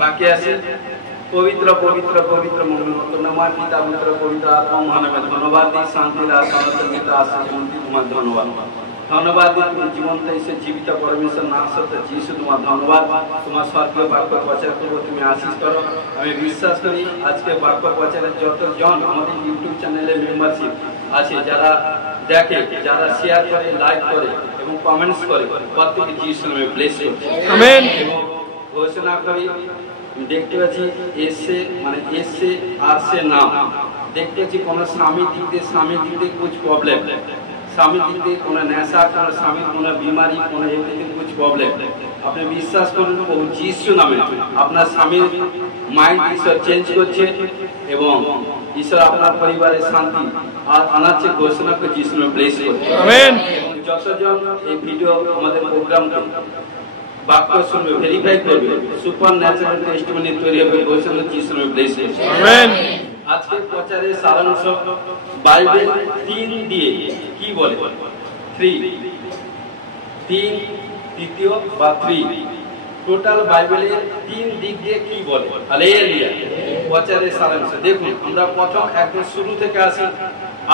বাকি আছে পবিত্র পবিত্র পবিত্র মঙ্গলমত নমঃ পিতা পুত্র পবিত্র আত্মা মহানামে ধন্যবাদ দিই শান্তির আশীর্বাদ আছে যেমনটি তোমার ধন্যবাদ ধন্যবাদ দিই তুমি জীবন্ত এসে জীবিত পরমেশ্বর নাম সত্য যিশু তোমার ধন্যবাদ তোমার স্বর্গীয় বাক্য প্রচার করবো তুমি আশীষ করো আমি বিশ্বাস করি আজকে বাক্য প্রচারের যতজন আমাদের ইউটিউব চ্যানেলে মেম্বারশিপ আছে যারা দেখে যারা শেয়ার করে লাইক করে এবং কমেন্টস করে প্রত্যেকে যিশু নামে ব্লেস করো আমেন এবং ঘোষণা করি দেখতে পাচ্ছি এসে আর সে নাম দেখতে পাচ্ছি কোনো স্বামী দিক দিয়ে कुछ प्रॉब्लम स्वामी दिख দিয়ে কোনো নেশা কোনো স্বামীর কোনো বিমারি কোনো এভরিথিং कुछ प्रॉब्लम আপনি বিশ্বাস করুন প্রভু যিশু নামে আপনার স্বামীর মাইন্ড ঈশ্বর চেঞ্জ করছে এবং ঈশ্বর আপনার পরিবারের শান্তি আর আনাচ্ছে ঘোষণা করে যিশু নামে ব্লেস করছে আমেন যতজন এই ভিডিও আমাদের প্রোগ্রামকে বাক্য শুনবে ভেরিফাই করবে সুপার ন্যাচারাল টেস্টিমনি তৈরি হবে ঘোষণা যিশু নামে ব্লেস করছে আমেন আজকে প্রচারের সারাংশ বাইবেল 3 দিয়ে কি বলে 3 তৃতীয় বা 3 টোটাল বাইবেলের 3 দিক দিয়ে কি বলে হালেলুয়া প্রচারের সারাংশ দেখুন আমরা প্রথম একদম শুরু থেকে আসি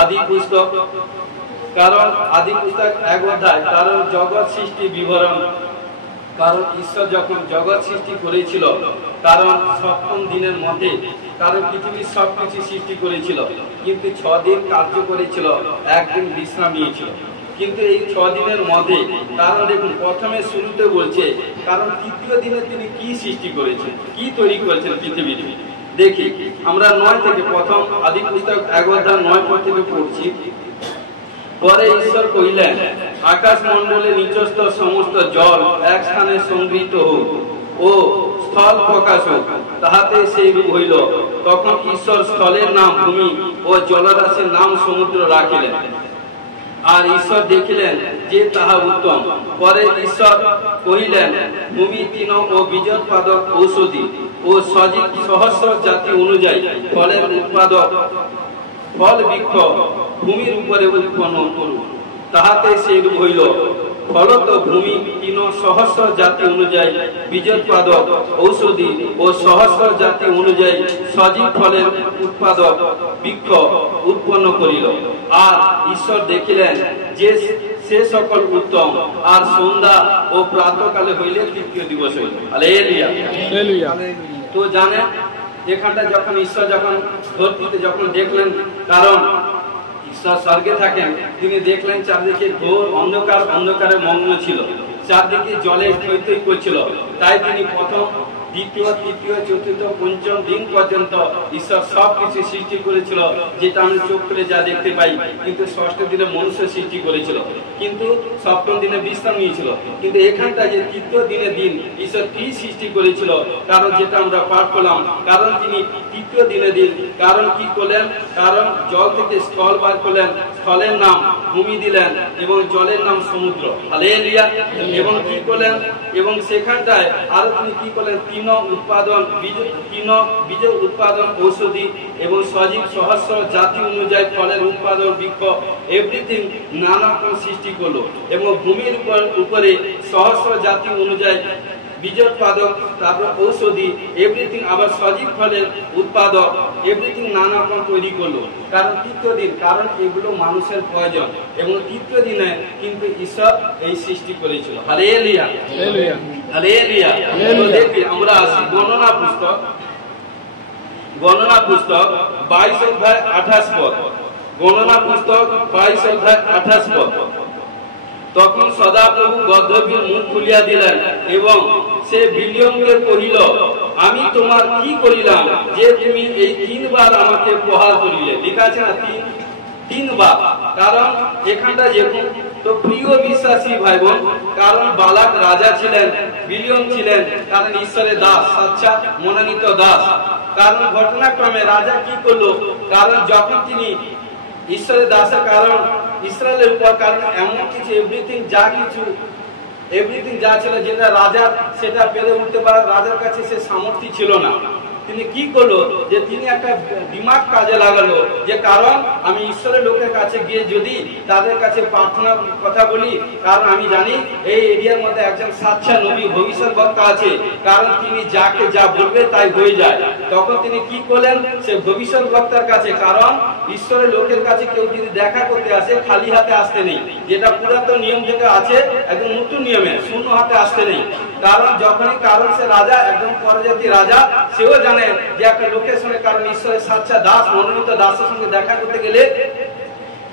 আদি পুস্তক কারণ আদি পুস্তক 1 অধ্যায় কারণ জগৎ সৃষ্টি বিবরণ কারণ ঈশ্বর যখন জগৎ সৃষ্টি করেছিল কারণ সপ্তম দিনের মধ্যে কারণ পৃথিবীর সবকিছু সৃষ্টি করেছিল কিন্তু 6 দিন কার্য করেছিল একদিন বিশ্রাম নিয়েছিল কিন্তু এই 6 দিনের মধ্যে কারণ দেখুন প্রথমে শুরুতে বলছে কারণ তৃতীয় দিনে তিনি কি সৃষ্টি করেছেন কি তৈরি করেছেন পৃথিবীতে দেখি আমরা 9 থেকে প্রথম আদি পুস্তক 1 অধ্যায় 9 পদ থেকে পড়ছি পরে ঈশ্বর কহিলেন আকাশ মণ্ডলে নিচস্থ সমস্ত জল এক স্থানে সংগৃহীত হোক ও স্থল প্রকাশ হোক তাহাতে সেই রূপ হইল তখন ঈশ্বর স্থলের নাম ভূমি ও জলরাশির নাম সমুদ্র রাখিলেন আর ঈশ্বর দেখিলেন যে তাহা উত্তম পরে ঈশ্বর কহিলেন ভূমি তৃণ ও বীজোৎপাদক ঔষধি ও সজীব সহস্র জাতি অনুযায়ী ফলের উৎপাদক ফল বৃক্ষ ভূমির উপরে উৎপন্ন করুন তাহাতে সেইরূপ হইল ফলত ভূমি তৃণ সহস্র জাতি অনুযায়ী বীজোৎপাদক ঔষধি ও সহস্র জাতি অনুযায়ী সজীব ফলের উৎপাদক বৃক্ষ উৎপন্ন করিল আর ঈশ্বর দেখিলেন যে সে সকল উত্তম আর সন্ধ্যা ও প্রাতঃকালে হইলে তৃতীয় দিবস হইল হালেলুয়া হালেলুয়া তো জানেন এখানটা যখন ঈশ্বর যখন ধরতিতে যখন দেখলেন কারণ ঈশ্বর স্বর্গে থাকেন তিনি দেখলেন চারদিকে ঘোর অন্ধকার অন্ধকারে মগ্ন ছিল চারদিকে জলে থই থই করছিল তাই তিনি প্রথম দ্বিতীয় তৃতীয় চতুর্থ পঞ্চম দিন পর্যন্ত ঈশ্বর সবকিছু সৃষ্টি করেছিল যেটা আমি চোখ খুলে যা দেখতে পাই কিন্তু ষষ্ঠ দিনে মনুষ্য সৃষ্টি করেছিল কিন্তু সপ্তম দিনে বিশ্রাম নিয়েছিল কিন্তু এখানটা যে তৃতীয় দিনের দিন ঈশ্বর কি সৃষ্টি করেছিল কারণ যেটা আমরা পাঠ করলাম কারণ তিনি তৃতীয় দিনের দিন কারণ কি করলেন কারণ জল থেকে স্থল বার করলেন স্থলের নাম ভূমি দিলেন এবং জলের নাম সমুদ্র হালেলুয়া এবং কি করলেন এবং সেখানটায় আরো তিনি কি করলেন তৃণ উৎপাদন বীজ উৎপাদন ঔষধি এবং সজীব সহস্র জাতি অনুযায়ী ফলের উৎপাদন বৃক্ষ এভরিথিং নানা রকম সৃষ্টি করলো এবং ভূমির উপরে সহস্র জাতি অনুযায়ী বীজোৎপাদক তারপর ঔষধি এভরিথিং আবার সজীব ফলের উৎপাদক এভরিথিং নানা রকম তৈরি করলো কারণ তৃতীয় দিন কারণ এগুলো মানুষের প্রয়োজন এবং তৃতীয় দিনে কিন্তু ঈশ্বর এই সৃষ্টি করেছিল হালেলুয়া হালেলুয়া হালেলুয়া তো দেখি আমরা আসি গণনা পুস্তক 22 অধ্যায় 28 পদ গণনা পুস্তক 22 অধ্যায় 28 পদ তখন সদাপ্রভু গর্ধবীর মুখ খুলিয়া দিলেন এবং সে বিলিয়মকে কহিল আমি তোমার কি করিলাম যে তুমি এই 3 বার আমাকে প্রহার করিলে লেখা আছে না 3 বার কারণ এখানটা যেমন তো প্রিয় বিশ্বাসী ভাই বোন কারণ বালাক রাজা ছিলেন বিলিয়ম ছিলেন কারণ ঈশ্বরের দাস আচ্ছা মনোনীত দাস কারণ ঘটনাক্রমে রাজা কি করলো কারণ যখন তিনি ঈশ্বরের দাসের কারণ ইসরায়েলের উপর কারণ এমন কিছু এভরিথিং যা ছিল যেটা রাজা সেটা পেরে উঠতে পারে রাজার কাছে সে সামর্থ্য ছিল না তিনি কি করলো যে তিনি একটা দিমাগ কাজে লাগালো, যে কারণ আমি ঈশ্বরের লোকের কাছে গিয়ে যদি তাদের কাছে প্রার্থনার কথা বলি, কারণ আমি জানি এই এরিয়ার মধ্যে একজন সাচ্চা নবী ভবিষ্যৎবক্তা আছে, কারণ তিনি যাকে যা বলবে তাই হয়ে যায়। তখন তিনি কি করলেন, সে ভবিষ্যৎবক্তার কাছে, কারণ ঈশ্বরের লোকের কাছে কেউ যদি দেখা করতে আসে খালি হাতে আসতে নেই, যেটা পুরাতন নিয়ম থেকে আছে, একদম নতুন নিয়মে শূন্য হাতে আসতে নেই। কারণ যখনই কারণ সে রাজা, একদম পরজাতি রাজা, সেও জানে যে একটা লোকের সঙ্গে, কারণ ঈশ্বরের সাচ্চা দাস মনোনীত দাসের সঙ্গে দেখা করতে গেলে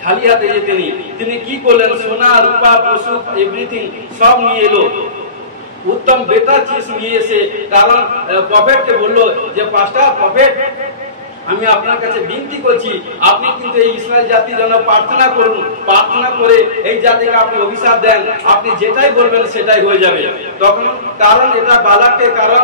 খালি হাতে যেতে নেই। তিনি কি করলেন, সোনা রূপা পশু এভরিথিং সব নিয়ে এলো, উত্তম বেটার চিজ নিয়ে এসে, কারণ প্রফেটকে বললো যে পাস্টার প্রফেট, আমি আপনার কাছে বিনতি করছি, আপনি কিন্তু এই ইসরায়েল জাতির জন্য প্রার্থনা করুন, প্রার্থনা করে এই জাতিকে আপনি অভিশাপ দেন, আপনি যেটাই বলবেন সেটাই হয়ে যাবে। তখন কারণ এটা বালাককে, কারণ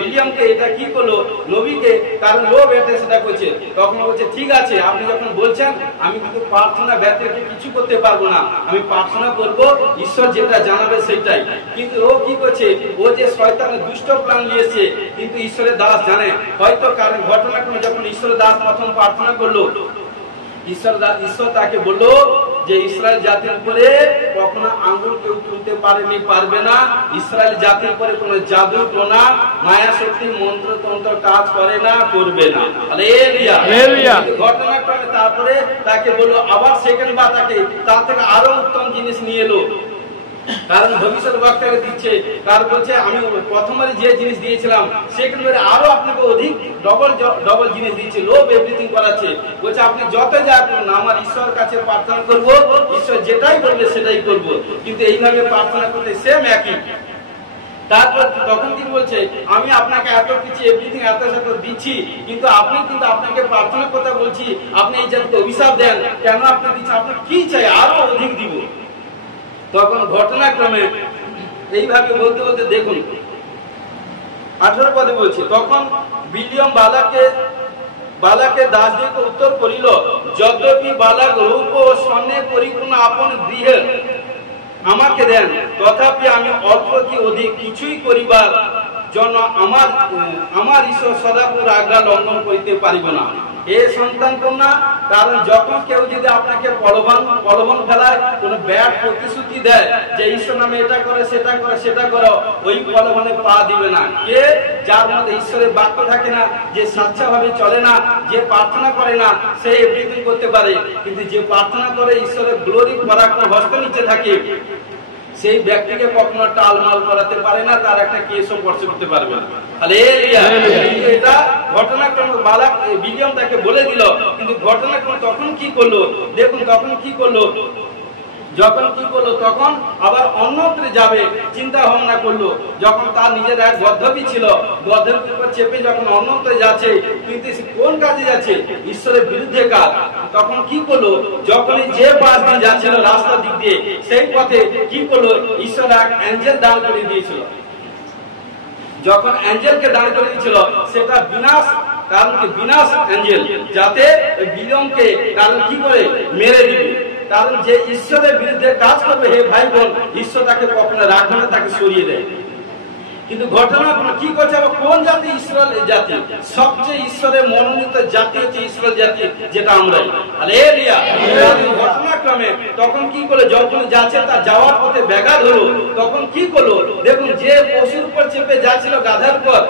বিলিয়ামকে এটা কি করলো, নবীকে, কারণ লোভ এটা সেটা করছে। তখন বলছে ঠিক আছে, আপনি যখন বলছেন আমি কিন্তু প্রার্থনা ব্যতীত কিছু করতে পারবো না, আমি প্রার্থনা করব, ঈশ্বর যেটা জানাবে সেটাই। কিন্তু ও কি করছে, ও যে শয়তানের দুষ্ট প্ল্যান নিয়েছে, কিন্তু ঈশ্বরের দাস জানে হয়তো, কারণ ঘটনাক্রমে যখন ঈশ্বরের দাস প্রথম প্রার্থনা করলো, ঈশ্বর তাকে বললো যে ইসরায়েল জাতির উপরে কখনো আঙ্গুল কেউ তুলতে পারবে না, ইসরায়েল জাতির উপরে কোনো জাদু টোনা মায়া শক্তি মন্ত্রতন্ত্র কাজ করে না, করবে না। হালেলুয়া। ঘটনাক্রমে তারপরে তাকে বললো, আবার সেকেন্ড বার তাকে তার থেকে আরো উত্তম জিনিস নিয়ে এলো, কারণ ভবিষ্যৎবক্তাকে দিচ্ছে, কারণ বলছে আমি প্রথমবারে যে জিনিস দিয়েছিলাম সেখানে আরো আপনাকে অধিক ডবল জিনিস দিচ্ছে, লোভ এভরিথিং করাচ্ছে। বলছে আপনি যত যা করুন, আমার ঈশ্বরের কাছে প্রার্থনা করব, ঈশ্বর যেটাই বলবে সেটাই করব। কিন্তু এইভাবে প্রার্থনা করতে সেম একই। তারপর তখন তিনি বলছে আমি আপনাকে এত কিছু এভরিথিং এত দিচ্ছি, কিন্তু আপনি কিন্তু আপনাকে প্রার্থনার কথা বলছি, আপনি এই জাতিকে অভিশাপ দেন, কেন আপনি দিচ্ছেন, আপনার কি চাই, আরো অধিক দিব। তখন ঘটনাক্রমে এইভাবে বলতে বলতে দেখুন 18 পদে বলছে, তখন বিলিয়ম বালাকে দাসদিগকে উত্তর করিল, যদ্যপি বালাক রূপ ও স্বর্ণে পরিপূর্ণ আপন গৃহে আমাকে দেন, তথাপি আমি অল্প কি অধিক কিছুই করিবার জন্য আমার ঈশ্বর সদাপুর আজ্ঞা লঙ্ঘন করিতে পারিব না। এ সন্তান কন্যা, কারণ যখন কেউ যদি আপনাকে প্রলোভন ফেলায়, কোন ব্যাড প্রতিশ্রুতি দেয় যে ঈশ্বর নামে এটা করে সেটা করে সেটা করো, ওই প্রলোভনে পা দিবে না। কে, যার মধ্যে ঈশ্বরের বাক্য থাকে না, যে সাচ্চা ভাবে চলে না, যে প্রার্থনা করে না, সে এভরিথিং করতে পারে। কিন্তু যে প্রার্থনা করে ঈশ্বরের গ্লোরি পরাক্রম হস্ত নিচে থাকে, সেই ব্যক্তিকে কখনো টালমাল করাতে পারে না, তার একটা কেসও স্পর্শ করতে পারবে না। এটা ঘটনাক্রমে বালাক বিলিয়ম তাকে বলে দিল, কিন্তু ঘটনাক্রমে তখন কি করলো দেখুন, তখন কি করলো, যখন কি করলো, তখন আবার অন্যত্রে যাবে চিন্তা ভাবনা করলো। যখন তার নিজের এক গদ্ধবী ছিল, গদ্ধবীর উপর চেপে যখন অন্যত্রে যাচ্ছে, কিন্তু কোন কাজে যাচ্ছে, ঈশ্বরের বিরুদ্ধে কাজ। তখন কি করলো, যখনই যে পাশ দিয়ে যাচ্ছিল রাস্তার দিক দিয়ে, সেই পথে কি করলো, ঈশ্বর এক অ্যাঞ্জেল দাঁড় করে দিয়েছিল। যখন অ্যাঞ্জেলকে দাঁড় করে দিয়েছিল, সেটা বিনাশ, কারণ কি বিনাশ অ্যাঞ্জেল, যাতে বিলিয়মকে কারণ কি করে মেরে দিবে। কারণ যে ঈশ্বরের বিরুদ্ধে কাজ করবে, হে ভাই বোন, ঈশ্বর তাকে কখনো রাখবে না, তাকে সরিয়ে দেয়। কিন্তু ঘটনা কি করছে, কোন জাতি, ইসরায়েল জাতি, সবচেয়ে ঈশ্বরের মনোনীত জাতি হচ্ছে ইসরায়েল জাতি, যেটা আমরাই। হালেলুয়া। ঘটনাক্রমে তখন কি করলো, যখন যাচ্ছে তার যাওয়ার পথে ব্যাঘাত হলো, তখন কি করলো দেখুন, যে পশুর উপর চেপে যাচ্ছিল গাধার পর,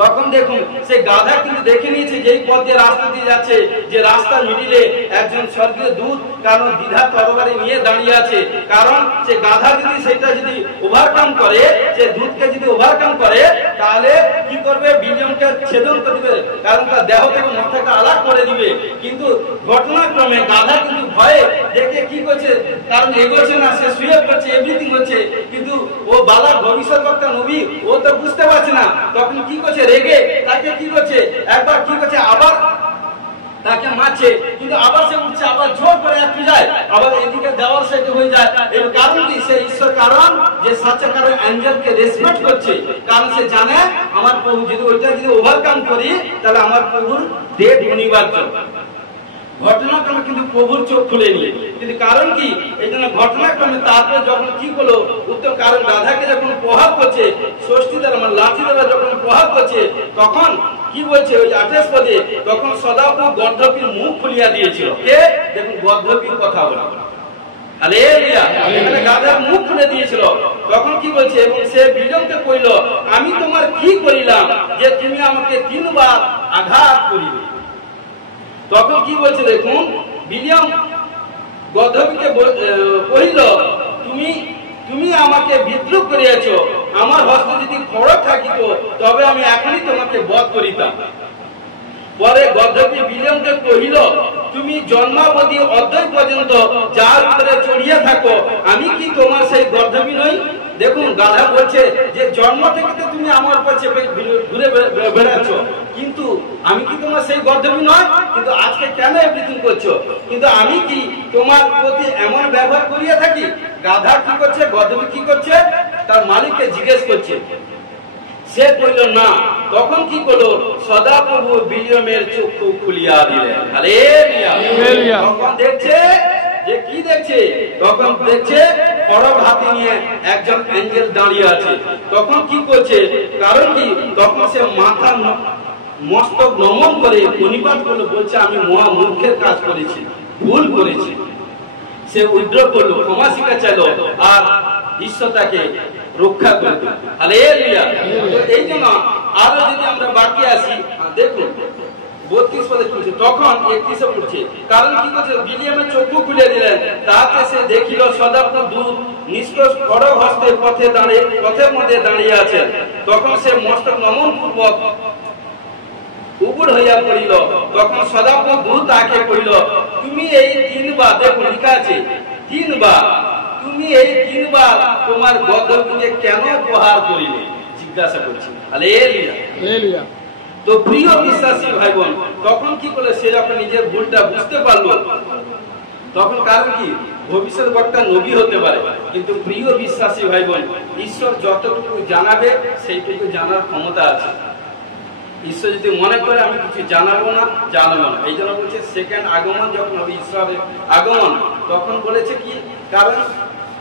তখন দেখুন সে গাধা কিন্তু দেখে নিয়েছে যেই পথ দিয়ে রাস্তা দিয়ে যাচ্ছে, যে রাস্তার মিডিলে একজন স্বর্গীয় দূত, কারণ দ্বিধা তরবারি নিয়ে দাঁড়িয়ে আছে। কারণ সে গাধা যদি সেটা যদি ওভারকাম করে, সে দূতকে যদি ওভারকাম করে, তাহলে কি করবে, বিলিয়মকে ছেদন করে দিবে, কারণ তার দেহ থেকে মাথাটা আলাদা করে দিবে। কিন্তু ঘটনাক্রমে গাধা কিন্তু ভয়ে দেখে কি করছে, কারণ এগোচ্ছে না, সে শুয়ে পড়ছে, এভরিথিং হচ্ছে, কিন্তু ও বালাক ভবিষ্যৎবক্তা নবী, ও তো বুঝতে পারছে না। তখন কি করছে, রেগে তাকে কি করছে, একবার কি করছে, আবার তাকে মারছে, কিন্তু আবার সে উঠছে, আবার জোর করে একটু যায়, আবার এদিকে দেওয়ার সাইডে হয়ে যায়। এর কারণ কি, সে ঈশ্বর, কারণ যে সাচ্চা কারণ অ্যাঞ্জেলকে রেসপেক্ট করছে, কারণ সে জানে আমার প্রভু যদি ওইটা যদি ওভারকাম করি, তাহলে আমার প্রভুর ডেট অনিবার্য। ঘটনাক্রমে কিন্তু প্রভুর চোখ খুলেনি। কিন্তু কারণ কি, এই জন্য ঘটনাক্রমে তারপরে যখন কি হলো উত্তর, কারণ রাধাকে যখন প্রহার করছে, ষষ্ঠী দ্বারা মানে লাঠি দ্বারা যখন প্রহার করছে, তখন কি বলছে ওই 28 পদে, তখন সদাপ্রভু গর্ধপীর মুখ খুলিয়া দিয়েছিল। কে? দেখুন গর্ধপীর কথা বলা, হালেলুয়া, এখানে গাধার মুখ খুলে দিয়েছিল। তখন কি বলছে, এবং সে বিলমকে কইল, আমি তোমার কি করিলাম যে তুমি আমাকে 3 বার আঘাত করিলে। তখন কি বলছে দেখুন, বিলিয়ম গর্ধপীকে কহিল, তুমি আমাকে বিদ্রোহ করিয়াছ, আমার হস্তে যদি খড়গ থাকিত তবে আমি এখনই তোমাকে বধ করিতাম। পরে গর্ধপী বিলিয়মকে কহিল, তুমি জন্মাবধি অদ্বৈ পর্যন্ত যার উপরে চড়িয়া থাকো, আমি কি তোমার সেই গর্ধপী নই? দেখুন গাধা বলছে যে জন্ম থেকে তো তুমি আমার উপর চেপে ঘুরে বেড়াচ্ছ, কিন্তু আমি কি তোমার সেই গর্ধপী নয়? কিন্তু আজকে কেন এভরিথিং করছো? কিন্তু আমি কি তোমার প্রতি এমন ব্যবহার করিয়া থাকি? গাধা কি করছে, গর্ধপী কি করছে, তার মালিককে জিজ্ঞেস করছে। সে কইল না। তখন কি করলো, সদাপ্রভু বিলিয়মের চক্ষু খুলিয়া দিলেন। হালেলুয়া। তখন দেখছে যে কি দেখছে, তখন দেখছে খড়গ হাতে নিয়ে একজন অ্যাঞ্জেল দাঁড়িয়ে আছে। তখন কি করছে, কারণ কি, তখন সে মাথা মস্তক নমন করে প্রণিপাত করলো, বলছে আমি মহা মূর্খের কাজ করেছি, ভুল করেছি। সে উদ্রোহ করলো, ক্ষমা শিক্ষা চাইলো, আর ঈশ্বর তাকে রক্ষা করে দিল। হালেলুয়া। এই জন্য আরো যদি আমরা বাকি আসি, দেখুন 32 পদে পড়ছে, তখন 31 পড়ছে, কারণ কি করছে, বিলিয়মের চক্ষু খুলে দিলেন, তাতে সে দেখিল সদাপ্রভু দূত নিষ্কোষ খড়গ হস্তে পথের মধ্যে দাঁড়িয়ে আছেন। তখন সে মস্তক নমন পূর্বক উপর হইয়া পড়িল। তখন সদাপ্রভু দূত তাকে কহিল, তুমি এই 3 বার, দেখুন লেখা আছে 3 বার, তুমি এই 3 বার তোমার গর্ধপীকে কেন প্রহার করিলে? জিজ্ঞাসা করছি। হালেলুয়া। তো প্রিয় বিশ্বাসী ভাই বোন, তখন কি করলে, সে যখন নিজের ভুলটা বুঝতে পারলো, তখন কারণ কি, ভবিষ্যৎ বক্তা নবী হতে পারে, কিন্তু প্রিয় বিশ্বাসী ভাই বোন, ঈশ্বর যতটুকু জানাবে সেইটুকু জানার ক্ষমতা আছে। ঈশ্বর যদি মনে করে আমি কিছু জানাবো না, এই জন্য বলছে সেকেন্ড আগমন যখন হবে, ঈশ্বরের আগমন, তখন বলেছে কি, কারণ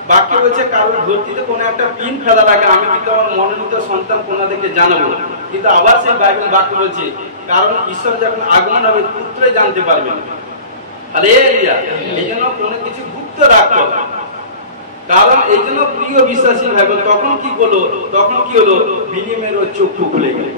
বাক্য বলছে কারোর ভর্তিতে কোনো একটা পিন ফেলার আগে আমি কিন্তু আমার মনোনীত সন্তান কোনাদেরকে জানাবো। কিন্তু আবার সেই বাইবেল বাক্য বলছে, কারণ ঈশ্বর যখন আগমন হবে পুত্রে জানতে পারবেন। হালেলুয়া। এই জন্য কোনো কিছু গুপ্ত রাখতে হবে। কারণ এই জন্য প্রিয় বিশ্বাসী ভাবে তখন কি হলো, বিলিয়মেরও চক্ষু খুলে গেল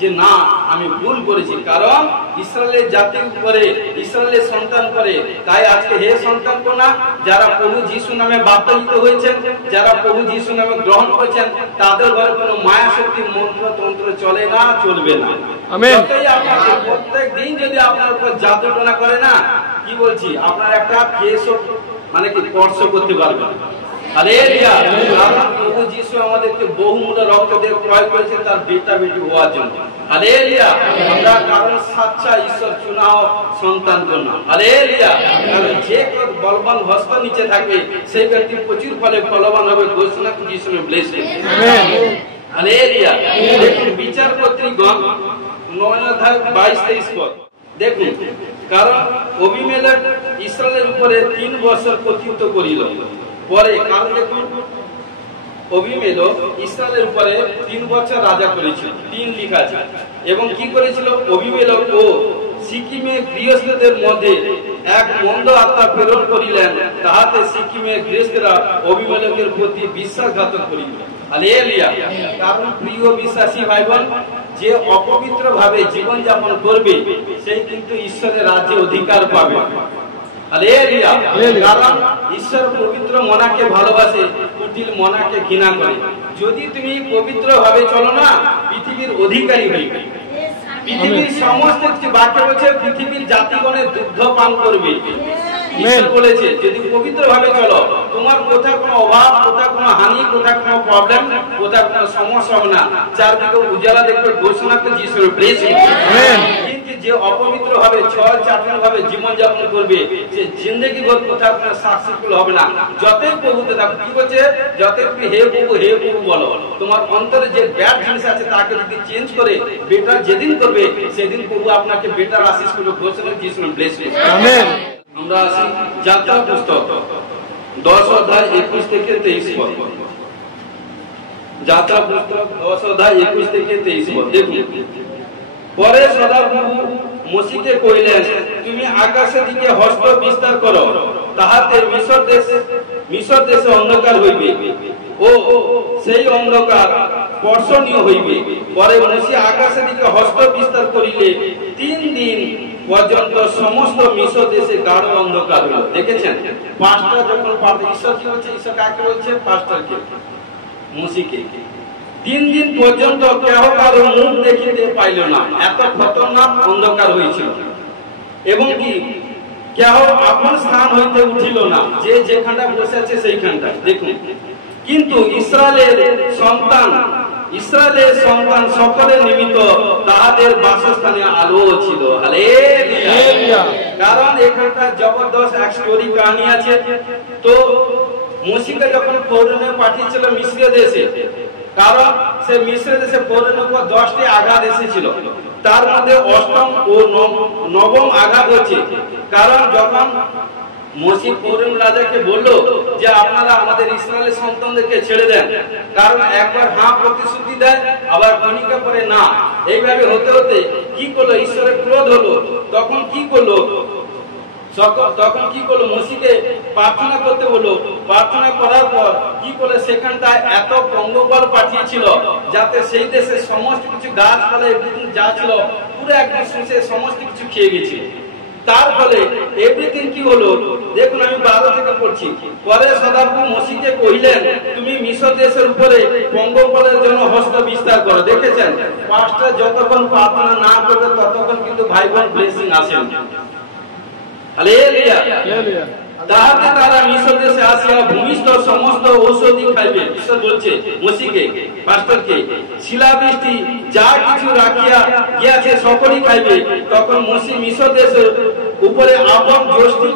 যে না, আমি ভুল করেছি। কারণ ইসরায়েলের জাতির উপরে, ইসরায়েলের সন্তান করে, তাই আজকে হে সন্তান কোনা, যারা প্রভু যিশু নামে বাপ্তায়িত হয়েছেন, যারা প্রভু যিশু নামে গ্রহণ করেছেন, তাদের ঘরে কোনো মায়া শক্তির মন্ত্র তন্ত্র চলে না, চলবে না। আমেন। প্রত্যেক দিন যদি আপনার উপর জাদু টোনা করে না, কি বলছি, আপনার একটা কেশও মানে কি স্পর্শ করতে পারবে না। হালেলুয়া। কারণ প্রভু যিশু আমাদেরকে বহুমূল্য রক্ত দিয়ে ক্রয় করেছেন তার বেটা বেটি হওয়ার জন্য। হালেলুয়া। আমরা কারণ সাচ্চা ঈশ্বর চুনাও সন্তান জন্য। হালেলুয়া। কারণ যে বলবান হস্ত নিচে থাকবে সেই ব্যক্তি প্রচুর ফলে ফলবান হবে, ঘোষণা যিশু ব্লেস। আমেন। হালেলুয়া। দেখুন বিচারপত্রীগণ 9 অধ্যায় 22-23 পদ দেখুন, কারণ অবিমেলেক ইসরায়েলের উপরে 3 বছর কর্তৃত্ব করিল। পরে কারণ দেখুন, অবিমেলেক ইসরায়েলের উপরে 3 বছর রাজা করেছিল, 3 লেখা আছে। এবং কি করেছিল, অবিমেলেক ও সিকিমে গৃহস্থদের মধ্যে এক মন্দ আত্মা প্রেরণ করিলেন, তাহাতে সিকিমের গৃহস্থরা অবিমেলেকের প্রতি বিশ্বাসঘাতক করিল। হালেলুয়া। কারণ প্রিয় বিশ্বাসী ভাই বোন, যে অপবিত্র ভাবে জীবন যাপন করবে সেই কিন্তু ঈশ্বরের রাজ্যে অধিকার পাবে। হালেলুয়া। কারণ ঈশ্বর পবিত্র মনাকে ভালোবাসে, কুটিল মনাকে ঘৃণা করে। যদি তুমি পবিত্র ভাবে চলো না, পৃথিবীর অধিকারী হইবে। পৃথিবীর সমস্ত বাক্য বলছে পৃথিবীর জাতিগণের দুগ্ধ পান করবে। ঈশ্বর বলেছে যদি পবিত্র ভাবে চলো, তোমার কোথাও কোনো অভাব, কোথাও কোনো হানি, কোথাও কোনো প্রবলেম, কোথাও কোনো সমস্যা হবে না। চারদিকে উজালা দেখবে, ঘোষণা করছে ঈশ্বরের প্রেস। কিন্তু ব্যক্তি যে অপবিত্র ভাবে ছল চাটন ভাবে জীবনযাপন করবে সে জিন্দগি ভর কোথাও সাকসেসফুল হবে না। যতই প্রভুতে থাকো, কি বলছে, যতই তুমি হে প্রভু বলো, তোমার অন্তরে যে ব্যাড জিনিস আছে তাকে যদি চেঞ্জ করে বেটার যেদিন করবে সেদিন প্রভু আপনাকে বেটার আশিস করবে। ঘোষণা দিয়েছিলেন, ব্লেস করবে। আমেন। আমরা আসি যাত্রা পুস্তক 10 অধ্যায় 21 থেকে 23 পদ। যাত্রা পুস্তক 10 অধ্যায় 21 থেকে 23 পদ দেখুন। পরে সদাপ্রভু মোশিকে কইলেন, তুমি আকাশের দিকে হস্ত বিস্তার করো, তাহাতে মিশর দেশে অন্ধকার হইবে ও সেই অন্ধকার স্পর্শনীয় হইবে। পরে মোশে আকাশের দিকে হস্ত বিস্তার করিলে 3 দিন পর্যন্ত সমস্ত মিশর দেশে গাঢ় অন্ধকার হইল। দেখেছেন, পাঁচটা যখন ঈশ্বর কি হচ্ছে, ঈশ্বর কাকে বলছে, পাঁচটাকে, মোশিকে। 3 দিন পর্যন্ত কেহ কারো মুখ দেখিতে পাইল না, এত খতরনাক অন্ধকার হয়েছিল। এবং কি কেহ আপন স্থান হইতে উঠিল না, যে যেখানটা বসে আছে সেইখানটা। দেখুন, কিন্তু ইসরায়েলের সন্তান সকলের নিমিত্ত তাহাদের বাসস্থানে আলো ছিল। হালেলুয়া। কারণ এখানটা জবরদস্ত এক স্টোরি কাহিনী আছে। তো মোশিকে যখন ফরৌনে পাঠিয়েছিল মিস্র দেশে, কারণ সে মিস্র দেশে ফরৌনের উপর 10টি আঘাত এসেছিল, তার মধ্যে 8ম ও 9ম আঘাত হচ্ছে। কারণ যখন মোশে ফরৌন রাজাকে বলল যে আপনারা আমাদের ইসরায়েলের সন্তানদেরকে ছেড়ে দেন, কারণ একবার হ্যাঁ প্রতিশ্রুতি দেয়, আবার ক্ষণিকা পরে না, এইভাবে হতে হতে কি করলো, ঈশ্বরের ক্রোধ হলো। তখন কি করলো মোশিকে প্রার্থনা করতে বললো। প্রার্থনা করার পর কি করলো, সেখানটায় এত পঙ্গপাল পাঠিয়েছিল যাতে সেই দেশে সমস্ত কিছু গাছপালা যা ছিল পুরো একদম শুষে সমস্ত কিছু খেয়ে গেছিল। তার ফলে এভরিথিং কি হলো, দেখুন আমি 12 থেকে পড়ছি। পরে সদাপ্রভু মোশিকে কহিলেন, তুমি মিশর দেশের উপরে পঙ্গপালের জন্য হস্ত বিস্তার করো। দেখেছেন, পাঁচটা যতক্ষণ প্রার্থনা না করবে ততক্ষণ কিন্তু ভাই বোন ব্লেসিং আসেন। হালেলুয়া। তাহাতে তারা মিশর দেশে আসিয়া ভূমিষ্ঠ সমস্ত ঔষধি খাইবে। ঈশ্বর বলছে মোশিকে, পাস্টরকে, শিলাবৃষ্টি যা কিছু রাখিয়া গিয়াছে সকলই খাইবে। তখন মোশে মিশর দেশের উপরে আপন যষ্টি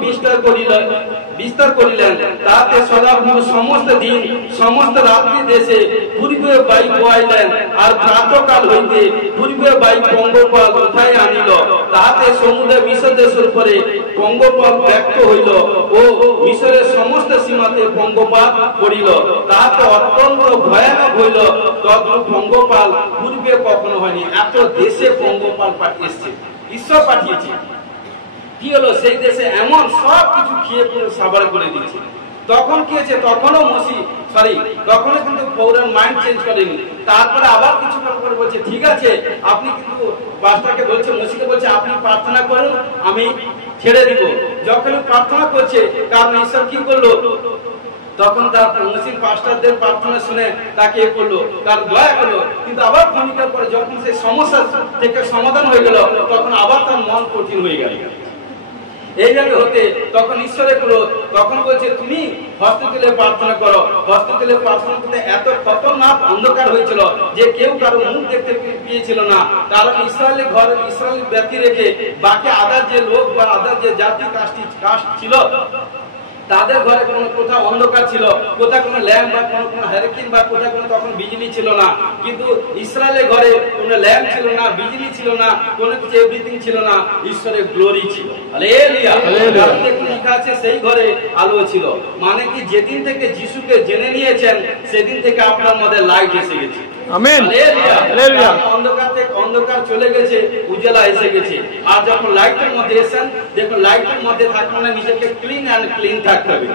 বিস্তার করিলেন। তাহাতে সদাপ্রভু সমস্ত দিন সমস্ত রাত্রি দেশে পূর্বে বায়ু বহাইলেন, আর প্রাতঃকাল হইতে পূর্বে বায়ু পঙ্গপাল উঠাই আনিল। তাহাতে সমুদ্রে মিশর দেশের উপরে পঙ্গপাল ব্যক্ত হইল ও মিশরের সমস্ত সীমাতে পঙ্গপাত পড়িল। তাহাতে অত্যন্ত ভয়ানক হইল, তদ্রূপ পঙ্গপাল পূর্বে কখনো হয়নি। এত দেশে পঙ্গপাল পাঠিয়েছে, ঈশ্বর পাঠিয়েছে। কি হলো, সেই দেশে এমন সব কিছু খেয়ে পুরো সাবার করে দিচ্ছে। তখন কি হয়েছে, তখনও কিন্তু ফৌরান মাইন্ড চেঞ্জ করেনি। তারপরে আবার কিছুক্ষণ পরে বলছে, ঠিক আছে, আপনি কিন্তু বাদশাকে বলছে, মোশিকে বলছে, আপনি প্রার্থনা করুন, আমি ছেড়ে দিব। যখন প্রার্থনা করছে, কারণ ঈশ্বর কি করলো, তখন তার মোশির পাস্টারদের প্রার্থনা শুনে তাকে করলো, তার দয়া করলো। কিন্তু আবার ক্ষণিকের পরে যখন সেই সমস্যা থেকে সমাধান হয়ে গেল, তখন আবার তার মন কঠিন হয়ে গেল। এইভাবে হতে তখন ঈশ্বরের ক্রোধ। তখন বলছে, তুমি হস্ত তুলে প্রার্থনা করো। হস্ত তুলে প্রার্থনা করতে এত খতরনাক অন্ধকার হয়েছিল যে কেউ কারো মুখ দেখতে পেয়েছিল না। কারণ ইসরায়েলের ঘরে ইসরায়েল ব্যক্তি রেখে বাকি আদার যে লোক বা আদার যে জাতি কাস্ট ছিল, তাদের ঘরে কোথাও অন্ধকার ছিল, কোথাও কোনো ল্যাম্প বা কোনো হ্যারিকেন বা কোথাও কোনো তখন বিজলি ছিল না। কিন্তু ইসরায়েলের ঘরে কোনো ল্যাম্প ছিল না, বিজলি ছিল না, কোনো কিছু এভরিথিং ছিল না, ঈশ্বরের গ্লোরি ছিল। হালেলুয়া। দেখুন লেখা আছে, সেই ঘরে আলো ছিল। মানে কি, যেদিন থেকে যিশুকে জেনে নিয়েছেন সেদিন থেকে আপনার মধ্যে লাইট এসে গেছে। আমেন। হালেলুয়া। অন্ধকার চলে গেছে, উজালা এসে গেছে। আর যখন লাইটের মধ্যে এসেন, দেখুন লাইটের মধ্যে থাকলে না, নিজেকে ক্লিন থাকতে হবে।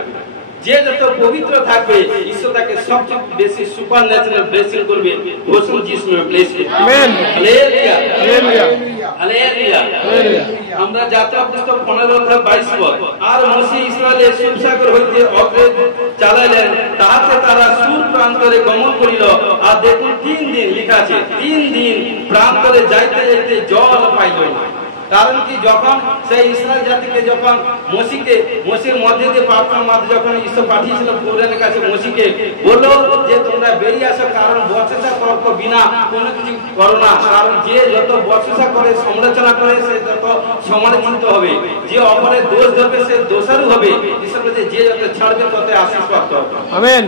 যে যত পবিত্র থাকবে, ঈশ্বর তাকে সবচেয়ে বেশি সুপার ন্যাচারাল ব্লেসিং করবে। ঘোষণা যিশু ব্লেস করবে। আমেন। হালেলুয়া। হালেলুয়া। হালেলুয়া। আমরা যাত্রা পুস্তক 15 অধ্যায় 22 পদ। আর মোশে ইসরায়েলের সুরসাগর হইতে অগ্রে চালাইলেন, তাহাতে তারা সুর প্রান্তরে গমন করিল। আর দেখুন 3 দিন লেখা আছে, 3 দিন প্রান্তরে যাইতে যাইতে জল পাইল না। কারণ কি, যখন সেই ইসরায়েল জাতিকে যখন মসির মধ্যে দিয়ে প্রার্থনার মাধ্যমে যখন ঈশ্বর পাঠিয়েছিল ফেরাউনের কাছে, মসিকে বললো যে তোমরা বেরিয়ে আসো, কারণ বচসা তর্ক বিনা কোনো কিছু করো না, কারণ যে যত বচসা করে সমালোচনা করে সে তত সমালোচিত হবে, যে অপরের দোষ ধরবে সে দোষারু হবে। ঈশ্বর বলছে যে যত ছাড়বে তত আশীষ প্রাপ্ত হবে। আমেন।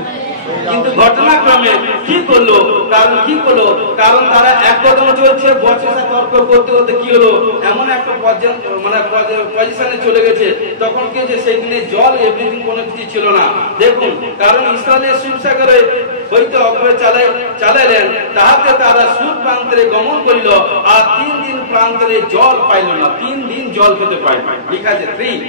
কিন্তু ঘটনাক্রমে কি করলো, কারণ তারা এক কদম চলছে, বচসা তর্ক করতে করতে কি হলো, এমন একটা পজিশনে চলে গেছে, তখন কি যে সেই দিনে জল এভরিথিং কোনো কিছু ছিল না। দেখুন, কারণ ইসরায়েলের সুরসাগরে হইতে অগ্রহে চালাইলেন, তাহাতে তারা সুর প্রান্তরে গমন করিল, আর 3 দিন প্রান্তরে জল পাইল না। 3 দিন জল খেতে পায়, লেখা আছে 3।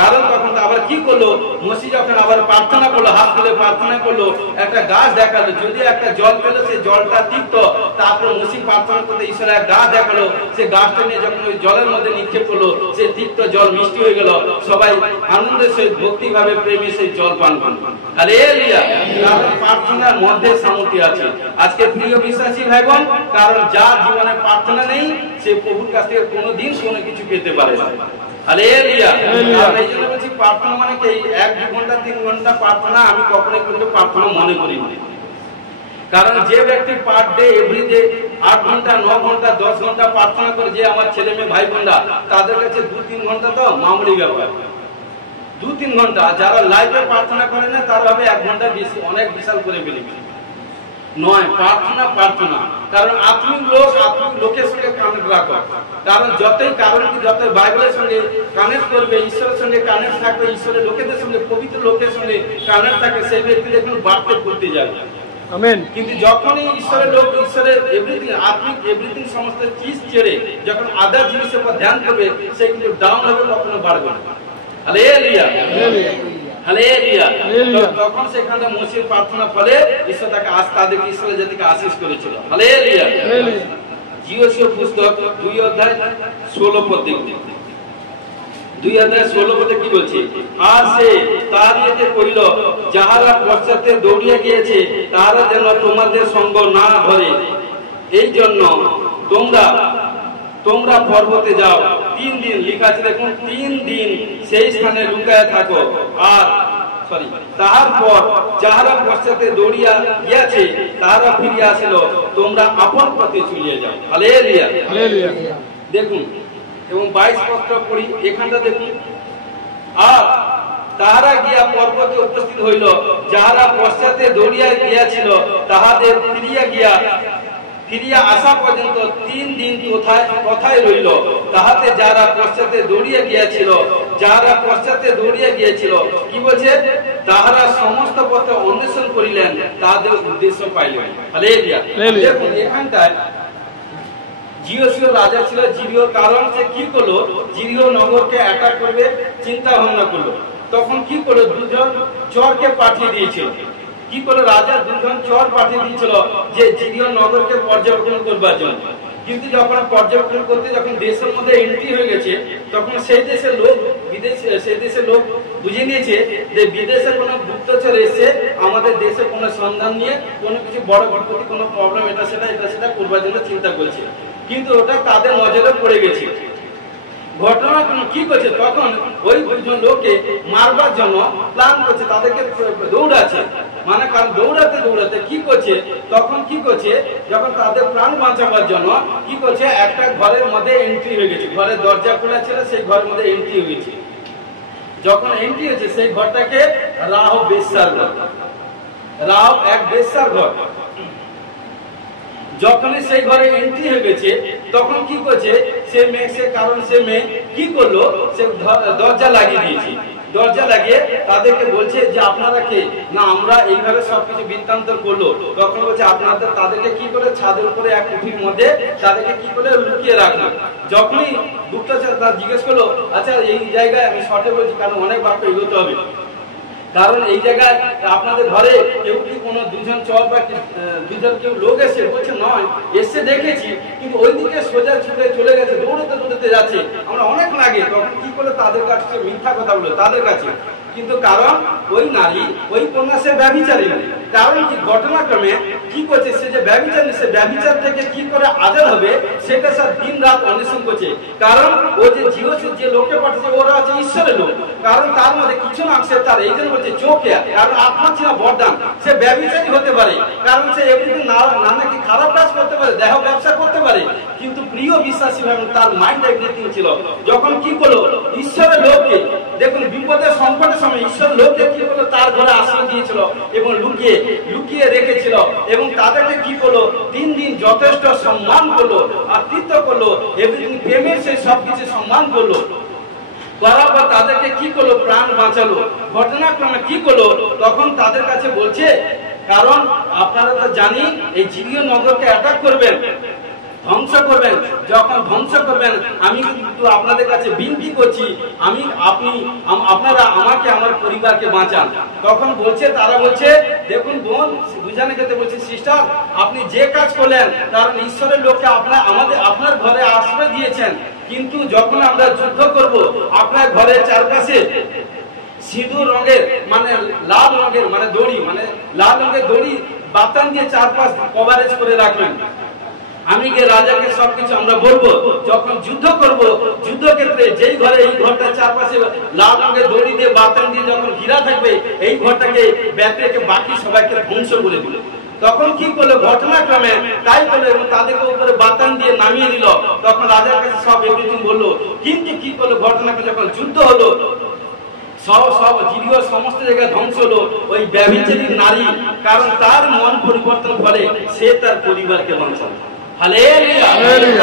কারণ তখন আবার কি করলো, মসি যখন আবার প্রার্থনা করলো, হাত তুলে প্রার্থনা করলো, একটা গাছ দেখালো, যদি একটা জল পেলো সে জলটা তিক্ত। তারপর মসি প্রার্থনা করতে ঈশ্বর এক গাছ দেখালো, সে গাছটা নিয়ে যখন ওই জলের মধ্যে নিক্ষেপ করলো, সে তিক্ত জল মিষ্টি হয়ে গেল। সবাই আনন্দের সহিত ভক্তি ভাবে প্রেমে সেই জল পান করল। হালেলুয়া। কারণ প্রার্থনার মধ্যে সামর্থ্য আছে। আজকে প্রিয় বিশ্বাসী ভাই বোন, কারণ যার জীবনে প্রার্থনা নেই সে প্রভুর কাছ থেকে কোনোদিন কোনো কিছু পেতে পারে না। হালেলুয়া। এই জন্য বলছি প্রার্থনা মানে কি 1-2 ঘন্টা 3 ঘন্টা প্রার্থনা আমি কখনোই কিন্তু প্রার্থনা মনে করি না। কারণ যে ব্যক্তি পার ডে এভরিডে 8 ঘন্টা 9 ঘন্টা 10 ঘন্টা প্রার্থনা করে, যে আমার ছেলে মেয়ে ভাই বোনরা, তাদের কাছে 2-3 ঘন্টা তো মামুলি ব্যাপার। 2-3 ঘন্টা। যারা লাইভে প্রার্থনা করে না তারা হবে 1 ঘন্টা বেশি, অনেক বিশাল করে ফেলবে নয়। প্রার্থনা কারণ আত্মিক লোকের সঙ্গে কানেক্ট রাখো। কারণ যতই বাইবেলের সঙ্গে কানেক্ট করবে, ঈশ্বরের সঙ্গে কানেক্ট থাকবে, ঈশ্বরের লোকেদের সঙ্গে, পবিত্র লোকের সঙ্গে কানেক্ট থাকবে, সেই ব্যক্তি দেখুন বাড়তে করতে যাবে। আমেন। কিন্তু যখনই ঈশ্বরের লোক ঈশ্বরের এভরিথিং, আত্মিক এভরিথিং সমস্ত চিজ ছেড়ে যখন আদার জিনিসের উপর ধ্যান করবে, সে কিন্তু ডাউন হবে, কখনো বাড়বে না। হালেলুয়া। হালেলুয়া। তখন সেখানে মসির প্রার্থনা ফলে ঈশ্বর তাদেরকে ঈশ্বরের জাতিকে আশীষ করেছিল। হালেলুয়া। জিওসীয় পুস্তক 2 অধ্যায় 16 পদ দেখুন। 2 অধ্যায় 16 পদে কি বলছে? আর সে তার ইয়েতে কইল, যাহারা পশ্চাতে দৌড়িয়া গিয়েছে তাহারা যেন তোমাদের সঙ্গ না ধরে, এই জন্য তোমরা পর্বতে যাও। 3 দিন লেখা আছে, দেখুন 3 দিন সেই স্থানে লুকায়া থাকো। আর তারপর যাহারা পশ্চাতে দৌড়িয়া গিয়াছে তাহারা ফিরিয়া আসিল, তোমরা আপন পথে চলিয়া যাও। হালেলুয়া। হালেলুয়া। দেখুন, এবং 22 পদটা পড়ি, এখানটা দেখুন। আর তাহারা গিয়া পর্বতে উপস্থিত হইল, যাহারা পশ্চাতে দৌড়িয়া গিয়াছিল তাহাদের ফিরিয়া আসা পর্যন্ত 3 দিন কোথায় রইল। তাহাতে যারা পশ্চাতে দৌড়িয়া গিয়েছিল কি বলছে? তাহারা সমস্ত পথে অন্বেষণ করিলেন, তাদের উদ্দেশ্য পাইলেন। হালেলুয়া। দেখুন এখানটায় জিওসীয় রাজা ছিল জিরিও। কারণ সে কি করলো, জিরিও নগরকে অ্যাটাক করবে চিন্তা ভাবনা করলো। তখন কি করলো, 2 জন চোরকে পাঠিয়ে দিয়েছিল। কি করে রাজা 2 জন চোর পাঠিয়ে দিয়েছিল যে জিরিও নগরকে পর্যবেক্ষণ করবার জন্য। কিন্তু যখন পর্যবেক্ষণ করতে যখন দেশের মধ্যে এন্ট্রি হয়ে গেছে, তখন সেই দেশের লোক বুঝে নিয়েছে যে বিদেশে কোনো গুপ্তচর এসে আমাদের দেশে কোনো সন্ধান নিয়ে কোনো কিছু বড় বিপত্তি, কোনো প্রবলেম এটা সেটা করবার জন্য চিন্তা করছে। কিন্তু ওটা তাদের নজরে পড়ে গেছে। ঘটনা কি করছে, তখন ওই 2 জন লোককে মারবার জন্য প্ল্যান করছে, তাদেরকে দৌড়াচ্ছে। মানে কারণ দৌড়াতে কি করছে, তখন কি করছে, যখন তাদের প্রাণ বাঁচাবার জন্য কি করছে, একটা ঘরের মধ্যে এন্ট্রি হয়ে গেছে। ঘরের দরজা খোলা ছিল, সেই ঘরের মধ্যে এন্ট্রি হয়ে গেছে। যখন এন্ট্রি হয়েছে সেই ঘরটাকে রাহব বেশ্যার ঘর, রাহব এক বেশ্যার ঘর। যখনই সেই ঘরে এন্ট্রি হয়ে গেছে, তখন কি করছে, সে মেয়ে কি করলো, সে দরজা লাগিয়ে দিয়েছে। দরজা লাগিয়ে তাদেরকে বলছে যে আপনারা কে? না, আমরা এইভাবে সবকিছু বৃত্তান্ত করলো। তখন বলছে তাদেরকে কি করে ছাদের উপরে এক কুঠির মধ্যে তাদেরকে কি করে লুকিয়ে রাখলো। যখনই গুপ্তচর তার জিজ্ঞেস করলো, আচ্ছা এই জায়গায় আমি শর্টে বলছি কারণ অনেক বাক্য এগোতে হবে, কারণ এই জায়গায় আপনাদের ঘরে কেউ কি কোনো 2 জন চোর বা 2 জন কেউ লোক এসে? বলছে নয়, এসে দেখেছি, কিন্তু ওইদিকে সোজা ছুটে চলে গেছে, দৌড়তে যাচ্ছে, আমরা অনেক লাগে। তখন কি করে তাদের কাছে মিথ্যা কথা বললো তাদের কাছে। কিন্তু কারণ ওই নারী, ওই কন্যা সে ব্যভিচারী। কারণ কি, ঘটনাক্রমে কি করছে, সে যে ব্যভিচার, সে ব্যভিচার থেকে কি করে আজাদ হবে সেটা স্যার দিন রাত অন্বেষণ করছে। কারণ ও যে যে লোককে পাঠিয়েছে ওরা হচ্ছে ঈশ্বরের লোক, কারণ তার মধ্যে কিছু না সে তার এই জন্য বলছে চোখে, কারণ আত্মা ছিল বরদান, সে ব্যভিচারী হতে পারে, কারণ সে এমনিতে নানাকি খারাপ কাজ করতে পারে, দেহ ব্যবসা করতে পারে, কিন্তু প্রিয় বিশ্বাসী ভাই তার মাইন্ড এভরিথিং ছিল। যখন কি করলো ঈশ্বরের লোককে, দেখুন বিপদের সংকটের সময় ঈশ্বরের লোককে কি করলো তার ঘরে আশ্রয় দিয়েছিল এবং লুকিয়ে রেখেছিল, এবং তাদেরকে কি করলো দিন দিন যথেষ্ট সম্মান করলো, আতিথ্য করলো, এভরিথিং প্রেমের সে সবকিছু সম্মান করলো, করার পর তাদেরকে কি করলো প্রাণ বাঁচালো। ঘটনাক্রমে কি করলো তখন তাদের কাছে বলছে, কারণ আপনারা তো জানি এই জিরিয় নগরকে অ্যাটাক করবেন, ধ্বংস করবেন, যখন ধ্বংস করবেন আমি কিন্তু আপনাদের কাছে বিনতি করছি, আপনারা আমাকে আমার পরিবারকে বাঁচান। তখন বলছে, তারা বলছে দেখুন বোন বুঝানো যেতে বলছে, সিস্টার আপনি যে কাজ করলেন, কারণ ঈশ্বরের লোককে আপনার ঘরে আশ্রয় দিয়েছেন, কিন্তু যখন আমরা যুদ্ধ করব আপনার ঘরের চারপাশে সিঁদুর রঙের মানে লাল রঙের মানে দড়ি, মানে লাল রঙের দড়ি বাতান দিয়ে চারপাশ কভারেজ করে রাখবেন। আমি গিয়ে রাজাকে সবকিছু আমরা বলবো, যখন যুদ্ধ করব যুদ্ধ ক্ষেত্রে যেই ঘরে এই ঘরটা চারপাশে লাল রঙের দড়ি দিয়ে বাতান দিয়ে যখন ঘিরা থাকবে এই ঘরটাকে ব্যাপীকে বাকি সবাইকে ধ্বংস করে দিল। তখন কি করলো ঘটনাক্রমে তাই করলো এবং তাদেরকে উপরে বাতান দিয়ে নামিয়ে দিল। তখন রাজার কাছে সব এভরিথিং বললো, কিন্তু কি করলো ঘটনাক্রমে যখন যুদ্ধ হলো সব জিরিয় সমস্ত জায়গায় ধ্বংস হলো ওই ব্যভিচারী নারী, কারণ তার মন পরিবর্তন ফলে সে তার পরিবারকে বাঁচালো। হালেলুয়া।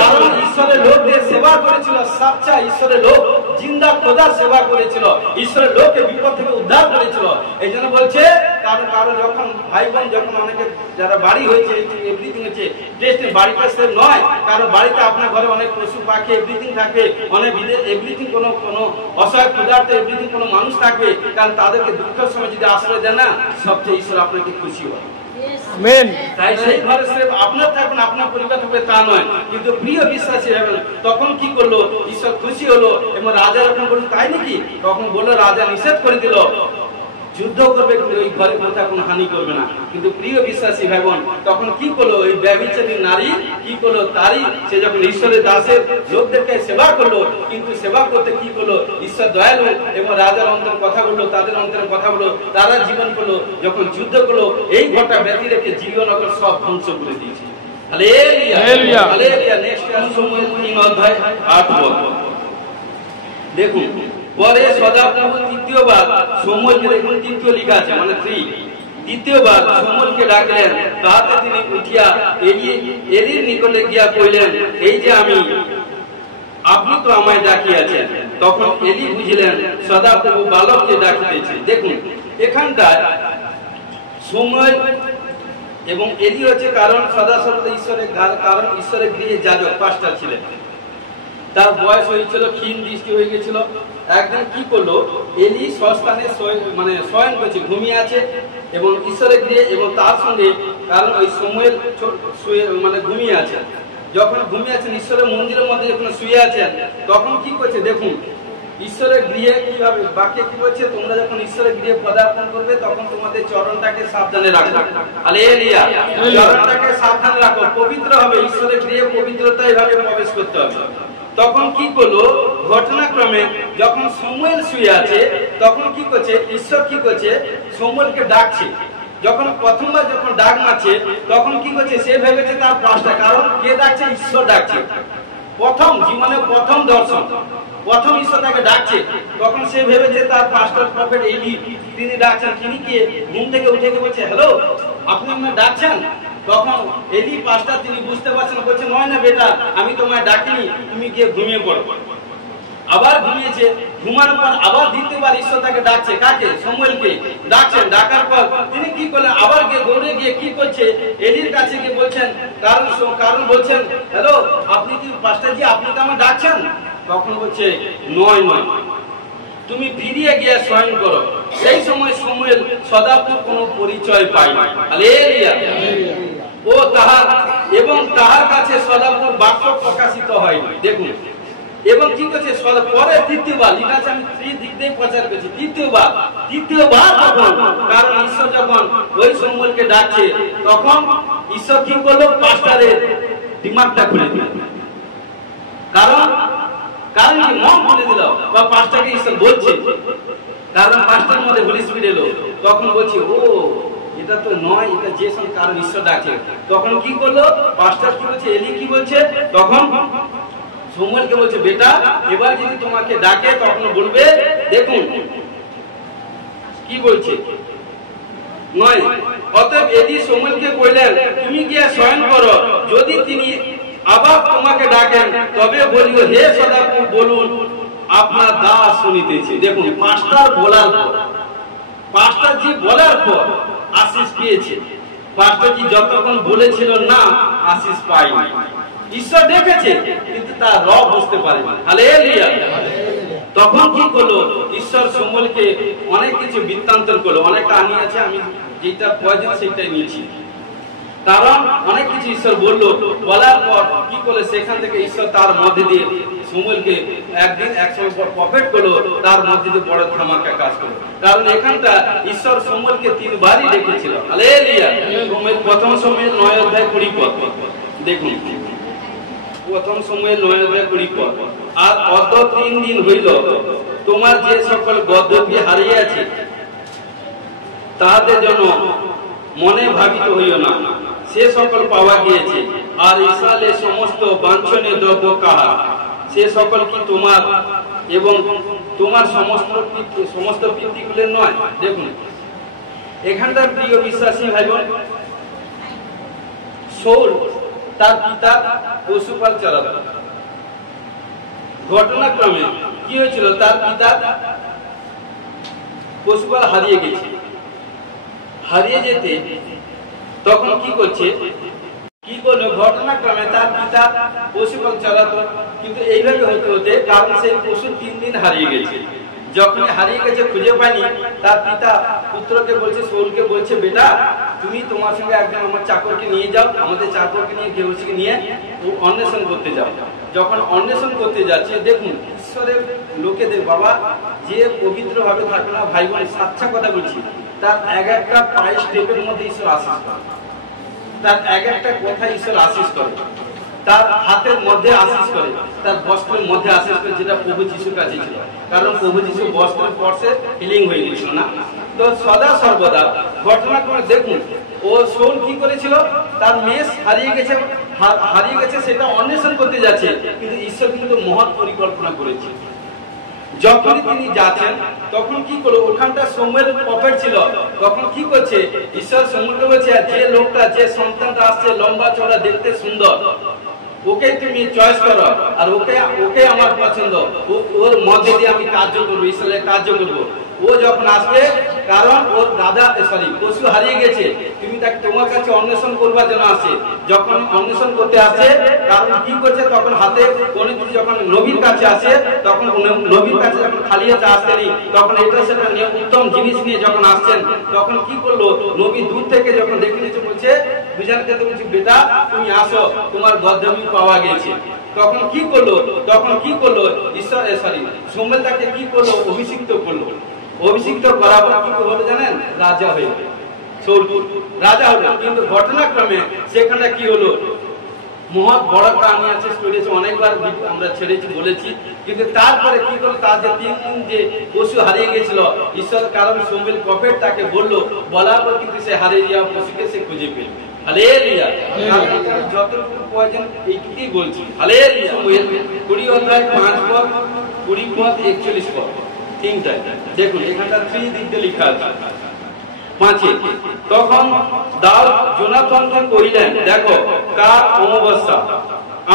কারণ ঈশ্বরের লোকদের সেবা করেছিল, সাচ্চা ঈশ্বরের লোক জিন্দা খোদার সেবা করেছিল, ঈশ্বরের লোককে বিপদ থেকে উদ্ধার করেছিল। এই জন্য বলছে কারণ যখন ভাই বোন যখন অনেকে যারা বাড়ি হয়েছে এভরিথিং হচ্ছে টেস্ট বাড়িটা সে নয়, কারণ বাড়িতে আপনার ঘরে অনেক পশু পাখি এভরিথিং থাকবে, অনেক এভরিথিং কোনো অসহায় ক্ষুধার্ত এভরিথিং কোনো মানুষ থাকবে, কারণ তাদেরকে দুঃখের সময় যদি আশ্রয় দেন না সবচেয়ে ঈশ্বর আপনাকে খুশি হয়। তাই সেই ঘরে আপনার থাকবেন আপনার পরিবার থাকবে তা নয়, কিন্তু প্রিয় বিশ্বাসী হবেন। তখন কি করলো ঈশ্বর খুশি হলো এবং রাজা যখন বলল তাই নাকি, তখন বললো রাজা নিষেধ করে দিল যুদ্ধ করবে কিন্তু ওই ঘরে কোথাও কোনো হানি করবে না। কিন্তু প্রিয় বিশ্বাসী ভাই বোন তখন কি করলো ওই ব্যভিচারী নারী কি করলো তারই সে যখন ঈশ্বরের দাসের লোকদেরকে সেবা করলো, কিন্তু সেবা করতে কি করলো ঈশ্বর দয়ালু এবং রাজার অন্তরের কথা বললো, তাদের অন্তরের কথা বললো, তারা জীবন করলো, যখন যুদ্ধ করলো এই ঘরটা ব্যতি রেখে জিরিয়নগর সব ধ্বংস করে দিয়েছে। Hallelujah hallelujah. নেক্সট সময় 3 অধ্যায় 8 পদ দেখুন। পরে সদাপ্রভু তৃতীয়বার সমুয়েলকে, দেখুন তৃতীয় লেখা আছে মানে 3, দ্বিতীয়বার সমুয়েলকে ডাকলেন, তাহাতে তিনি উঠিয়া এলির নিকটে গিয়া কইলেন, এই যে আপনি তো আমায় ডাকিয়াছেন। তখন এলি বুঝলেন সদাপ্রভু বালককে ডাকিতেছে। দেখুন এখানটায় সমুয়েল এবং এলি হচ্ছে কারণ সদাসর্বদা ঈশ্বরের, কারণ ঈশ্বরের গৃহে যাজক পাঁচটা ছিলেন, তার বয়স হয়েছিল, ক্ষীণ দৃষ্টি হয়ে গেছিল। একদিন কি করলো এলি স্বস্থানে মানে শয়ন করছে, ঘুমিয়ে আছে এবং ঈশ্বরের গৃহে, এবং তার সঙ্গে কারণ ওই সমুয়েল মানে ঘুমিয়ে আছে। যখন ঘুমিয়ে আছেন ঈশ্বরের মন্দিরের মধ্যে যখন শুয়ে আছেন তখন কি করছে দেখুন ঈশ্বরের গৃহে কিভাবে বাক্যে কি বলছে, তোমরা যখন ঈশ্বরের গৃহে পদার্পণ করবে তখন তোমাদের চরণটাকে সাবধানে রাখো। হালেলুয়া। চরণটাকে সাবধানে রাখো, পবিত্র হবে, ঈশ্বরের গৃহে পবিত্রতায় ভাবে প্রবেশ করতে হবে। তখন কি করলো ঘটনাক্রমে যখন সমুয়েল শুয়ে আছে তখন কি করছে ঈশ্বর কি করছে সমুয়েলকে ডাকছে। যখন প্রথমবার যখন ডাক মারছে তখন কি করছে সে ভেবেছে তার পাঁচটা, কারণ কে ডাকছে ঈশ্বর ডাকছে, প্রথম জীবনে প্রথম দর্শন, প্রথম ঈশ্বর তাকে ডাকছে। তখন সে ভেবেছে তার পাঁচটা প্রফেট এলি তিনি ডাকছেন, তিনি কে ঘুম থেকে উঠে বলছে হ্যালো আপনি আমায় ডাকছেন। তখন এলি পাঁচটা তিনি বুঝতে পারছেন, বলছে নয় না বেটা আমি তোমায় ডাকিনি, তুমি গিয়ে ঘুমিয়ে পড়ো। আবার ঘুমিয়েছে, ঘুমানোর পর আবার দ্বিতীয়বার ঈশ্বর তাকে ডাকছে, কাকে সমুয়েলকে ডাকছেন। ডাকার পর তিনি কি করলেন আবার গিয়ে দৌড়ে গিয়ে কি করছে এলির কাছে গিয়ে বলছেন, কারণ বলছেন হ্যালো আপনি কি পাঁচটাজি আপনি তো আমায় ডাকছেন। তখন বলছে নয় নয় তুমি ফিরিয়ে গিয়ে শয়ন করো। সেই সময় সমুয়েল সদাপ্রভুর কোনো পরিচয় পায় না। হালেলুয়া। ও তাহার কাছে সদাপ্রভুর বাক্য প্রকাশিত হয়নি। দেখুন এবং কি করছে পরে তৃতীয়বার লেখা আছে, আমি ত্রি দিক দিয়ে প্রচার করছি, দ্বিতীয়বার তখন, কারণ ঈশ্বর যখন ওই সমুলকে ডাকছে তখন ঈশ্বর কি করলো, পাস্টারের দিমাগটা খুলে দিল। কারণ কি মন খুলে দিল, বা পাস্টারকে ঈশ্বর বলছে, কারণ পাস্টার মধ্যে হোলি স্পিরিট এলো, তখন বলছে ও এটা তো নয়, এটা যে কারণ ঈশ্বর ডাকছে। তখন কি করলো পাস্টার, কি বলছে এলি, কি বলছে তখন সমুয়েলকে বলছে বেটা এবার যদি তোমাকে ডাকে তখন বলবে, দেখুন কি বলছে নয়, অতএব এলি সমুয়েলকে কইলেন তুমি গিয়ে শয়ন করো, যদি তিনি আবার তোমাকে ডাকেন তবে বলিও হে সদাপ্রভু বলুন আপনার দাস শুনিতেছে। দেখুন পাস্টার বলার পর, পাস্টার জি বলার পর আশিস পেয়েছে, পাস্টার জি যতক্ষণ বলেছিল না আশিস পায়নি। ঈশ্বর দেখেছে কিন্তু তার রব বুঝতে পারেনি। হালেলুয়া। তখন কি করলো ঈশ্বর সমুয়েলকে অনেক কিছু বৃত্তান্তর করলো, অনেক কাহিনী আছে, আমি যেটা প্রয়োজন সেটাই নিয়েছি। কারণ অনেক কিছু ঈশ্বর বললো, বলার পর কি করলো সেখান থেকে ঈশ্বর তার মধ্যে দিয়ে সমুয়েলকে একদিন একসময় প্রফেট করলো, তার মধ্যে দিয়ে বড় ধামাকা কাজ করলো। কারণ এখানটা ঈশ্বর সমুয়েলকে 3 বারই ডেকেছিল। হালেলুয়া। প্রথম সময়ের 9 অধ্যায় 20 পদ দেখুন, প্রথম সময়ের 9 অধ্যায় 20 পদ। আর অদ্য 3 দিন হইল তোমার যে সকল গদ্যপি হারিয়ে আছে তাহাদের জন্য মনে ভাবিত হইও না, সে সকল পাওয়া গিয়েছে। আর ইসরায়েলের সমস্ত বাঞ্ছনীয় দ্রব্য কাহার, সে সকল কি তোমার এবং তোমার সমস্ত পিতৃকুলের নয়। দেখুন এখানটার প্রিয় বিশ্বাসী ভাই বোন, শাউল তার পিতা পশুপাল চড়াত। ঘটনাক্রমে কি হয়েছিল, তার পিতা পশুপাল হারিয়ে গেছে। হারিয়ে যেতে তখন কি করছে, কি করলো, ঘটনাক্রমে তার পিতা পশুপাল চড়াতো, কিন্তু এইভাবে হতে হতে কারণ সেই পশু 3 দিন হারিয়ে গেছে। যখন হারিয়ে গেছে খুঁজে পায়নি, তার পিতা পুত্রকে বলছে, শাউলকে বলছে বেটা তুমি তোমার সঙ্গে একজন আমার চাকরকে নিয়ে যাও, আমাদের চাকরকে নিয়ে গেহজিকে নিয়ে অন্বেষণ করতে যাও। যখন অন্বেষণ করতে যাচ্ছে, দেখুন ঈশ্বরের লোকেদের বাবা যে পবিত্র ভাবে থাকে না ভাই বোন, সাচ্চা কথা বলছি, তার এক একটা পায়ে স্টেপের মধ্যে ঈশ্বর আশিস করে, তার এক একটা কথা ঈশ্বর আশিস করে, তার হাতের মধ্যে আশিস করে, তার বস্ত্রের মধ্যে আশিস করে, যেটা প্রভু যিশুর কাছে ছিল। কারণ প্রভু যিশু বস্ত্রের স্পর্শে হিলিং হয়ে গেছিল না। তো সদা সর্বদা ঘটনাক্রমে দেখুন ও শাউল কি করেছিল, তার মেষ হারিয়ে গেছে সেটা অন্বেষণ করতে যাচ্ছে, কিন্তু ঈশ্বর কিন্তু মহৎ পরিকল্পনা করেছে। যখন তিনি যাচ্ছেন তখন কি করলো, ওখানটা সমুয়েল প্রফেট ছিল, তখন কি করছে ঈশ্বর সমুয়েলকে বলছে যে লোকটা, যে সন্তানটা আসছে লম্বা চওড়া দেখতে সুন্দর, ওকে তুমি চয়েস করো, আর ওকে আমার পছন্দ, ওর মধ্যে দিয়ে আমি কার্য করবো, ঈশ্বরের কার্য করবো। ও যখন আসবে, কারণ ওর পশু হারিয়ে গেছে, তুমি তাকে তোমার কাছে অন্বেষণ করবার জন্য আসে। যখন অন্বেষণ করতে আসে, কারণ কি করছে, তখন হাতে কোনো কিছু যখন নবীর কাছে আসে, তখন নবীর কাছে যখন খালি হাতে আসতেনি, তখন এটা সেটা নিয়ে উত্তম জিনিস নিয়ে যখন আসছেন, তখন কি করলো, নবী দূর থেকে যখন দেখে নিচ্ছে বলছে, বুঝাতে যেতে বলছে বেটা তুমি আসো, তোমার গদ্যমি পাওয়া গেছে। তখন কি করলো ঈশ্বর সমুয়েল তাকে কি করলো, অভিষিক্ত করলো। অভিষিক্ত করার পর কি হলো জানেন, রাজা হয়ে শাউল রাজা হলো। কিন্তু ঘটনাক্রমে সেখানে কি হলো, মহৎ বড় কাহিনী আছে, স্টোরি আছে, অনেকবার আমরা ছেড়েছি বলেছি। কিন্তু তারপরে কি করলো, তার যে 3 দিন যে পশু হারিয়ে গেছিল, ঈশ্বর কারণ সমুয়েল প্রফেট তাকে বলার পর কিন্তু সে হারিয়ে যাওয়া পশুকে সে খুঁজে পেল। হালেলুয়া। যতটুকু প্রয়োজন এইটুকুই বলছি। হালেলুয়া। 20 অধ্যায় 5 পদ 20 পদ 41 পদ তিনটায় দেখুন, এখানটা 3 দিক দিয়ে লেখা আছে। 5 তখন দাউদ জোনাথনকে কহিলেন, দেখো কাল অমাবস্যা,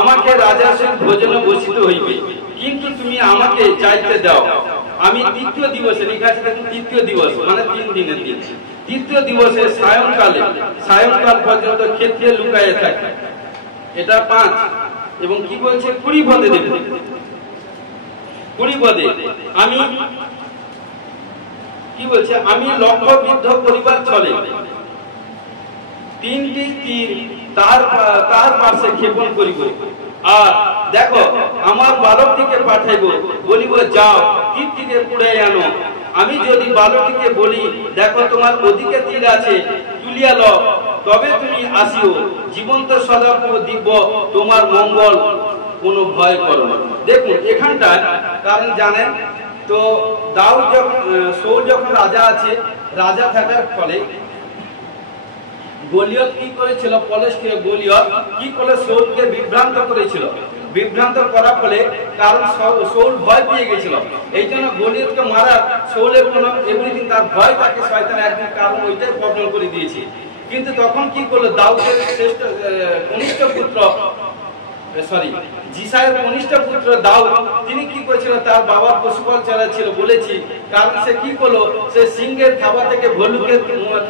আমাকে রাজার সঙ্গে ভোজনে বসিতে হইবে, কিন্তু তুমি আমাকে চাইতে দাও। আমি 3য় দিবসে, লেখা আছে দেখুন 3য় দিবস মানে 3 দিনের দিন, 3য় দিবসে সায়ংকাল পর্যন্ত ক্ষেত্রে লুকাইয়া থাকে। এটা 5 এবং কি বলছে 20 পদে দেখুন, 20 পদে আমি কি বলছে, আমি লক্ষ্য বিদ্ধ করিবার চলে 3টি তীর তার পাশে ক্ষেপণ করিব, আর দেখো আমার বালকটিকে পাঠাইব, বলিব যাও তীরটিকে কুড়াই আনো। আমি যদি বালকটিকে বলি দেখো তোমার ওদিকে তীর আছে, তুলিয়া লও, তবে তুমি আসিও, জীবন্ত সদাপ্রভ দিব্য তোমার মঙ্গল, কোনো ভয় করো না। দেখুন এখানটায় কারণ জানেন তো দাউদ যখন সৌল যখন রাজা আছে, রাজা থাকার ফলে গলিয়ত কি করেছিল, পলেশীয় গলিয়ত কি করে সৌলকে বিভ্রান্ত করেছিল। বিভ্রান্ত করার ফলে কারণ সৌল ভয় পেয়ে গেছিল, এই জন্য গলিয়তকে মারার সৌলের কোনো এভরিথিং তার ভয় তাকে শয়তান একদিন কারণ ওইটাই প্রবলেম করে দিয়েছে। কিন্তু তখন কি করলো, দাউদের শ্রেষ্ঠ কনিষ্ঠ পুত্র জিসায়ের কনিষ্ঠ পুত্র দাউদ তিনি কি করেছিল, তার বাবার পশুপাল চালাচ্ছিল বলেছি, কারণ সে কি করলো, সে সিংহের থাবা থেকে, ভল্লুকের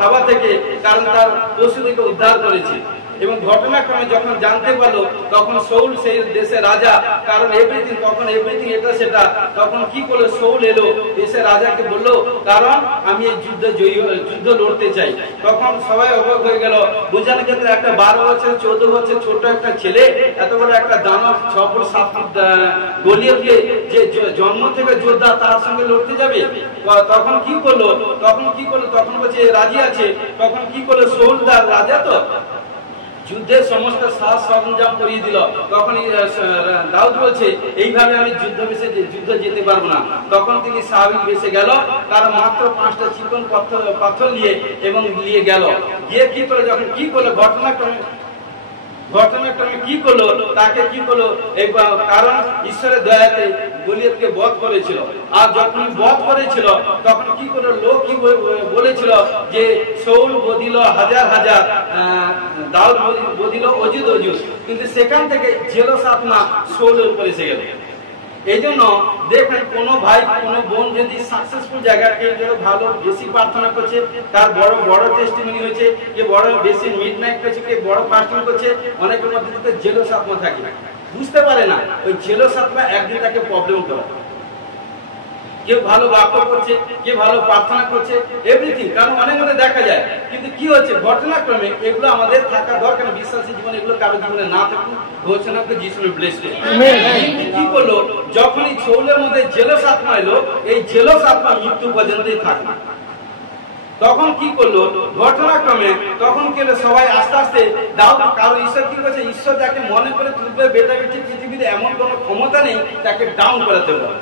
থাবা থেকে কারণ তার পশুদেরকে উদ্ধার করেছে। এবং ঘটনাক্রমে যখন জানতে পারলো তখন সৌল সেই দেশে রাজা, কারণ এভরিথিং তখন এভরিথিং এটা সেটা, তখন কি করলো সৌল এলো এসে রাজাকে বললো কারণ আমি এই যুদ্ধ লড়তে চাই। তখন সবাই অবাক হয়ে গেল, বোঝানোর ক্ষেত্রে একটা 12 বছর 14 বছর ছোট একটা ছেলে এত বড় একটা দানব 6 ফুট 7 ফুট গলিয়তকে যে জন্ম থেকে যোদ্ধা তার সঙ্গে লড়তে যাবে। তখন কি করলো, তখন বলছে রাজি আছে। তখন কি করলো সৌল তার রাজা তো যুদ্ধের সমস্ত সাজ সরঞ্জাম করিয়ে দিল। তখন দাউদ বলছে এইভাবে আমি যুদ্ধ যেতে পারবো না। তখন তিনি স্বাভাবিক বেসে গেল, তার মাত্র 5টা চিকন পাথর নিয়ে এবং নিয়ে গেল, গিয়ে কি করে যখন কি করলো ঘটনাক্রমে কি করলো, তাকে কি করলো, কারণ ঈশ্বরের দয়াতে গলিয়তকে বধ করেছিল। আর যখন বধ করেছিল তখন কি করলো, লোক কি বলেছিল যে সৌল বদিল হাজার হাজার, দাউদ বদিল অযুত অযুত, কিন্তু সেখান থেকে জেলস আত্মা সৌলের উপরে এসে গেল। এই জন্য দেখবেন কোনো ভাই কোনো বোন যদি সাকসেসফুল জায়গাকে ভালো বেশি প্রার্থনা করছে, তার বড় বড় টেস্টিমনি হয়েছে, কে বড় বেশি মিডনাইট করছে, কে বড় ফাস্টিং করছে, অনেকের মধ্যে জেলস আত্মা থাকে, বুঝতে পারে না ওই জেলস আত্মা একদিন তাকে প্রবলেম করে। কেউ ভালো বাক্য করছে, কে ভালো প্রার্থনা করছে, এভরিথিং, কারণ অনেক দেখা যায়। কিন্তু কি হচ্ছে ঘটনাক্রমে এগুলো আমাদের থাকা দরকার, বিশ্বাসী জীবনে এগুলো কারো জীবনে না থাকুন, ঘোষণা করে যিশুর ব্লেসড। কি করলো, যখনই সৌলের মধ্যে জেলস আত্মা এলো, এই জেলস আত্মা মৃত্যু পর্যন্তই থাকবে। তখন কি করলো ঘটনাক্রমে, তখন কি হলো সবাই আস্তে আস্তে দাউদ, কারণ ঈশ্বর কি করছে, ঈশ্বর যাকে মনে করে তুলবে বেটা বেটি পৃথিবীতে এমন কোনো ক্ষমতা নেই তাকে ডাউন করাতে পারে।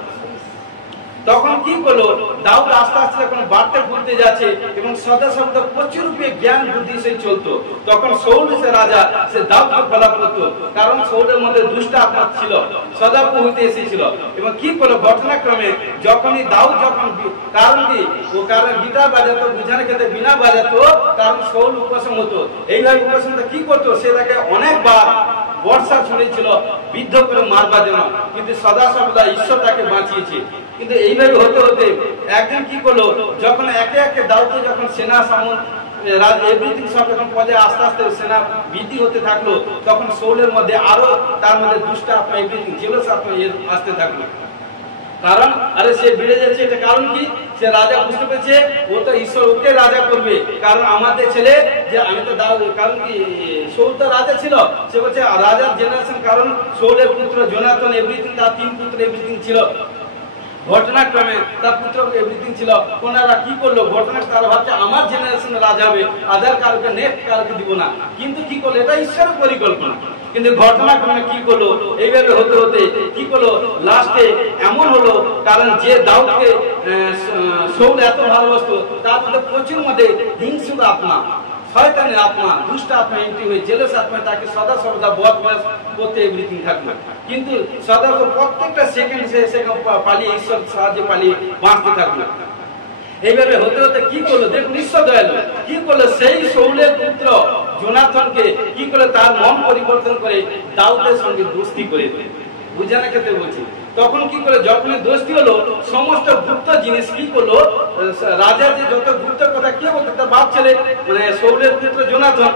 তখন কি করলো দাউদ আস্তে আস্তে যখন বাড়তে ফুলতে যাচ্ছে এবং সদা সর্বদা প্রচুর রূপে জ্ঞান বুদ্ধি সে চলতো, তখন সৌল সে রাজা সে দাউদকে ফলা করতো, কারণ সৌলের মধ্যে দুষ্ট আত্মা ছিল, সদা হইতে এসেছিল। এবং কি করলো ঘটনাক্রমে যখনই দাউদ যখন কারণ কি ও কারণ গিটার বাজাতো, বুঝানোর ক্ষেত্রে বিনা বাজাতো, কারণ সৌল উপশম হতো। এইভাবে উপশমটা কি করতো, সে তাকে অনেকবার বর্ষা ছড়িয়েছিল বিদ্ধ করে মারবার জন্য, কিন্তু সদা সর্বদা ঈশ্বর তাকে বাঁচিয়েছে। কিন্তু এইভাবে হতে হতে একদিন কি করলো, যখন একে একে দাউদকে যখন সেনা সামন্ত এভরিথিং সব যখন পর্যায়ে আস্তে আস্তে সেনা বৃদ্ধি হতে থাকলো, তখন সৌলের মধ্যে আরো তার মধ্যে দুষ্ট আত্মা এভরিথিং জেলাস আত্মা আসতে থাকলো। কারণ আরে সে বেড়ে যাচ্ছে, এটা কারণ কি, সে রাজা বুঝতে পেরেছে ও তো ঈশ্বর ওকে রাজা করবে, কারণ আমাদের ছেলে যে আমি তো কারণ কি সৌল তো রাজা ছিল, সে বলছে রাজার জেনারেশন, কারণ সৌলের পুত্র জোনাথন এভরিথিং, তার 3 পুত্র এভরিথিং ছিল। ঘটনাক্রমে তার পুত্র এভরিথিং ছিল। ওনারা কি করলো ঘটনা, তারা ভাবছে আমার জেনারেশনে রাজা হবে, আধার কারোকে নেক্সট কারোকে দিব না। কিন্তু কি করলো, এটা ঈশ্বরের পরিকল্পনা। কিন্তু ঘটনাক্রমে কি করলো, এইভাবে হতে হতে কি করলো, লাস্টে এমন হলো, কারণ যে দাউদকে সৌল এত ভালোবাসতো তার মধ্যে প্রচুর মধ্যে হিংসুক আত্মা, শয়তানের আত্মা, দুষ্ট আত্মা এন্ট্রি হয়ে জেলাস আত্মা তাকে সদা সর্বদা বদমাশ করতে এভরিথিং থাকবে। কিন্তু সদা প্রত্যেকটা সেকেন্ড সে পালিয়ে ঈশ্বর সাহায্যে পালিয়ে বাঁচতে থাকবে। এইভাবে হতে হতে কি করলো, দেখুন ঈশ্বর দয়ালু কি করলো, সেই সৌলের পুত্র জোনাথনকে কি করে তার মন পরিবর্তন করে দাউদের সঙ্গে দোস্তি করে দিল। বুঝানোর ক্ষেত্রে বলছি, তখন কি করে যখনই দোস্তি হলো, সমস্ত গুপ্ত জিনিস কি করলো, রাজা যে যত গুপ্ত কথা কে বলতো, তার বাপ ছেলে মানে সৌলের পুত্র জোনাথন,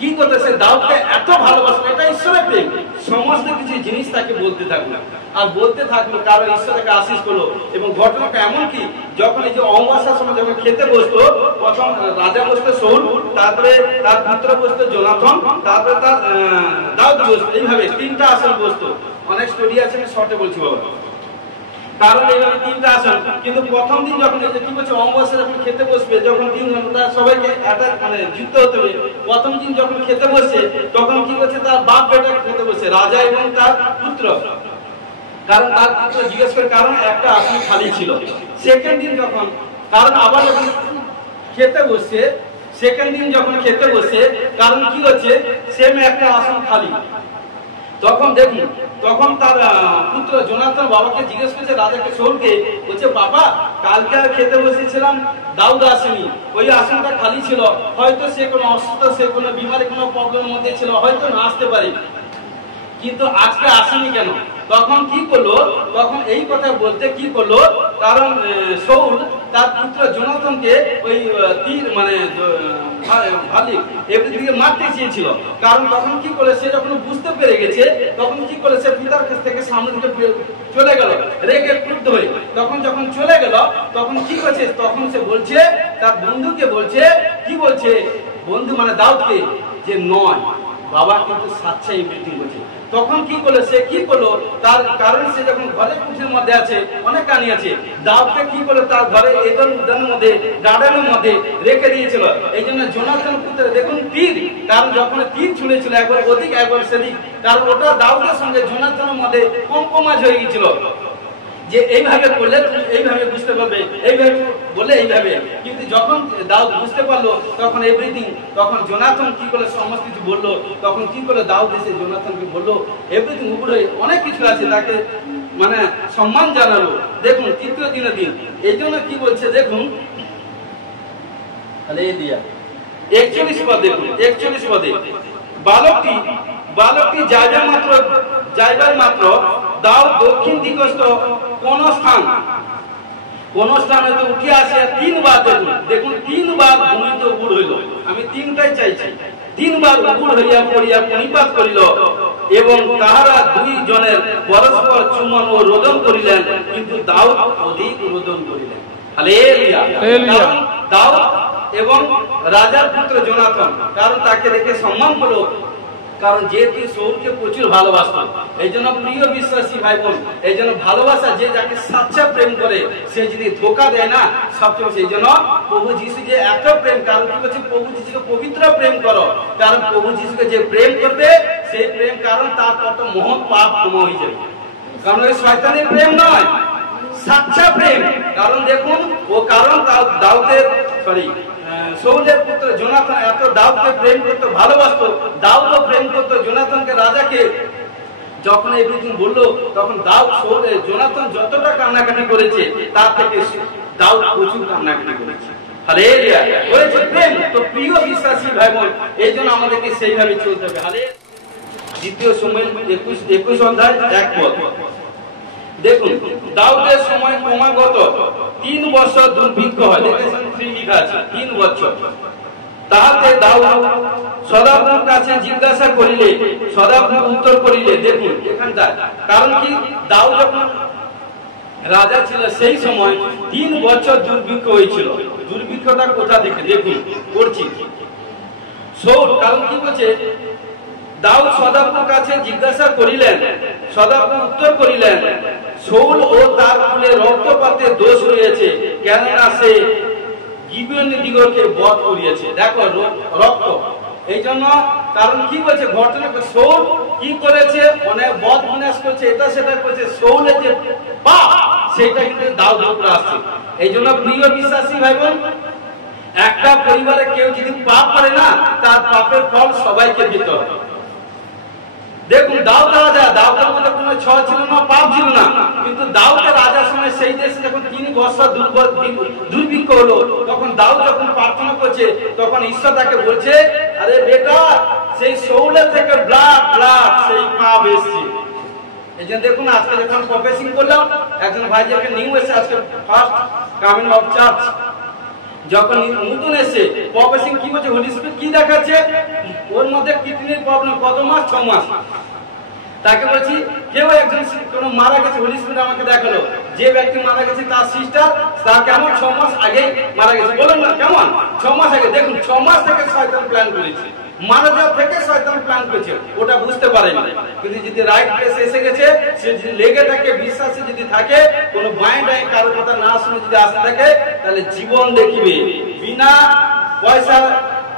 কি করতেছে, দাউদকে এত ভালোবাসলো, এটা ঈশ্বরের প্রেম। সমস্ত কিছু জিনিস তাকে বলতে থাকলো আর বলতে থাকলো, কারণ ঈশ্বর তাকে আশীষ করলো। এবং ঘটনাটা এমন কি, যখন এই যে অমাবস্যার সময় যখন খেতে বসতো, প্রথম রাজা বসতো শাউল, তারপরে তার পুত্র বসতো জোনাথন, তারপরে তার দাউদ বসতো, এইভাবে তিনটা আসন বসতো। অনেক স্টোরি আছে, আমি শর্টে বলছি বাবা, কারণ এইভাবে তিনটা আসন। কিন্তু প্রথম দিন যখন কি বলছে, অমাবস্যা যখন খেতে বসবে, যখন দিন সবাইকে মানে যুক্ত হতে হবে, প্রথম দিন যখন খেতে বসছে, তখন কি করছে, তার বাপ বেটা খেতে বসে, রাজা এবং তার পুত্র। কারণ তার পুত্র জিজ্ঞেস করে, কারণ একটা আসন খালি ছিল। সেকেন্ড দিন যখন, কারণ আবার যখন খেতে বসছে, সেকেন্ড দিন যখন খেতে বসে, কারণ কি হচ্ছে, সেম একটা আসন খালি। তখন দেখুন, তখন তার পুত্র জোনাথন বাবাকে জিজ্ঞেস করছে, রাজাকে শাউলকে, বলছে, বাবা কালকে খেতে বসেছিলাম, দাউদ আসেনি, ওই আসনটা খালি ছিল, হয়তো সে কোনো অসুস্থ, সে কোনো বিমারি, কোনো প্রবলেমের মধ্যে ছিল, হয়তো না আসতে পারে, কিন্তু আজকে আসেনি কেন? তখন কি করলো, তখন এই কথা বলতে কি করলো, কারণ শাউল তার পুত্র জোনাথনকে ওই তীর মানে ভালি এদিকে মারতে চেয়েছিল। কারণ তখন কি করে, সে যখন বুঝতে পেরে গেছে, তখন কি করে, সে পিতার কাছ থেকে সামনে দিকে চলে গেল, রেগে ক্রুদ্ধ হয়ে। তখন যখন চলে গেল, তখন কি করছে, তখন সে বলছে তার বন্ধুকে, বলছে কি বলছে, বন্ধু মানে দাউদকে, যে নয়, বাবা কিন্তু স্বেচ্ছায় মিটিং করছে। তখন কি করলো, সে কি করলো, তার কারণ সে যখন ঘরে কুঠির মধ্যে আছে, অনেক কানি আছে, দাউদকে কি করলো, তার ঘরে এদন উদ্যানের মধ্যে, গার্ডেনের মধ্যে রেখে দিয়েছিল। এই জন্য জোনাথন পুত্র দেখুন তীর, কারণ যখন তীর ছুঁড়েছিল, একবার ওদিক একবার সেদিক, কারণ ওটা দাউদের সঙ্গে জোনাথনের মধ্যে কম্প্রোমাইজ হয়ে গেছিল, যে এইভাবে করলে তুমি এইভাবে বুঝতে পারবে, এইভাবে বলে এইভাবে। কিন্তু যখন দাউদ বুঝতে পারলো, তখন এভরিথিং, তখন জোনাথন কি করে সমস্ত কিছু বললো, তখন কি করে দাউদ এসে জোনাথনকে বললো এভরিথিং, উপরে অনেক কিছু আছে, তাকে মানে সম্মান জানালো। দেখুন তৃতীয় দিনের দিন, এই জন্য কি বলছে দেখুন, 41 পদ দেখুন, 41 পদে, বালকটি যাইবার মাত্র দাউদ দক্ষিণ দিগস্থ কোন স্থান হইতে উঠে আসিয়া 3 বার, দেখুন 3 বার ভূমিতে উপুড় হইল। আমি 3টাই চাইছি। 3 বার উপুড় হইয়া পড়িয়া প্রণিপাত করিল, এবং তাহারা 2 জনের পরস্পর চুম্বন ও রোদন করিলেন, কিন্তু দাউদ অধিক রোদন করিলেন। হালেলুয়া। দাউদ এবং রাজার পুত্র জোনাথন, কারণ তাকে দেখে সম্মান করলো, কারণ যেহেতু শাউলকে প্রচুর ভালোবাসতো। এই জন্য প্রিয় বিশ্বাসী ভাই বোন, এই জন্য ভালোবাসা, যে যাকে সাচ্চা প্রেম করে, সে যদি ধোকা দেয় না, সবচেয়ে সেই জন্য প্রভু যিশু যে এত প্রেম, কারণ কি বলছে, প্রভু যিশুকে পবিত্র প্রেম করো, কারণ প্রভু যিশুকে যে প্রেম করবে, সেই প্রেম কারণ তার কত মহৎ পাপ ক্ষমা হয়ে যাবে। কারণ ওই শয়তানের প্রেম নয়, সাচ্চা প্রেম। কারণ দেখুন, ও কারণ দাউদের শাউলের পুত্র জোনাথন এত দাউদকে প্রেম করতো, ভালোবাসতো, দাউদও প্রেম করতো জোনাথনকে, রাজাকে। যখন এভরিথিং বললো, তখন দাউদ জোনাথন যতটা কান্নাকাটি করেছে, তার থেকে দাউদ প্রচুর কান্নাকাটি করেছে। হালেলুয়া, করেছে প্রেম। তো প্রিয় বিশ্বাসী ভাই বোন, এই জন্য আমাদেরকে সেইভাবে চলতে হবে। হালেলুয়া। দ্বিতীয় সমুয়েল 21 অধ্যায় 1 পদ দেখুন, দাউদের সময় ক্রমাগত 3 বছর দুর্ভিক্ষ হয়। দেখেছেন 3 লেখা আছে, 3 বছর। তাহাতে দাউদ সদাপ্রভুর কাছে জিজ্ঞাসা করিলে, সদাপ্রভু উত্তর করিলে। দেখুন এখানটা, কারণ কি, দাউদ যখন রাজা ছিল সেই সময় 3 বছর দুর্ভিক্ষ হয়েছিল। দুর্ভিক্ষটা কোথা থেকে দেখুন করছি। শাউল, কারণ কি বলছে, দাউদ সদাপ্রভুর কাছে জিজ্ঞাসা করিলেন, সদাপ্রভু উত্তর করিলেন, শাউল ও তার কুলে রক্তপাতে দোষ রয়েছে, কেননা সে গিবিয়নী দিগকে বধ করিয়েছে। দেখো রক্ত, এই জন্য, কারণ কি বলছে, ঘটনা শাউল কি করেছে, অনেক বধ বিনাশ করছে, এটা সেটা করেছে, শাউলের যে পাপ, সেটা কিন্তু দাউদ উপরে আসছে। এই জন্য প্রিয় বিশ্বাসী ভাই বোন, একটা পরিবারে কেউ যদি পাপ করে না, তার পাপের ফল সবাইকে দিতে হবে। দেখুন দাউদ রাজা, দাউদের মধ্যে কোনো ছল ছিল না, পাপ ছিল না, কিন্তু দাউদের রাজার সময় সেই দেশে যখন 3 বছর দুর্ভিক্ষ হলো, তখন দাউদ যখন প্রার্থনা করছে, তখন ঈশ্বর তাকে বলছে, আরে বেটা, সেই শাউলের থেকে ব্লাড সেই পাপ এসেছে। এই জন্য দেখুন, আজকে যখন প্রফেসিং করলাম, একজন ভাই যাকে নিউ এসে আজকে ফার্স্ট কামিং অফ চার্চ, যখন নতুন এসে প্রফেসিং কি বলছে, হোলি স্পিরিট কি দেখাচ্ছে, ওর মধ্যে কিডনির প্রবলেম কত মাস, 6 মাস। তাকে বলছি কেউ একজন কোন মারা গেছে, হোলি স্পিরিট আমাকে দেখালো, যে ব্যক্তি মারা গেছে তার সিস্টার, তার কেমন 6 মাস আগে মারা গেছে। বলুন না কেমন 6 মাস আগে। দেখুন 6 মাস থেকে শয়তান প্ল্যান করেছে, মারা যাওয়া থেকে শয়তান প্ল্যান করেছে, ওটা বুঝতে পারেনি। কিন্তু যদি রাইট প্লেসে এসে গেছে, সে যদি লেগে থাকে, বিশ্বাসে যদি থাকে, কোনো বাঁয়ে ডাই কারোর কথা না শুনে যদি আসে থাকে, তাহলে জীবন দেখিবে বিনা পয়সা,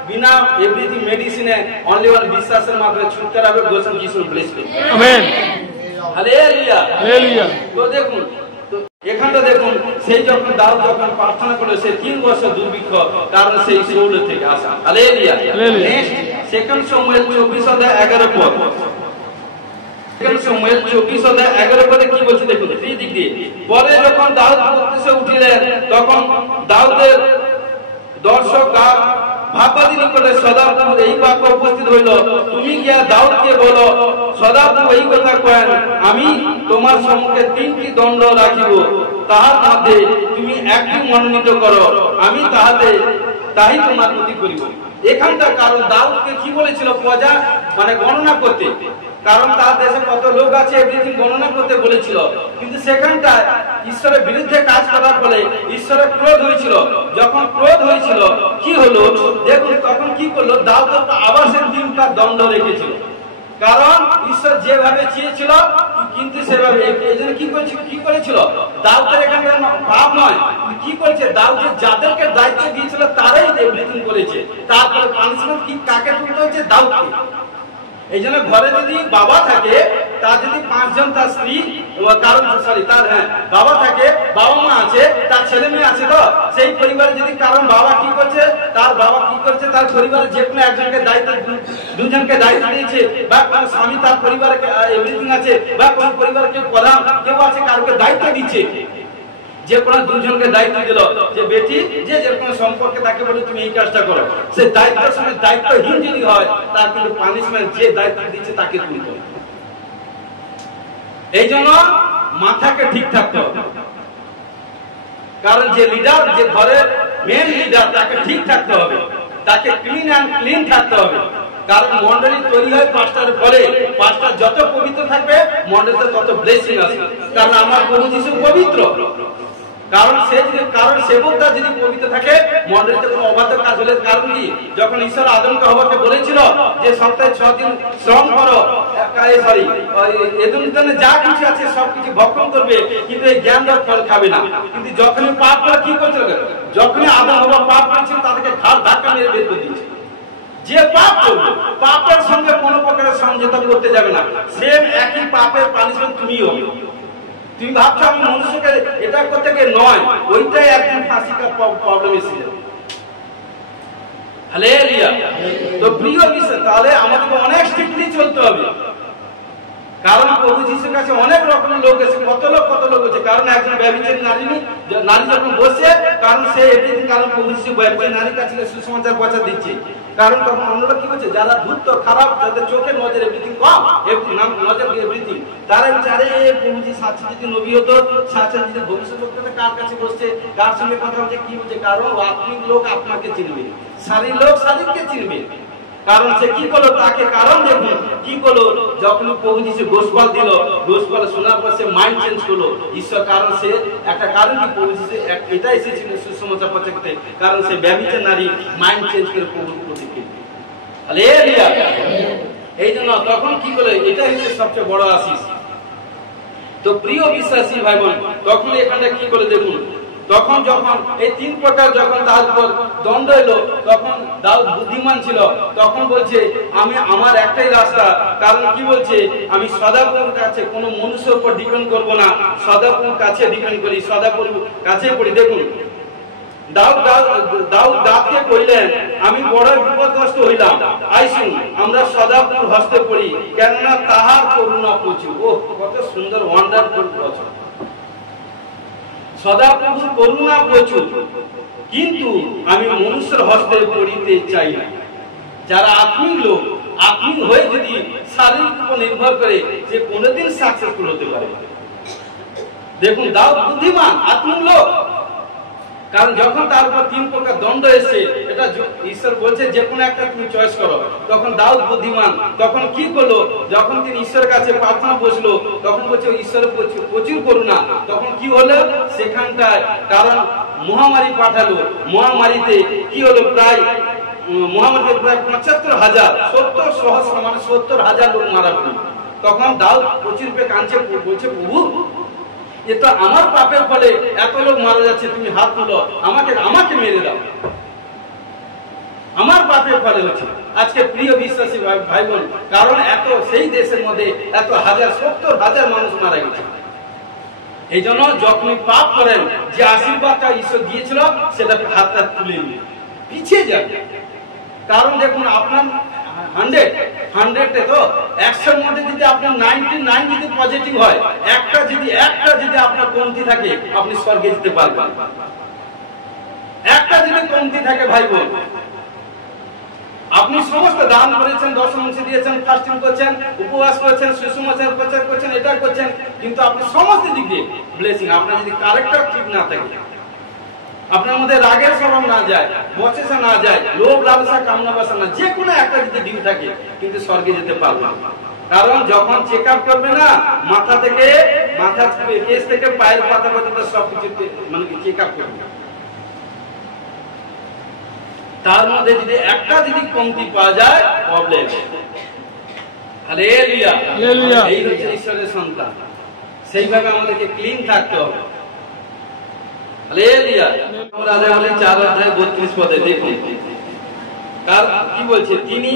বিনা এভরিথিং মেডিসিনে, অনলি ওয়ান বিশ্বাসের মাধ্যমে ছুটতে হবে। গোসল যিশুর ব্লেস করুন, আমেন, হালেলুয়া, হালেলুয়া। তো দেখুন, তো এখানটা দেখুন, সেই যখন দাউদ যখন প্রার্থনা করে, সে 3 বছর দুর্ভিক্ষ, কারণ সেই শাউল থেকে আসা। হালেলুয়া। নেক্সট সেকেন্ড শমুয়েল 24:11 পদ। সেকেন্ড শমুয়েল 24:11 পদে কি বলছে দেখুন, এই দিক দিয়ে। পরে যখন দাউদ প্রত্যুষে উঠিলেন, তখন দাউদের দর্শক ভাববাদী নিকটে সদাপ্রভু এই বাক্য উপস্থিত হইল, তুমি গিয়া দাউদকে বলো, সদাপ্রভু এই কথা কয়েন, আমি তোমার সম্মুখে 3টি দণ্ড রাখিব, তাহার মধ্যে তুমি একটি মনোনীত করো, আমি তাই তোমার প্রতি করিব। এখানটার কারণ দাউদকে কি বলেছিল, প্রজা মানে গণনা করতে, কারণ তার দেশে কত লোক আছে এভরিথিং গণনা করতে বলেছিল। কিন্তু সেখানটা ঈশ্বরের বিরুদ্ধে কাজ করার ফলে ঈশ্বরের ক্রোধ হয়েছিল। যখন ক্রোধ হয়েছিল কি হলো দেখুন, তখন কি করলো, দাউদ আবার সে 3টা দণ্ড রেখেছিল, কারণ ঈশ্বর যেভাবে চেয়েছিল কিন্তু সেভাবে। এই জন্য কি করেছিল, দাউদের এখানে পাপ নয়, কি করেছে, দাউদের যাদেরকে দায়িত্ব দিয়েছিল তারাই এভরিথিং করেছে। তারপরে পানিশমেন্ট কি কাকে তুলতে হয়েছে, দাউদকে। এই জন্য ঘরে যদি বাবা থাকে, তার যদি 5 জন তার স্ত্রী, কারণ তার বাবা থাকে, বাবা মা আছে, তার ছেলে মেয়ে আছে, তো সেই পরিবারে যদি কারণ বাবা কি করছে, তার বাবা কি করছে, তার পরিবারের যে কোনো একজনকে দায়িত্ব, 2 জনকে দায়িত্ব দিয়েছে, বা কোন স্বামী তার পরিবারে এভরিথিং আছে, বা কোন পরিবারে কেউ প্রধান কেউ আছে, কারোকে দায়িত্ব দিচ্ছে, যে কোনো 2 জনকে দায়িত্ব দিল, যে বেটি যে কোনো সম্পর্কে তাকে বলে তুমি এই কাজটা করো, সে দায়িত্বের সঙ্গে দায়িত্বহীন যদি হয়, তার কিন্তু পানিশমেন্ট যে দায়িত্ব দিচ্ছে তাকে তুলতে হবে। এই জন্য মাথাকে ঠিক থাকতে হবে, কারণ যে লিডার, যে ঘরের মেন লিডার, তাকে ঠিক থাকতে হবে, তাকে ক্লিন থাকতে হবে। কারণ মন্ডলী তৈরি হয় পাস্টারের ফলে, পাস্টার যত পবিত্র থাকবে মন্ডলীতে তত ব্লেসিং আসবে। কারণ আমার প্রভু যিশু পবিত্র, কারণ সেবকটা যদি পবিত্র থাকে, মন্ডলীতে কোনো অবাধ্য কাজ হলে কারণ কি, যখন ঈশ্বর আদমকে হওয়াকে বলেছিল যে সপ্তাহে 6 দিন শ্রম করো, এদের যা কিছু আছে সবকিছু ভক্ষণ করবে, কিন্তু এই জ্ঞান দেওয়ার ফল খাবে না। কিন্তু যখনই পাপ করে কি করছিল, যখনই আদম হওয়া পাপ করেছিল, তাদেরকে ঘাড় ধাক্কা মেরে বের করে দিয়েছে। যে পাপ করবে, পাপের সঙ্গে কোনো প্রকারের সমঝোতা করতে যাবে না, সেম একই পাপের পানিশমেন্ট তুমিও হবে। তুমি ভাবছো আমি মনুষ্যকে এটা করতে গিয়ে নয়, ওইটাই একদিন ফাঁসিকার প্রবলেম এসে যাবে। হালেলুয়া। তো প্রিয় বিষয়, তাহলে আমাদেরকে অনেক স্ট্রিক্টলি চলতে হবে, কারণ প্রভু যিশুর কাছে অনেক রকমের লোক এসে, কত লোক আছে। কারণ একজন ব্যভিচারী নারী যখন বসে, কারণ সে এভরিথিং, কারণ প্রভু যিশু ব্যভিচারী নারীর কাছে সুসমাচার প্রচার দিচ্ছে, কারণ তখন অন্যরা কি করছে, যারা ধূর্ত খারাপ, যাদের চোখের নজর এভরিথিং কম, নজর এভরিথিং, তারা চারে প্রভু যিশু সাথে যদি নবী হতো, সাথে যদি ভবিষ্যৎবক্তা কার কাছে বসছে, কার সঙ্গে কথা হচ্ছে, কি বলছে, কারণ আত্মিক লোক আত্মাকে চিনবে, শারীরিক লোক শারীরকে চিনবে। কারণ সে কি করলো, তাকে কারণ দেখুন কি করলো, যখন প্রভু যিশু গোসপাল দিল, গোসপাল শোনার পর সে মাইন্ড চেঞ্জ করলো ঈশ্বর, কারণ সে একটা কারণ কি, প্রভু যিশু এটা এসেছিল সুসমাচার প্রচার করতে, কারণ সে ব্যভিচার নারী মাইন্ড চেঞ্জ করে প্রভুর প্রতি। হালেলুয়া। এই জন্য তখন কি করলো, এটা হচ্ছে সবচেয়ে বড় আশীষ। তো প্রিয় বিশ্বাসী ভাই বোন, তখন এখানে কি করে দেখুন, তখন যখন এই 3 প্রকার যখন তার উপর দণ্ড এলো, তখন দাউদ বুদ্ধিমান ছিল, তখন বলছে আমি আমার একটাই রাস্তা, কারণ কি বলছে, আমি সদাপ্রভুর কাছে, কোনো মনুষ্যের উপর ডিপেন্ড করবো না, সদাপ্রভুর কাছে ডিপেন্ড করি, সদাপ্রভুর কাছে পড়ি। দেখুন দাউদ দাউদকে কইলেন, আমি বড় বিপদগ্রস্ত হইলাম, আইসুন আমরা সদাপ্রভুর হস্তে পড়ি, কেননা তাহার করুণা প্রচুর। ও কত সুন্দর, ওয়ান্ডারফুল বচন। সদাপ্রভুর করুণা প্রচুর, কিন্তু আমি মনুষ্যের হস্তে পড়িতে চাই না। যারা আত্মিক লোক, আত্মিক হয়ে যদি শারীরিক উপর নির্ভর করে, যে কোনোদিন সাকসেসফুল হতে পারে। দেখুন দাউদ বুদ্ধিমান, আত্মিক লোক, কারণ যখন তার উপর 3 প্রকার দণ্ড এসে, এটা ঈশ্বর বলছে যে কোনো একটা তুমি চয়েস করো। তখন দাউদ বুদ্ধিমান, তখন কি করলো, যখন তিনি ঈশ্বরের কাছে প্রার্থনা বসলো, তখন বলছে ঈশ্বরের প্রচুর করুণা। তখন কি হলো সেখানটায়, কারণ মহামারী পাঠালো। মহামারীতে কি হলো, প্রায় মহামারীতে প্রায় ৭৫,০০০, ৭০ সহস্র মানে ৭০,০০০ লোক মারা গেল। তখন দাউদ প্রচুর কাঁদছে, বলছে প্রভু এ তো আমার পাপের ফলে এত লোক মারা যাচ্ছে, তুমি হাত তুলো, আমাকে মেরে দাও, আমার পাপের ফলে হচ্ছে। আজকে প্রিয় বিশ্বাসী ভাই বোন, কারণ এত সেই দেশের মধ্যে এত ৭০,০০০ মানুষ মারা গেছে। এই জন্য যখনই পাপ করেন, যে আশীর্বাদটা ঈশ্বর দিয়েছিল সেটা হাতটা তুলে নিয়ে পিছিয়ে যাবে। কারণ দেখুন আপনার 100 তো 100-এর মধ্যে যদি আপনার 99 যদি পজিটিভ হয়, একটা যদি আপনার কমতি থাকে, আপনি স্বর্গে যেতে পারবেন। একটা যদি কমতি থাকে ভাই বোন, আপনি সমস্ত দান করেছেন, দশমাংশ দিয়েছেন, ফাস্টিং করছেন, উপবাস করছেন, সুষমাচার প্রচার করছেন, এটা করছেন, কিন্তু আপনি সমস্ত দিক দিয়ে ব্লেসিং, আপনার যদি ক্যারেক্টার ঠিক না থাকে, আপনার মধ্যে রাগের স্বভাব না যায়, বচসা না যায়, লোভ লালসা কামনা বাসা না, যে কোনো একটা যদি ডিউ থাকে, কিন্তু স্বর্গে যেতে পারবে না। কারণ যখন চেক আপ করবে না, মাথা কেস থেকে পায়ের পাতা পর্যন্ত সবকিছু মানে চেক আপ করবে, তার মধ্যে যদি একটা যদি কমতি পাওয়া যায়, প্রবলেম। Hallelujah, hallelujah. এই হচ্ছে ঈশ্বরের সন্তান, সেইভাবে আমাদেরকে ক্লিন থাকতে হবে। হালেলুয়া। আমরা 4 অধ্যায় 32 পদে দেখুন কার কি বলছে, তিনি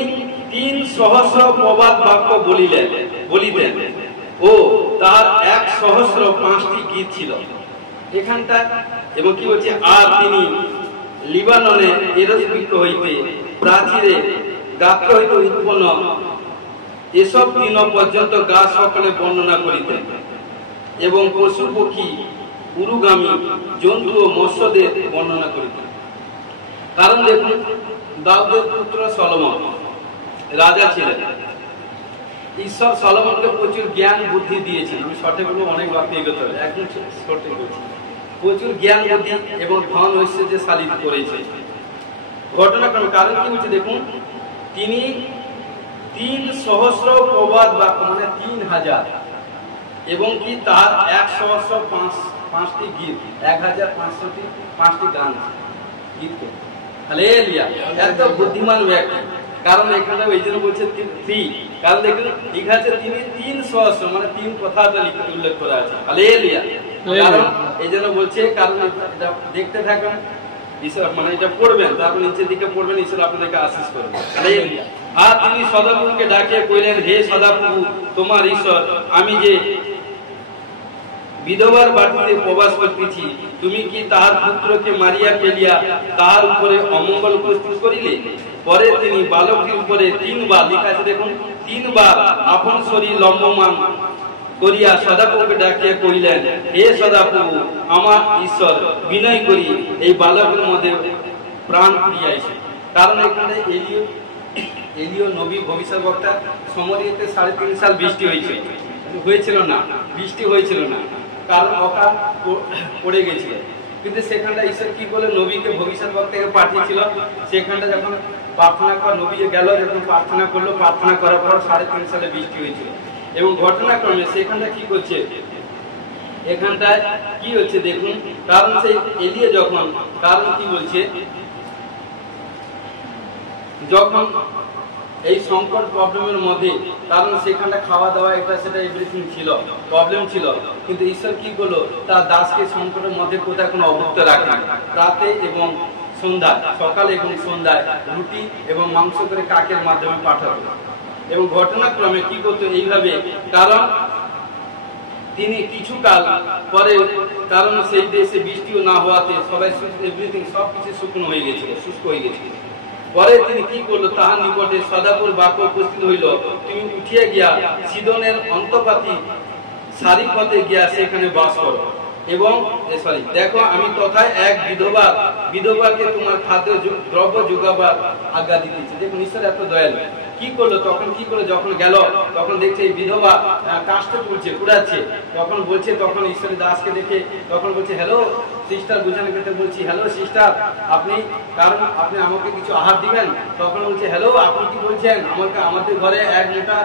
3 সহস্র প্রবাদ বাক্য বলিতেন ও তার 1 সহস্র 5টি গীত ছিল এখানটা। এবং কি বলছে, আর তিনি লিবাননে এরস বৃক্ষ হইতে, প্রাচীরে গাত্র হইতে উৎপন্ন এসব তৃণ পর্যন্ত গাছ সকলে বর্ণনা করিতেন, এবং পশু পক্ষী, উরুগামী জন্তু ও মৎস্যদের বর্ণনা করিতেন। কারণ দেখুন, দাউদের পুত্র সলোমন রাজা ছিলেন। ঈশ্বর সলোমনকে প্রচুর জ্ঞান বুদ্ধি দিয়েছেন। আমি শর্টে বলবো, অনেক বাক্য এগোতে হবে, একদম শর্টে বলছি। প্রচুর জ্ঞান বুদ্ধি এবং ধন ঐশ্বর্যশালী করেছে। ঘটনাক্রমে কারণ কি হচ্ছে দেখুন, তিনি 3 সহস্র প্রবাদ বাক্য মানে 3000, এবং কি তার 1 সহস্র 5টি গীত, 1505টি গান গীত। হালেলুয়া, এত বুদ্ধিমান ব্যক্তি। কারণ এখানে ওই জন্য বলছে 3, কারণ দেখুন ঠিক আছে, তিনি 3 সহস্র মানে 3 কথাটা উল্লেখ করা আছে। হালেলুয়া। কারণ এই জন্য বলছে, কারণ এটা দেখতে থাকেন, ঈশ্বর মানে এটা পড়বেন, তারপর নিচের দিকে পড়বেন, ঈশ্বর আপনাদেরকে আশীষ করবেন। হালেলুয়া। আর তিনি সদাপ্রভুকে ডাকিয়ে কইলেন, হে সদাপ্রভু তোমার ঈশ্বর, আমি যে বিধবার বাটিতে প্রবাস করতেছি, তুমি কি তাহার পুত্রকে মারিয়া ফেলিয়া তাহার উপরে অমঙ্গল উপস্থিত করিলে? পরে তিনি বালকটির উপরে 3 বার, লেখা আছে দেখুন, 3 বার আপন শরীর লম্বমান করিয়া সদাপ্রভুকে ডাকিয়া কইলেন, হে সদাপ্রভু আমার ঈশ্বর, বিনয় করি এই বালকের মধ্যে প্রাণ ফিরিয়াইছে। কারণ এখানে এলিও নবী ভবিষ্যৎবক্তা সমরিয়াতে 3.5 সাল বৃষ্টি হয়েছিল না, বৃষ্টি হয়েছিল না, কারণ অকাল পড়ে গেছিল। কিন্তু সেখানটা ঈশ্বর কি বলে, নবীকে ভবিষ্যৎবক্তাকে পাঠিয়েছিল। সেখানটা যখন প্রার্থনা কর, নবী গেল, যখন প্রার্থনা করলো, প্রার্থনা করার পর 3.5 সালে বৃষ্টি হয়েছিল। এবং ঘটনাক্রমে সেখানটা কি করছে, এখানটায় কি হচ্ছে দেখুন, কারণ সেই এলিয়া যখন, কারণ কি বলছে, যখন এই সংকট প্রবলেমের মধ্যে, কারণ সেখানটা খাওয়া দাওয়া এটা সেটা এভরিথিং ছিল, প্রবলেম ছিল, কিন্তু ঈশ্বর কি করলো, তার দাসকে সংকটের মধ্যে কোথায় কোনো অভুক্ত রাখেন। রাতে এবং সন্ধ্যায়, সকালে এবং সন্ধ্যায় রুটি এবং মাংস করে কাকের মাধ্যমে পাঠাতো। এবং ঘটনাক্রমে কি করতো এইভাবে, কারণ তিনি কিছুকাল পরে, কারণ সেই দেশে বৃষ্টিও না হওয়াতে সবাই এভরিথিং সবকিছু শুকনো হয়ে গেছিল, শুষ্ক হয়ে গেছিল। পরে তিনি কি করলো, তাহার নিকটে সদাপুর বাক্য উপস্থিত হইল, তুমি উঠিয়া গিয়া সিদনের অন্তপাতি সারিপথে গিয়া সেখানে বাস করো, এবং দেখো আমি তথায় এক বিধবাকে তোমার খাদ্য দ্রব্য যোগাবার আজ্ঞা দিতেছি। দেখুন ঈশ্বর এত দয়ালু। কি করলো তখন, কি করলো, যখন গেল তখন দেখছে এই বিধবা কাষ্ঠ তুলছে, কুড়াচ্ছে, তখন বলছে, তখন ঈশ্বরের দাসকে দেখে তখন বলছে, হ্যালো সিস্টার বোঝানোর ক্ষেত্রে বলছি, হ্যালো সিস্টার, আপনি কারণ আপনি আমাকে কিছু আহার দিবেন। তখন বলছে, হ্যালো আপনি কি বলছেন, আমাদের ঘরে এক মোটা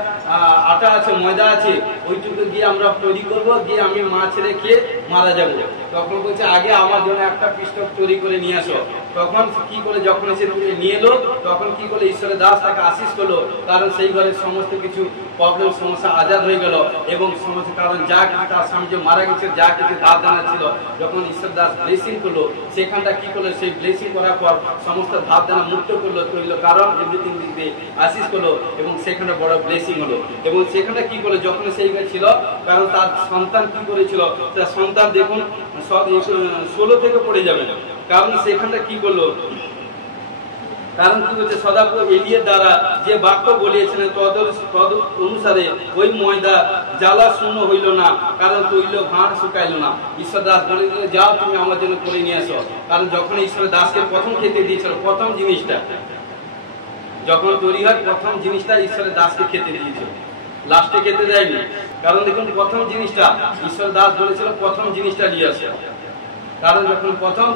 আটা আছে, ময়দা আছে, ওইটুকু গিয়ে আমরা তৈরি করবো, গিয়ে আমি মা ছেড়ে খেয়ে মারা যাবো। তখন বলছে, আগে আমার জন্য একটা পিষ্টক তৈরি করে নিয়ে আসো। তখন কি করে যখন এসে নিয়ে এলো, তখন কি করে ঈশ্বরের দাস তাকে আশীষ করলো, কারণ সেই ঘরের সমস্ত কিছু প্রবলেম সমস্যা আজাদ হয়ে গেল। এবং সমস্ত কারণ যা তার স্বামী যে মারা গেছে, যা কিছু ধার দানা ছিল, যখন ঈশ্বর দাস ব্লেসিং করলো, সেখানটা কি করলো, সেই ব্লেসিং করার পর সমস্ত ধার দানা মুক্ত করলো, তৈরি কারণ এভরিথিং দিক দিয়ে আশীষ করলো, এবং সেখানে বড় ব্লেসিং হলো। এবং সেখানে কি করলো, যখন সেই ছিল, কারণ তার সন্তান কি করেছিল, তার সন্তান দেখুন 16 থেকে পড়ে যাবে, কারণ সেখানটা কি করলো, কারণ কি বলছে, সদাপ্রভু এলিয়ের দ্বারা যে বাক্য বলিয়েছিলেন তদ অনুসারে ওই ময়দা জ্বালা শূন্য হইল না, কারণ তৈল ভাঁড় শুকাইল না। ঈশ্বর দাস বলে দিল, যাও তুমি আমার জন্য করে নিয়ে আসো। কারণ যখন ঈশ্বর দাসকে প্রথম খেতে দিয়েছিল, প্রথম জিনিসটা যখন তৈরি হয়, প্রথম জিনিসটা ঈশ্বরের দাসকে খেতে দিয়েছিল, লাস্টে খেতে দেয়নি। কারণ দেখুন, প্রথম জিনিসটা ঈশ্বর দাস বলেছিল, প্রথম জিনিসটা নিয়ে আসে। কারণ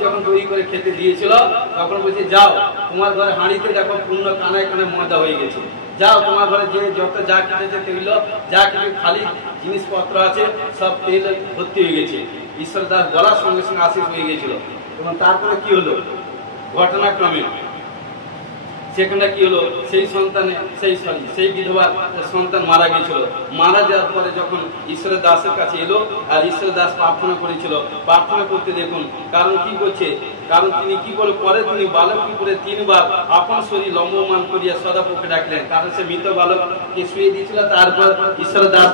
যখন তৈরি করে খেতে দিয়েছিল, তখন বলছে, যাও তোমার ঘরে হাঁড়িতে দেখো পূর্ণ কানায় কানায় ময়দা হয়ে গেছে, যাও তোমার ঘরে যে যত যা কেটেছে তেল, যা কিছু খালি জিনিসপত্র আছে, সব তেল ভর্তি হয়ে গেছে। ঈশ্বর দাস বলার সঙ্গে সঙ্গে আশীষ হয়ে গেছিল। এবং তারপরে কি হলো, ঘটনাক্রমে সেখানে কি হলো, সেই বিধবার সন্তান মারা গেছিল। মারা যাওয়ার পরে যখন ঈশ্বরের দাসের কাছে এলো, আর ঈশ্বরের দাস প্রার্থনা করেছিল, প্রার্থনা করতে দেখুন, কারণ কি করছে, কারণ তিনি কি বলে, পরে তিনি বালককে করে 3 বার আপন শরীর লম্বমান করিয়া সদাপ্রভুকে ডাকলেন। কারণ সে মৃত বালককে শুয়ে দিয়েছিল, তারপর ঈশ্বরের দাস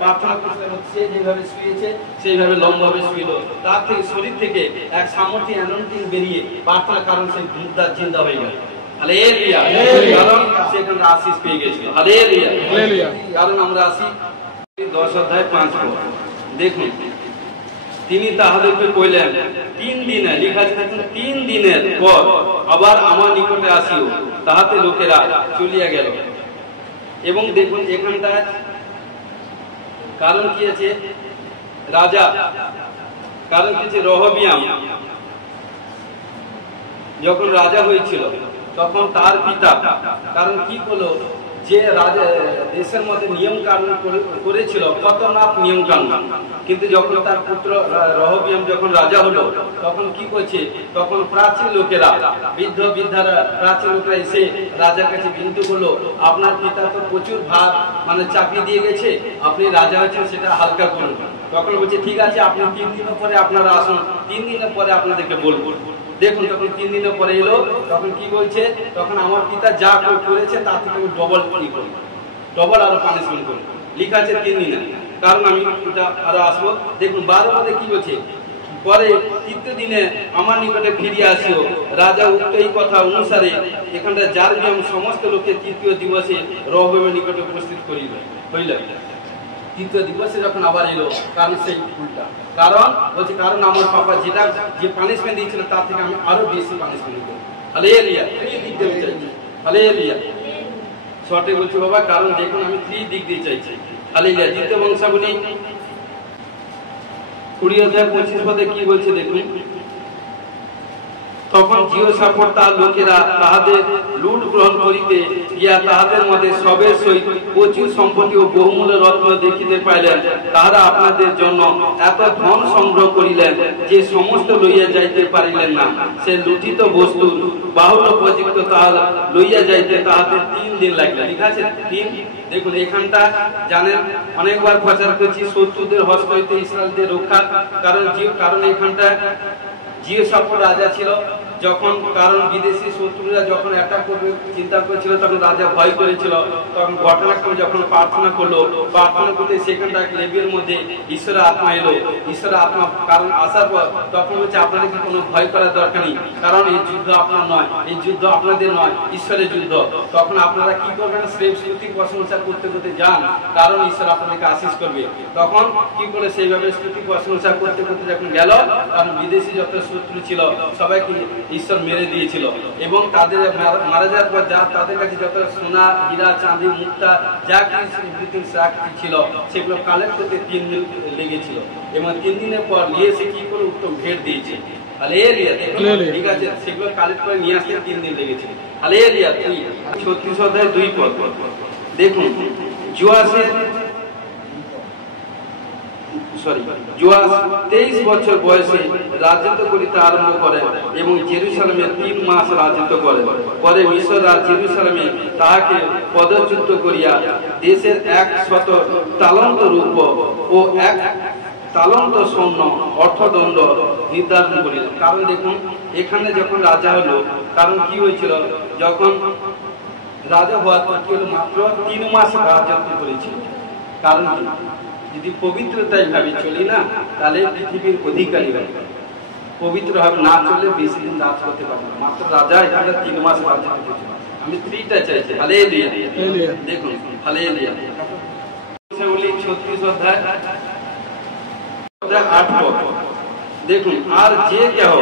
প্রার্থনা করেছিল, সে যেভাবে শুয়েছে সেইভাবে লম্বভাবে শুইল, তার থেকে শরীর থেকে এক সামর্থ্য অ্যানোইন্টিং বেরিয়ে প্রার্থনা, কারণ সেই মুদ্রার চিন্তা হয়ে গেল। হালেলুয়া। কারণ সেখানে আশীষ পেয়ে গেছিল। হালেলুয়া। কারণ আমরা আসি 10 অধ্যায় 5 পদ দেখুন, তিনি তাহাদেরকে কইলেন, 3 দিনে লেখা আছে, 3 দিনের পর আবার আমার নিকটে আসিও। তাহাতে লোকেরা চলিয়া গেল। এবং দেখুন এখানটায় কারণ কি আছে, রাজা, কারণ কি আছে, রহবিয়াম যখন রাজা হয়েছিল, তখন তার পিতা, কারণ কি করলো, যে রাজা দেশের মধ্যে নিয়ম কানুন করেছিল, খতরনাক নিয়ম কানুন, কিন্তু যখন তার পুত্র রহবিয়াম যখন রাজা হলো, তখন কি করছে, তখন প্রাচীন লোকেরা, বৃদ্ধারা, প্রাচীন লোকেরা এসে রাজার কাছে বিনতি করলো, আপনার পিতা তো প্রচুর ভার মানে চাকরি দিয়ে গেছে, আপনি রাজা হয়েছেন, সেটা হালকা করুন। তখন বলছে, ঠিক আছে, আপনি 3 দিনের পরে আপনারা আসুন, 3 দিনের পরে আপনাদেরকে বলবো। দেখুন তখন 3 দিনের পরে এলো, তখন কি বলছে, তখন আমার পিতা যা করেছে তার থেকে ডবল আরো পানিশমেন্ট করবো। লেখা আছে 3 দিনে, কারণ আমি এটা আরো আসবো। দেখুন 12 পদে কি বলছে, পরে 3 দিনে আমার নিকটে ফিরিয়ে আসিও। রাজা উক্ত এই কথা অনুসারে এখানটা যার যেমন সমস্ত লোককে 3য় দিবসে রহবের নিকটে উপস্থিত করিল হইল। 3য় দিবসে যখন আবার এলো, কারণ সেই উল্টা, কারণ বলছে, কারণ আমার পাপা যে পানিশমেন্ট দিয়েছিল তার থেকে আমি আরো বেশি পানিশমেন্ট করবো। হালেলুয়া। 3 দিক দিয়ে চাইছি। হালেলুয়া। শর্টে বলছি বাবা, কারণ দেখুন আমি 3 দিক দিয়ে চাইছি। হালেলুয়া। 2 বংশাবলী 20 অধ্যায় 25 পদে কি বলছে দেখুন, তখন জিওশাফাত তার লোকেরা তাহাদের লুট গ্রহণ করিতে গিয়া তাহাদের মধ্যে সবের সহিত প্রচুর সম্পত্তি ও বহুমূল্য রত্ন দেখিতে পাইলেন। তাহারা আপনাদের জন্য এত ধন সংগ্রহ করিলেন যে সমস্ত লইয়া যাইতে পারিলেন না। সে লুঠিত বস্তু বাহুল্য উপযুক্ত তাহার লইয়া যাইতে তাহাদের 3 দিন লাগলো। ঠিক আছে, 3। দেখুন এখানটা জানেন অনেকবার প্রচার করছি, শত্রুদের হস্ত হইতে ইসরায়েলদের রক্ষা। কারণ এখানটা জিওশাফাত রাজা ছিল, যখন কারণ বিদেশি শত্রুরা যখন অ্যাটাক করবে চিন্তা করেছিল, তখন রাজা ভয় করেছিল। তখন ঘটনাক্রমে যখন প্রার্থনা করলো, প্রার্থনা করতে সেখানটা লেবির মধ্যে ঈশ্বরের আত্মা এলো। ঈশ্বরের আত্মা কারণ আসার পর তখন হচ্ছে আপনাদের কি কোনো ভয় করার দরকার নেই, কারণ এই যুদ্ধ আপনার নয়, এই যুদ্ধ আপনাদের নয়, ঈশ্বরের যুদ্ধ। তখন আপনারা কি করবেন, স্তুতি প্রশংসা করতে করতে যান, কারণ ঈশ্বর আপনাদেরকে আশীষ করবে। তখন কি করে সেইভাবে স্তুতি প্রশংসা করতে করতে যখন গেল, কারণ বিদেশি যত শত্রু ছিল সবাইকে ঈশ্বর মেরে দিয়েছিল। এবং তাদের মারা যাওয়ার পর যা তাদের কাছে যত সোনা, হীরা, চাঁদি, মুক্তা যা কিছু ছিল সেগুলো কালেক্ট করতে 3 দিন লেগেছিল। এবং 3 দিনের পর নিয়ে এসে কি করে উত্তম ভেট দিয়েছে। হালেলুয়া। ঠিক আছে, সেগুলো কালেক্ট করে নিয়ে আসতে 3 দিন লেগেছে। হালেলুয়া। 36 অধ্যায় 2 পদ দেখুন, যোয়াস 23 বছর বয়সে রাজত্ব করিতে আরম্ভ করেন এবং জেরুসালেমে 3 মাস রাজত্ব করেন। পরে মিশর রাজ জেরুসালেমে তাহাকে পদচ্যুত করিয়া দেশের 100 তালন্ত রূপ ও 1 তালন্ত স্বর্ণ অর্থদণ্ড নির্ধারণ করিলেন। কারণ দেখুন, এখানে যখন রাজা হলো, কারণ কি হয়েছিল, যখন রাজা হওয়ার পর কি হলো, মাত্র 3 মাস রাজত্ব করেছিল। কারণ যদি পবিত্রতায় ভাবে চলি না, তাহলে পৃথিবীর অধিকারী হবে। পবিত্র ভাবে না চললে বেশি দিন রাজ করতে পারবে না। মাত্র রাজা এখানে 3 মাস রাজ করেছিল। আমি 3টা চাইছি। হালেলুয়া। দেখুন, হালেলুয়া। 36 অধ্যায় 8 পদ দেখুন, আর যে কেহ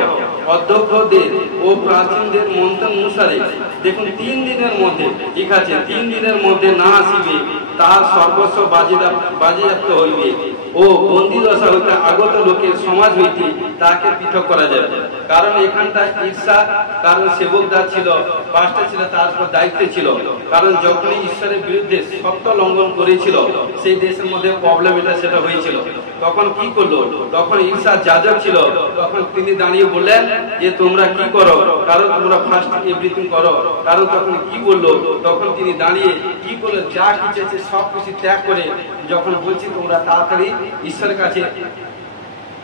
অধ্যক্ষদের ও প্রাচীনদের মন্ত্র অনুসারে দেখুন 3 দিনের মধ্যে, ঠিক আছে, 3 দিনের মধ্যে না আসিবে, তাহার সর্বস্ব বাজেয়াপ্ত হইবে ও বন্দী দশা হইতে আগত লোকের সমাজ হইতে তাকে পৃথক করা যাবে। কারণ এখানটা ঈর্ষা, কারণ সেবকদার ছিল, 5টা ছিল, তার উপর দায়িত্ব ছিল। কারণ যখনই ঈশ্বরের বিরুদ্ধে সত্য লঙ্ঘন করেছিল, সেই দেশের মধ্যে প্রবলেম সেটা হয়েছিল। তখন কি করলো, তখন ঈর্ষা যাজক ছিল, তখন তিনি দাঁড়িয়ে বললেন যে তোমরা কি করো, কারণ তোমরা ফার্স্ট এভরিথিং করো। কারণ তখন কি বললো, তখন তিনি দাঁড়িয়ে কি করলো, যা কিছু আছে সব কিছু ত্যাগ করে যখন বলছি তোমরা তাড়াতাড়ি ঈশ্বরের কাছে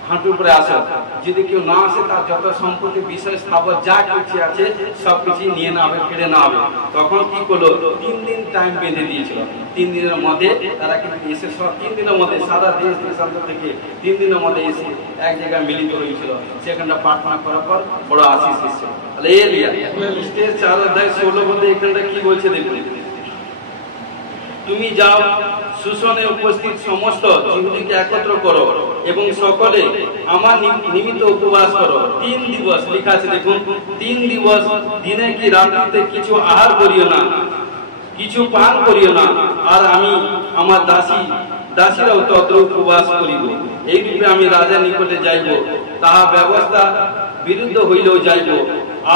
হাঁটুর উপরে আসো, যদি কেউ না আসে তার যত সম্পত্তি বিষয় স্থাবর যা কিছু আছে সবকিছু নিয়ে না হবে, ফিরে না হবে। তখন কি করলো, 3 দিন টাইম বেঁধে দিয়েছিল। 3 দিনের মধ্যে তারা কিন্তু এসে সব 3 দিনের মধ্যে সারা দেশ দেশান্তর থেকে 3 দিনের মধ্যে এসে এক জায়গায় মিলিত হয়েছিল। সেখানটা প্রার্থনা করার পর বড় আশীষ এসেছিল। হালেলুয়া। 4 অধ্যায় 16 পদে এখানটা কি বলছে দেখুন, তুমি যাও, সুসনে উপস্থিত সমস্ত জিহুদীকে একত্র করো এবং সকলে আমার নিমিত্ত উপবাস করো। 3 দিবস লেখা আছে দেখুন, 3 দিবস দিনে কি রাত্রিতে কিছু আহার করিও না, কিছু পান করিও না, আর আমি আমার দাসীরাও তদ্র উপবাস করিব। এই রূপে আমি রাজা নিকটে যাইব, তাহা ব্যবস্থা বিরুদ্ধ হইলেও যাইব,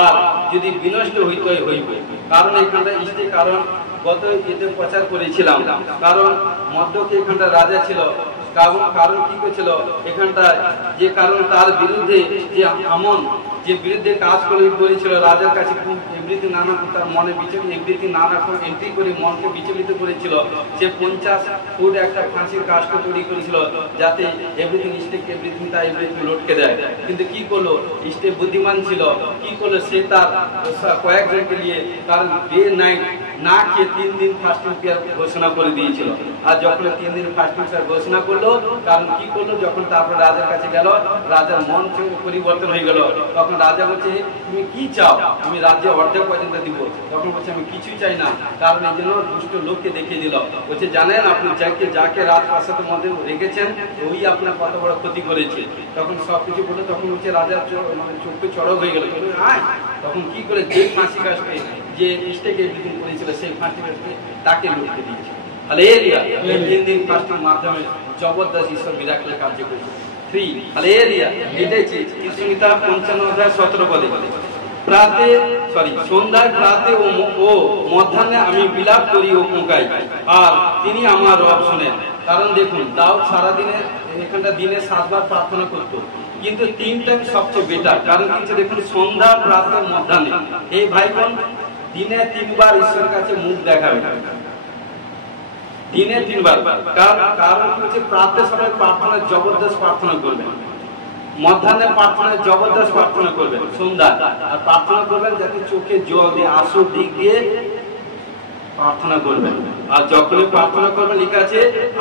আর যদি বিনষ্ট হইতে হইব। কারণ এখানটা কারণ গত এতে প্রচার করেছিলাম, কারণ মধ্যকে এখানটা রাজা ছিল, কারণ কি করেছিল এখানটা, যে কারণ তার বিরুদ্ধে যে আমন যে বিরুদ্ধে কাজ করেছিল, রাজার কাছে এভরিথিং নানা তার মনে এভরিথিং নানা রকম এন্ট্রি করে মনকে বিচলিত করেছিল। সে 50 ফুট একটা ফাঁসির কাষ্ট তৈরি করেছিল, যাতে এভরিথিং তার এভরিথিং লটকে দেয়। কিন্তু কি করলো, স্টেপ বুদ্ধিমান ছিল, কি করলো, সে তার কয়েকজনকে নিয়ে তার ডে নাইট না খেয়ে 3 দিন ফাস্টিং পিয়ার ঘোষণা করে দিয়েছিল। আর যখন 3 দিন ফাস্টিং পিয়ার ঘোষণা করলো, কারণ কি করলো, যখন তারপর রাজার কাছে গেল, রাজার মন পরিবর্তন হয়ে গেল। তখন রাজা বলছে তুমি কি চাও, আমি রাজ্যে অর্ধেক পর্যন্ত দিব। তখন বলছে আমি কিছুই চাই না, কারণ এই জন্য দুষ্ট লোককে দেখিয়ে দিল। বলছে জানেন আপনি যাকে রাজপ্রাসাদের মধ্যে রেখেছেন ওই আপনার কত বড় ক্ষতি করেছে। তখন সবকিছু বলে, তখন হচ্ছে রাজার চোখে চড়ক হয়ে গেল। তখন কি করে, যে ফাঁসি কাটবে, যে স্টেকে বিদিন করেছিল, সেই ফাঁসি কাটবে তাকে লুটতে দিয়েছে। হালেলুয়া। 3 দিন ফাস্টিং মাধ্যমে জবরদস্ত ঈশ্বর মিরাকল কার্য করেছে। 3 হালেলুয়া। এটাই সংহিতা 55 অধ্যায় 17 পদে, সন্ধ্যায় প্রাতে ও মধ্যাহ্নে আমি বিলাপ করি ও মুকাই, আর তিনি আমার রব শোনেন। কারণ দেখুন, দাউদ সারাদিনে এখানটা দিনে 7 বার প্রার্থনা করতো, কিন্তু 3 টাইম সবচেয়ে বেটার। কারণ কিছু দেখুন, সন্ধ্যা, প্রাতে, মধ্যাহ্নে, এই ভাই বোন দিনে 3 বার ঈশ্বরের কাছে মুখ দেখাবে, দিনে 3 বার। কারণ হচ্ছে প্রাতে সময় প্রার্থনা জবরদস্ত প্রার্থনা করবেন, মধ্যাহ্নে প্রার্থনায় জবরদস্ত প্রার্থনা করবেন, সন্ধ্যা আর প্রার্থনা করবেন যাতে চোখে জল দিয়ে আঁসু দিক দিয়ে প্রার্থনা করবেন। আর যখনই প্রার্থনা করবেন লেখা আছে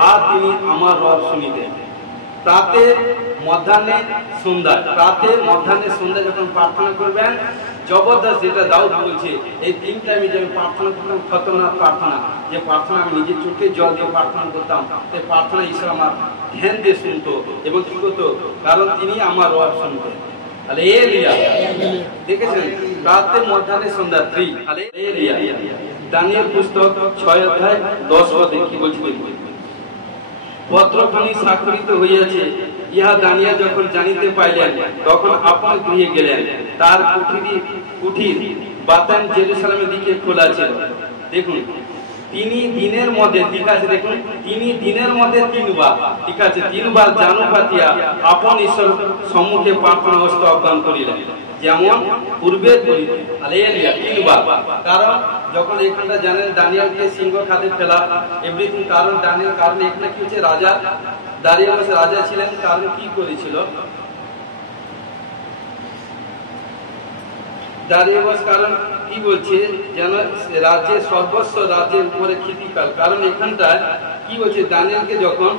আর তিনি আমার রব শুনিতেন। প্রাতে, মধ্যাহ্নে, সন্ধ্যা, প্রাতে, মধ্যাহ্নে, সন্ধ্যা যখন প্রার্থনা করবেন জবরদস্ত, যেটা দাউদ বলছে এই 3 টাইমে যে আমি প্রার্থনা করতাম, খতরনাক প্রার্থনা, যে প্রার্থনা আমি নিজের চোখে জল দিয়ে প্রার্থনা করতাম, সেই প্রার্থনা ঈশ্বর আমার ধ্যান দিয়ে শুনতো এবং কি করতো, কারণ তিনি আমার রব শুনতেন। হালেলুয়া। দেখেছেন, প্রাতে, মধ্যাহ্নে, সন্ধ্যা 3। হালেলুয়া। দানিয়েল পুস্তক 6 অধ্যায় 10 পদে কি বলছে, পত্রখানি স্বাক্ষরিত হইয়াছে ইহা দানিয়েল যখন জানিতে পাইলেন তখন আপন গৃহে গেলেন। তার কুঠির বাতান জেরুসালেমের দিকে খোলা ছিল। দেখুন তিনি দিনের মধ্যে, ঠিক আছে, দেখুন তিনি দিনের মধ্যে তিনবার, ঠিক আছে, তিনবার জানু পাতিয়া আপন ঈশ্বর সম্মুখে প্রার্থনা হস্ত আহ্বান করিলেন, যেমন পূর্বে করিলেন। হালেলুয়া, তিনবার। কারণ যখন এখানটা জানেন দানিয়েলকে সিংহ খাতে ফেলা এভরিথিং, কারণ দানিয়েল, কারণ এখানে কি হচ্ছে, রাজা দারিয়াস রাজা ছিলেন, কারণ কি করেছিল দারিয়াস, কারণ কি বলছে যেন রাজ্যের সর্বস্ব রাজ্যের উপরে খ্যাতিকাল। কারণ এখানটায় কি বলছে দানিয়েলকে যখন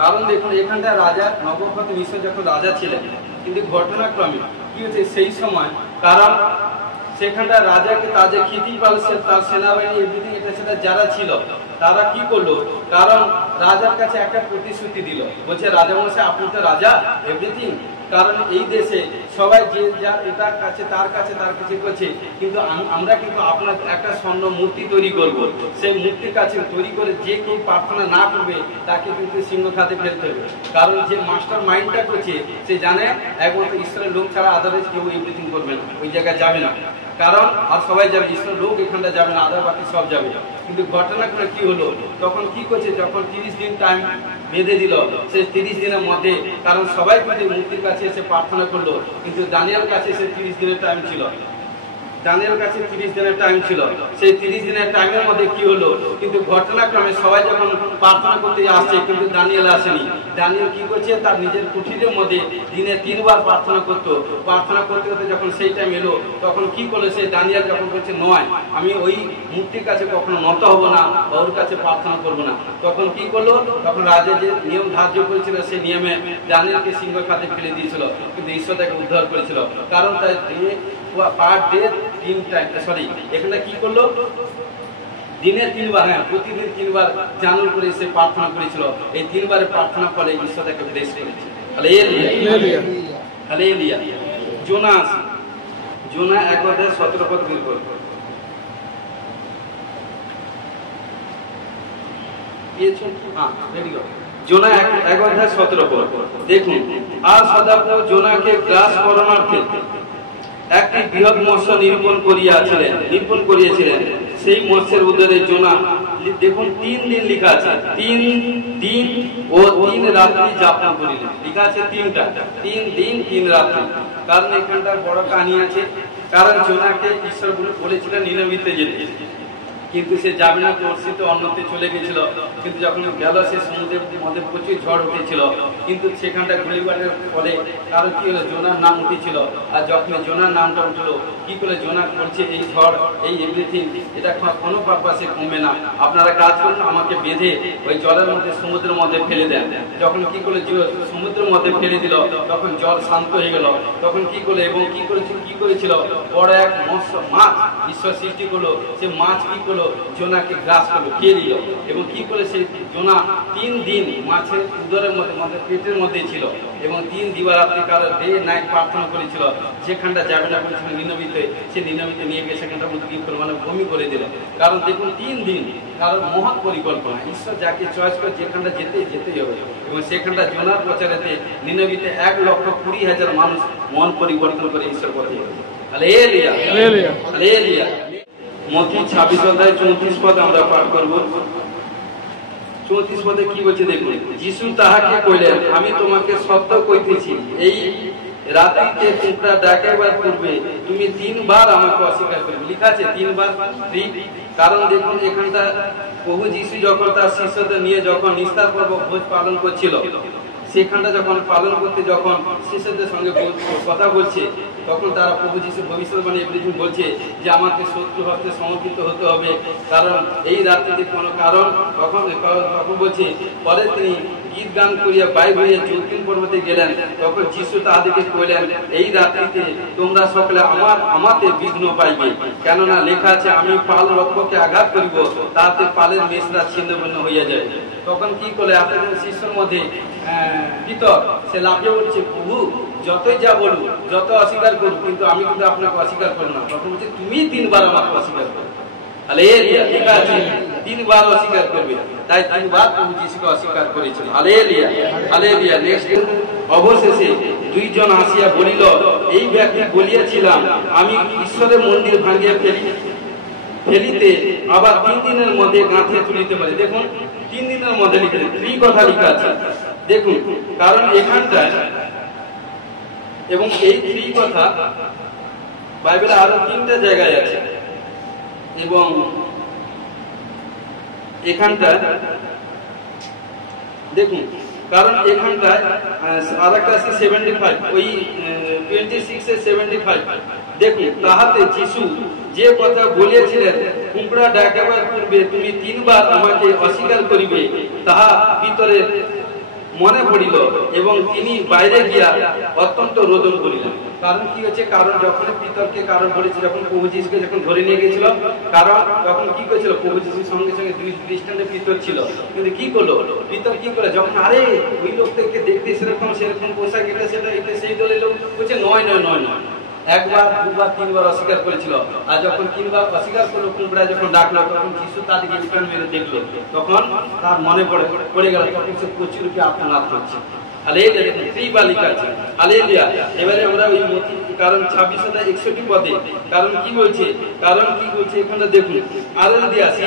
কারণ দেখুন এখানটায় রাজা নবগ্রহ মিশর যখন রাজা ছিলেন, কিন্তু ঘটনাক্রমে কি হচ্ছে সেই সময়, কারণ সেখানটা রাজাকে তাদের খ্যাতিপাল তার সেনাবাহিনী এভরিথিং এটা সেটা যারা ছিল তারা কি করলো, কারণ রাজার কাছে একটা প্রতিশ্রুতি দিল, বলছে রাজা মশাই আপনি তো রাজা এভরিথিং, কারণ এই দেশে সবাই যে যার এটার কাছে তার কাছে করছে, কিন্তু আমরা কিন্তু আপনার একটা স্বর্ণ মূর্তি তৈরি করব, সেই মূর্তির কাছে তৈরি করে যে কেউ প্রার্থনা না করবে তাকে কিন্তু সিংহ খাতে ফেলতে হবে। কারণ যে মাস্টার মাইন্ডটা করছে সে জানে একমাত্র ঈশ্বরের লোক ছাড়া আদারওয়াইজ কেউ এভরিথিং করবে না, ওই জায়গায় যাবে না, কারণ আর সবাই যাবে, ঈশ্বরের লোক এখানটা যাবে না, আদার বাকি সব যাবে। কিন্তু ঘটনা করে কি হলো, তখন কি করছে, যখন 30 দিন টাইম বেঁধে দিল, সেই 30 দিনের মধ্যে, কারণ সবাই কিন্তু মূর্তির কাছে এসে প্রার্থনা করলো, কিন্তু দানিয়েল কাছে সে 30 দিনের টাইম ছিল, দানিয়েল কাছে 30 দিনের টাইম ছিল। সেই 30 দিনের টাইমের মধ্যে কি হলো, কিন্তু ঘটনাক্রমে সবাই যখন প্রার্থনা করতে আসছে কিন্তু দানিয়েল আসেনি। দানিয়েল কি করছে, তার নিজের কুঠিরের মধ্যে দিনে 3 বার প্রার্থনা করতো। প্রার্থনা করতে করতে যখন সেই টাইম এলো তখন কি করলো, সেই দানিয়েল যখন বলছে নয় আমি ওই মূর্তির কাছে কখনো নত হব না, ওর কাছে প্রার্থনা করব না, তখন কি করলো, তখন রাজা যে নিয়ম ধার্য করেছিল সেই নিয়মে দানিয়েলকে সিংহ খাতে ফেলে দিয়েছিল, কিন্তু ঈশ্বর তাকে উদ্ধার করেছিল। কারণ তাই পার ডে 3 টাইম, সরি এখানে কি করলো, দিনে 3 বার, হ্যাঁ প্রতিদিন 3 বার জানুর করে সে প্রার্থনা করেছিল। এই 3 বারের প্রার্থনা ফলে ঈশ্বর তাকে ব্লেস করেছে। Hallelujah, hallelujah. জোনা 1:17 পদ বের করো। জোনা 1:17 পদ দেখুন, আর সদাপ্রভু জোনাকে গ্রাস করানোর একটি বৃহৎ মৎস্য নিরূপণ করিয়েছিলেন। সেই মৎস্যের উদরে জোনা, দেখুন 3 দিন লেখা আছে, 3 দিন ও 3 রাত্রি যাপন করিলেন, লেখা আছে 3টা, 3 দিন 3 রাত্রি। কারণ এখানটা বড় কাহিনী আছে, কারণ জোনাকে ঈশ্বর বলেছিলেন নিনবিতে যেতে, কিন্তু সে যাবে না, পরিস্থিতি অন্যতে চলে গেছিল। কিন্তু যখন গেল সে সমুদ্রের মধ্যে প্রচুর ঝড় উঠেছিল, কিন্তু সেখানটা ঘূর্ণিঝড়ের ফলে কারণ কি হলো, জোনার নাম উঠেছিল। আর যখন জোনার নামটা উঠলো কি করে, জোনা বলছে এই ঝড় এই এভরিথিং এটা কোনো পারপাসে কমবে না, আপনারা কাজ করুন, আমাকে বেঁধে ওই জলের মধ্যে সমুদ্রের মধ্যে ফেলে দেন। যখন কি করে সমুদ্রের মধ্যে ফেলে দিল তখন জল শান্ত হয়ে গেল। তখন কি করলো এবং কি করেছিল, বড় এক মৎস্য মাছ ঈশ্বর সৃষ্টি করলো, সে মাছ কি করলো, জোনাকে গ্রাস করলো, খেয়ে দিল। এবং কি করে সেই জোনা 3 দিন মাছের উদরের মধ্যে পেটের মধ্যে ছিল, এবং 3 দিবারাত্রি কারো ডে নাইট প্রার্থনা করেছিল। যেখানটা যাবে না বলেছিল নিনবিতে, সে নিনবিতে নিয়ে গিয়ে সেখানটা মধ্যে কি করে, মানে বমি করে দিল। কারণ দেখুন 3 দিন, কারণ মহৎ পরিকল্পনা, ঈশ্বর যাকে চয়েস করে যেখানটা যেতেই হবে। এবং সেখানটা জোনার প্রচারেতে নিনবিতে 1,20,000 মানুষ মন পরিবর্তন করে ঈশ্বর পথে। Hallelujah, hallelujah, hallelujah. মথি 26:34 পদ আমরা পাঠ করব। 34 পদে কি বলছে দেখুন, যিশু তাহাকে কইলেন, আমি তোমাকে সত্য কইতেছি, এই রাত্রিতে তোমরা ডাকাইবার পূর্বে তুমি 3 বার আমাকে অস্বীকার করবে। লেখা আছে 3 বার। কারণ দেখুন এখানটা প্রভু যিশু যখন তার শিষ্যদের নিয়ে যখন নিস্তার পর্ব ভোজ পালন করছিল, সেখানটা যখন পালন করতে যখন শিষ্যদের সঙ্গে কথা বলছে, তখন তারা প্রভু যিশু ভবিষ্যৎবাণী এভরিথিং বলছে যে আমাকে শত্রু হস্তে সমর্পিত হতে হবে, কারণ এই রাত্রিতে কোনো কারণ। তখন বলছে, পরে তিনি গীত গান করিয়া বাইর হইয়া যৌতুন পর্বতে গেলেন। তখন যিশু তাহাদেরকে কইলেন, এই রাত্রিতে তোমরা সকলে আমাতে বিঘ্ন পাইবে, কেননা লেখা আছে, আমি পাল রক্ষকে আঘাত করিব, তাতে পালের মেষরা ছিন্নভিন্ন হইয়া যায়। তখন কি করলে আপনাদের শিষ্যর মধ্যে ভিতর সে লাফিয়ে উঠছে, প্রভু যতই যা বলুন, যত অস্বীকার করুন, কিন্তু আমি কিন্তু আপনাকে অস্বীকার করব না। তখন বলছে তুমি 3 বার আমাকে অস্বীকার করবে। হালেলুয়া, ঠিক আছে, 3 বার অস্বীকার করবে। তাই 3 বার প্রভু যিশুকে অস্বীকার করেছিল। Hallelujah, hallelujah. নেক্সট, অবশেষে 2 জন আসিয়া বলিল, এই ব্যক্তি বলিয়াছিলাম, আমি ঈশ্বরের মন্দির ভাঙিয়া ফেলিতে আবার 3 দিনের মধ্যে গাঁথিয়া তুলিতে পারি। দেখুন 3 দিনের মধ্যে লিখেছে, 3 কথা লেখা আছে। দেখুন, কারণ এখানটায় এবং এই 3 কথা বাইবেলে আরো 3টা জায়গায় আছে এবং এখানটায় দেখুন, কারণ এখানটায় আরেকটা আছে 75, ওই 26 এর 75। দেখুন, তাহাতে যিশু যে কথা বলিয়াছিলেন, কুঁকড়া ডাকিবার পূর্বে তুমি 3 বার আমাকে অস্বীকার করিবে, তাহা ভিতরে মনে পড়িল এবং তিনি বাইরে গিয়া অত্যন্ত রোদন করিলেন। কারণ কি হচ্ছে, কারণ যখন পিতরকে কারণ বলেছে, যখন প্রভু যিশুকে যখন ধরে নিয়ে গেছিল, কারণ তখন কি করেছিল, প্রভু যিশুর সঙ্গে সঙ্গে 2 খ্রিস্টানরা পিতর ছিল, কিন্তু কি করলো পিতর, কি করে, যখন আরে ওই লোকদেরকে দেখতে সেরকম পোশাক, এটা সেটা, এটা সেই দলের লোক বলছে নয় নয় নয় নয়, 1 বার 2 বার 3 বার অস্বীকার করেছিল। আর যখন 3 বার অস্বীকার করলো, কুঁকড়ায় যখন ডাকলো, তখন যিশু তাদেরকে ইনকান মেরে দেখলো, তখন তার মনে পড়ে গেল, তখন সে প্রচুরকে আপনার করছে। হালেলুয়া, 3 বার লেখা আছে। হালেলুয়া। এবারে আমরা ওই কারণ 26:61 পদে কারণ কি বলছে, কারণ কি বলছে এখানে দেখুন, আরো যদি আসি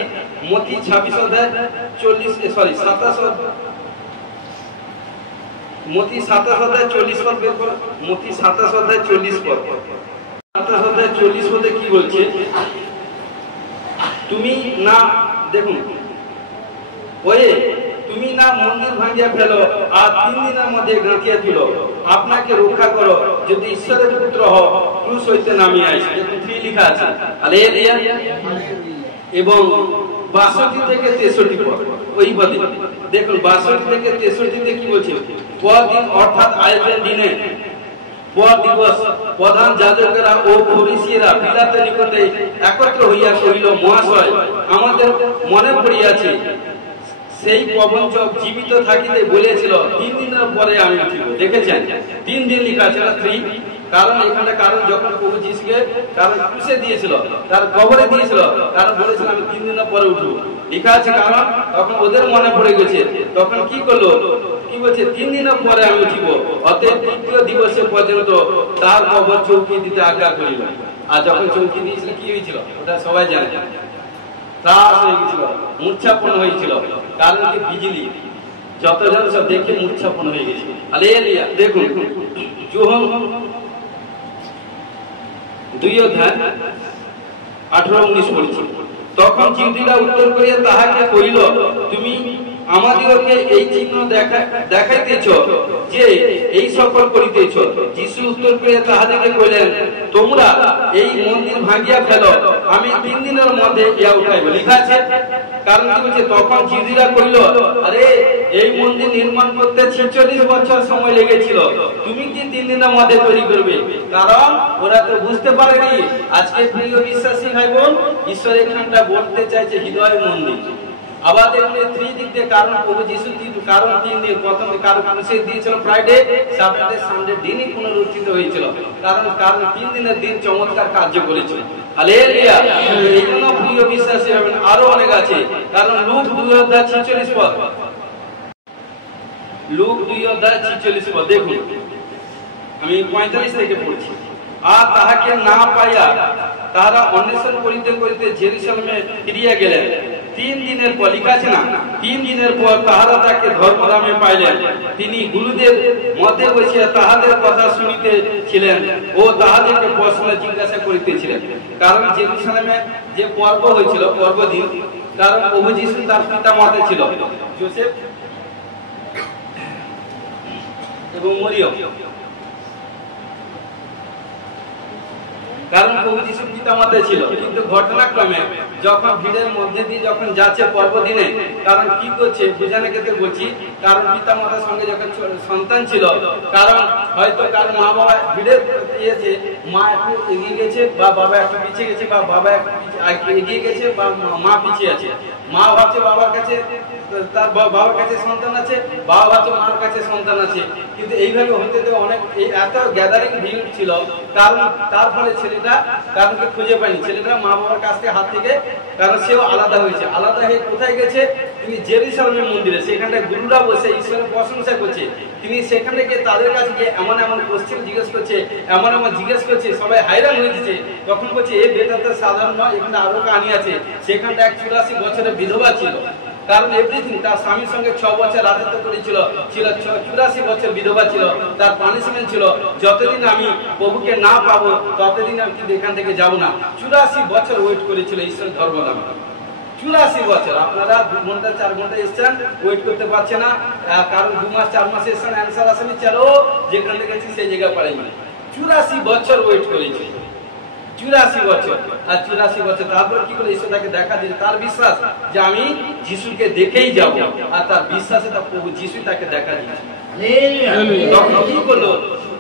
মতি 27:40 মতি 27:40 পদ বের করো। মতি 27:40 পদ। 27:40 পদে কি বলছে, তুমি না, দেখুন, ওয়ে তুমি না মন্দির ভাঙিয়া ফেলো আর 3 দিনের মধ্যে গাঁথিয়া তুলো, আপনাকে রক্ষা করো, যদি ঈশ্বরের পুত্র হও ক্রুশ হইতে নামিয়ে আইস। দেখুন 3 লেখা আছে। হালেলুয়া। এবং 62 থেকে 63 পদ, ওই পদে দেখুন 62 থেকে 63 তে কি বলছে, পরদিন অর্থাৎ আয়োজন দিনে পর দিবস প্রধান যাজকেরা ও ফরিসীরা পিলাতের নিকটে একত্র হইয়া কহিল, মহাশয়, আমাদের মনে পড়িয়াছে সেই প্রবঞ্চক জীবিত থাকিতে বলেছিল 3 দিনের পরে আমি উঠিব। দেখেছেন 3 দিন লেখা আছে না, 3। কারণ এখানে, কারণ যখন প্রভু যিশুকে কারণ ক্রুশে দিয়েছিল, তার কবরে দিয়েছিল, কারণ বলেছিল আমি 3 দিনের পরে উঠবো, লেখা আছে। কারণ তখন ওদের মনে পড়ে গেছে, তখন কি করলো, কি বলছে, 3 দিনের পরে আমি উঠিব। অতএব 3য় দিবসে পর্যন্ত তার কবর চৌকি দিতে আজ্ঞা করিল। আর যখন চৌকি দিয়েছিল কি হয়েছিল ওটা সবাই জানে, ত্রাস হয়ে গেছিল, মূর্ছাপন্ন হয়েছিল। কারণ কি, বিজলি, যতজন সব দেখে মূর্ছাপন্ন হয়ে গেছিল। হালেলুয়া। দেখুন যোহন 2:18-19 পড়ছি। তখন জিউদীরা উত্তর করিয়া তাহাকে কহিল, তুমি আমাদিগকে এই চিহ্ন দেখাইতেছ যে এই সকল করিতেছ। যিশু উত্তর করিয়া তাহাদেরকে কহিলেন, তোমরা এই মন্দির ভাঙিয়া ফেলো, আমি 3 দিনের মধ্যে ইহা উঠাইব। লেখা আছে। কারণ কি বলছে, তখন জিউদীরা কহিল, আরে এই মন্দির নির্মাণ করতে 46 বছর সময় লেগেছিল, তুমি কি 3 দিনের মধ্যে তৈরি করবে? কারণ ওরা তো বুঝতে পারেনি। আজকে প্রিয় বিশ্বাসী ভাই বোন, ঈশ্বর এখানটা বলতে চাইছে হৃদয় মন্দির। আবার দেখুন 3 দিক দিয়ে, কারণ প্রভু যিশু কারণ 3 দিন, প্রথম কারণ ক্রুশে দিয়েছিল ফ্রাইডে, স্যাটারডে, সানডে দিনই পুনরুত্থিত হয়েছিল। কারণ 3 দিনের দিন চমৎকার কার্য করেছিল। হালেলুয়া। এই জন্য প্রিয় বিশ্বাসী হবেন, আরো অনেক আছে। কারণ লুক 2:46 পদ, লুক 2:46 পদ দেখুন, আমি 45 থেকে পড়ছি। আর তাহাকে না পাইয়া তারা অন্বেষণ করিতে করিতে জেরুজালেমে ফিরিয়া গেলেন। 3 দিনের পর, লেখা আছে না, 3 দিনের পর তাহারা তাকে ধর্মধামে পাইলেন। তিনি গুরুদের মধ্যে বসিয়া তাহাদের কথা শুনিতেছিলেন ও তাহাদেরকে প্রশ্ন জিজ্ঞাসা করিতেছিলেন। কারণ জেরুজালেমে যে পর্ব হয়েছিল, পর্বদিন, কারণ প্রভু যিশু তার পিতা মাতা ছিল যোসেফ এবং মরিয়ম। কারণ প্রভু যিশু পিতা মাতা ছিল, কিন্তু ঘটনাক্রমে যখন ভিড়ের মধ্যে দিয়ে যখন যাচ্ছে পর্বদিনে, কারণ কি করছে বোঝানো ক্ষেত্রে বলছি, কারণ পিতা মাতার সঙ্গে যখন সন্তান ছিল, কারণ হয়তো কারণ মা বাবা ভিড়ের ইয়েছে, মা একটু এগিয়ে গেছে বা বাবা একটু পিছিয়ে গেছে, বা বাবা একটু এগিয়ে গেছে বা মা পিছিয়ে আছে। মা ভাবছে বাবার কাছে, তার বাবার কাছে সন্তান আছে, বাবা ভাবছে মার কাছে সন্তান আছে, কিন্তু এইভাবে হতে অনেক এত গ্যাদারিং ভিড় ছিল, কারণ তার ফলে ছেলেটা কারণকে খুঁজে পায়নি। ছেলেটা মা বাবার কাছ থেকে হাত থেকে, কারণ সেও আলাদা হয়েছে। আলাদা হয়ে কোথায় গেছে? তিনি জেরুজালেমের মন্দিরে, সেখানটায় গুরুরা বসে ঈশ্বরের প্রশংসা করছে। তিনি সেখানে গিয়ে তাদের কাছে গিয়ে এমন এমন কোশ্চেন জিজ্ঞেস করছে, এমন এমন জিজ্ঞেস করছে, সবাই হাইরান হয়ে যাচ্ছে। তখন বলছে এই বেটা তো সাধারণ নয়, এখানে আরো কাহিনী আছে। সেখানটা এক 84 বছরের বিধবা ছিল, কারণ এভরিথিং তার স্বামীর সঙ্গে 6 বছর রাজত্ব করেছিল, 84 বছর বিধবা ছিল। তার পানিশমেন্ট ছিল যতদিন আমি প্রভুকে না পাবো ততদিন আমি কিন্তু এখান থেকে যাব না। 84 বছর ওয়েট করেছিল ঈশ্বর ধর্মধাম। 84 বছর। আপনারা 2 ঘন্টা 4 ঘন্টা এসছেন, ওয়েট করতে পারছে না, কারণ 2 মাস 4 মাস এসছেন, অ্যান্সার আসেনি, চলো যেখানে গেছি সেই জায়গায় পারেনি। 84 বছর ওয়েট করেছে, 84 বছর। আর 84 বছর তারপর কি করে ঈশ্বর তাকে দেখা দিল, তার বিশ্বাস যে আমি যিশুকে দেখেই যাব, আর তার বিশ্বাসে তার প্রভু যিশু তাকে দেখা দিয়েছে। তখন কি করলো?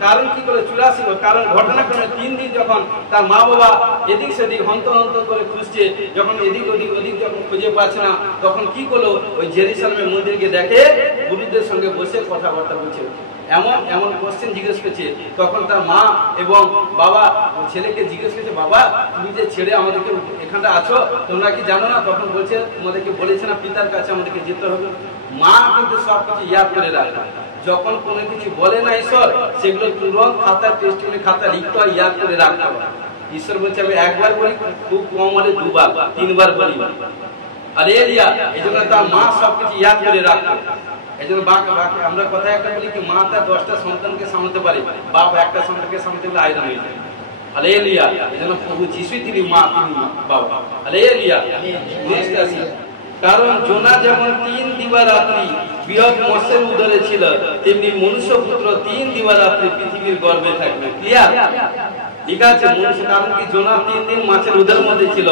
কারণ কি করে 84, কারণ ঘটনাক্রমে 3 দিন যখন তার মা বাবা এদিক সেদিক হন্ত করে খুঁজছে, যখন এদিক ওদিক যখন খুঁজে পাচ্ছে না, তখন কি করলো? ওই জেরুজালেমের মন্দিরকে দেখে গুরুদের সঙ্গে বসে কথাবার্তা বলছে, এমন কোশ্চেন জিজ্ঞেস করছে। তখন তার মা এবং বাবা ছেলেকে জিজ্ঞেস করছে, বাবা তুমি যে ছেড়ে আমাদেরকে এখানটা আছো, তোমরা কি জানো না? তখন বলছে তোমাদেরকে বলেছে না পিতার কাছে আমাদেরকে যেতে হবে। মা কিন্তু সব কিছু ইয়াদ করে রাখে, যখন কোনো কিছু বলে না ঈশ্বর, সেগুলো তুরন্ত খাতা, টেস্টিমনি খাতা লিখতে হয়, ইয়াদ করে রাখতে হয়। ঈশ্বর বলছে আমি একবার বলি, খুব কম হলে 2 বার 3 বার বলি। হালেলুয়া। এজন্য তার মা সবকিছু ইয়াদ করে রাখতো। এজন্য আমরা কথায় একটা বলি কি, মা তার 10টা সন্তানকে সামলাতে পারে, বাপ একটা সন্তানকে সামলাতে গেলে হায়রান হয়ে যায়। হালেলুয়া। এজন্য প্রভু যিশু তিনি মা, তিনি বাবা। হালেলুয়া। নেক্সট আসি, কারণ জোনা যেমন 3 দিবারাত্রি বৃহৎ মৎস্যের উদরে ছিল, তেমনি মনুষ্য পুত্র 3 দিবারাত্রি পৃথিবীর গর্ভে থাকবে। ক্লিয়ার? ঠিক আছে। মনুষ্য, কারণ কি জোনা 3 দিন মাছের উদরের মধ্যে ছিল,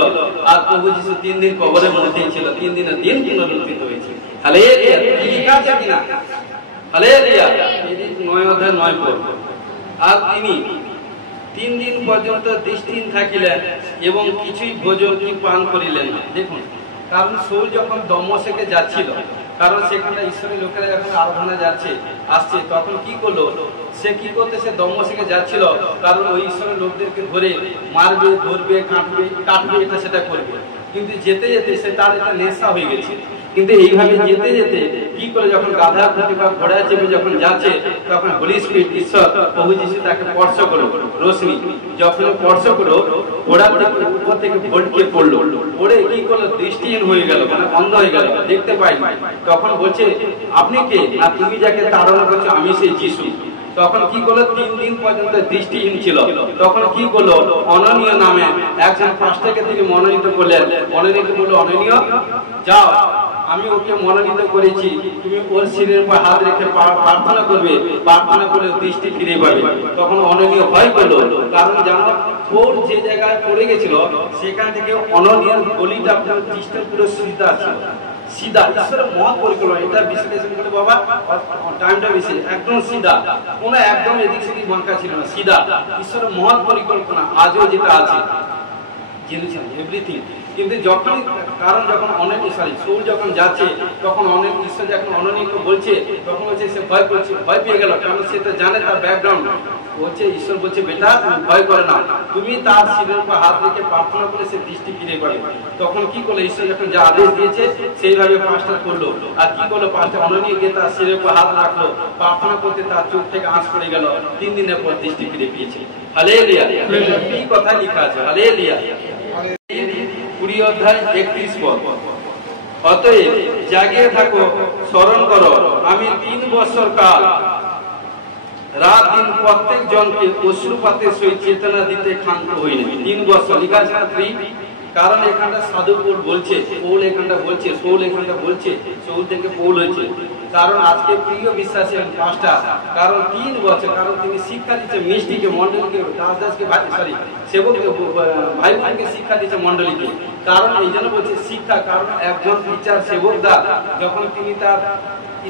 আর প্রভু যিশু 3 দিন কবরের মধ্যেই ছিল, 3 দিনের দিন পুনরুত্থিত হয়েছে। হালেলুয়া। ঠিক আছে কিনা? হালেলুয়া। 9 অধ্যায় 9 পদ। আর তিনি 3 দিন পর্যন্ত দৃষ্টিহীন থাকিলেন এবং কিছুই ভোজন কি পান করিলেন না। দেখুন, কারণ সৌল যখন দমস্কে যাচ্ছিল, কারণ সেখানে ঈশ্বরের লোকেরা যখন আরাধনা যাচ্ছে আসছে, তখন কি করলো? সে কি করতে, সে দমস্কে যাচ্ছিল, কারণ ওই ঈশ্বরের লোকদেরকে ধরে মারবে, ধরবে, কাটবে, এটা সেটা করবে। কিন্তু যেতে যেতে সে তার একটা নেশা হয়ে গেছে। কিন্তু এইভাবে যেতে যেতে কি করে, যখন গাধা প্রতিভা ঘোড়া চেপে যখন যাচ্ছে, তখন হোলি স্পিরিট ঈশ্বর প্রভু যিশু তাকে স্পর্শ করলো, রশ্মি যখন স্পর্শ করলো, ঘোড়া থেকে উপর থেকে ভটকে পড়লো, পড়ে কি করলো? দৃষ্টিহীন হয়ে গেল, মানে অন্ধ হয়ে গেল, দেখতে পাইনি। তখন বলছে আপনি কে? আর তুমি যাকে তাড়না করছো আমি সেই যিশু। তখন কি করলো? 3 দিন পর্যন্ত দৃষ্টিহীন ছিল। তখন কি করলো? অননীয় নামে একজন পাস্টরকে থেকে মনোনীত করলেন। মনোনীত বললো, অননীয় যাও, আমি ওকে মনোনীত করেছি, তুমি ওর শিরের উপর হাত রেখে প্রার্থনা করবে, প্রার্থনা করে দৃষ্টি ফিরে পাবে। তখন অননীয় ভয় করলো, কারণ জানো ওর যে জায়গায় পড়ে গেছিল, সেখান থেকে অননীয় গলিটা পুরো দৃষ্টি পুরো সিধা ছিল, সিধা। ঈশ্বরের মহৎ পরিকল্পনা, এটা বিশ্লেষণ করে বাবা টাইমটা বেশি, একদম সিধা, কোনো একদম এদিক সেদিক বাঁকা ছিল না, সিধা। ঈশ্বরের মহৎ পরিকল্পনা আজও যেটা আছে, জেনেছেন এভরিথিং। কিন্তু যখন, কারণ যখন অনেক সৌল যখন যাচ্ছে, তখন অনেক ঈশ্বর যখন অননীয়কে বলছে, তখন হচ্ছে সে ভয় করছে, ভয় পেয়ে গেল, কারণ সে তো জানে তার ব্যাকগ্রাউন্ড। বলছে ঈশ্বর বলছে, বেটা তুমি ভয় করে না, তুমি তার শিরের উপর হাত রেখে প্রার্থনা করে সে দৃষ্টি ফিরে পাবে। তখন কি করলো? ঈশ্বর যখন যা আদেশ দিয়েছে সেইভাবে পাঁচটা করলো। আর কি করলো? পাঁচটা অননীয় গিয়ে তার শিরের উপর হাত রাখলো, প্রার্থনা করতে তার চোখ থেকে আঁচ পড়ে গেল, 3 দিনের পর দৃষ্টি ফিরে পেয়েছে। হালেলুয়া। কি কথা লেখা আছে? হালেলুয়া। 20 অধ্যায় 31 পদ। অতএব জাগিয়ে থাকো, স্মরণ করো, আমি 3 বছর কাল রাত দিন প্রত্যেক জনকে অশ্রুপাতের সহিত চেতনা দিতে ক্ষান্ত হইনি। 3 বছর লেখা আছে না 3, কারণ এখানটা সাধু পৌল বলছে, পৌল এখানটা বলছে, সৌল এখানটা বলছে, সৌল থেকে পৌল হয়েছে। কারণ আজকে প্রিয় বিশ্বাসী পাঁচটা, কারণ 3 বছর, কারণ তিনি শিক্ষা দিচ্ছে মিষ্টিকে, মন্ডলীকে, দাসকে, সেবককে, ভাই বোনকে শিক্ষা দিচ্ছে মন্ডলীকে। কারণ এই জন্য বলছে শিক্ষা, কারণ একজন টিচার, সেবকদা যখন তিনি তার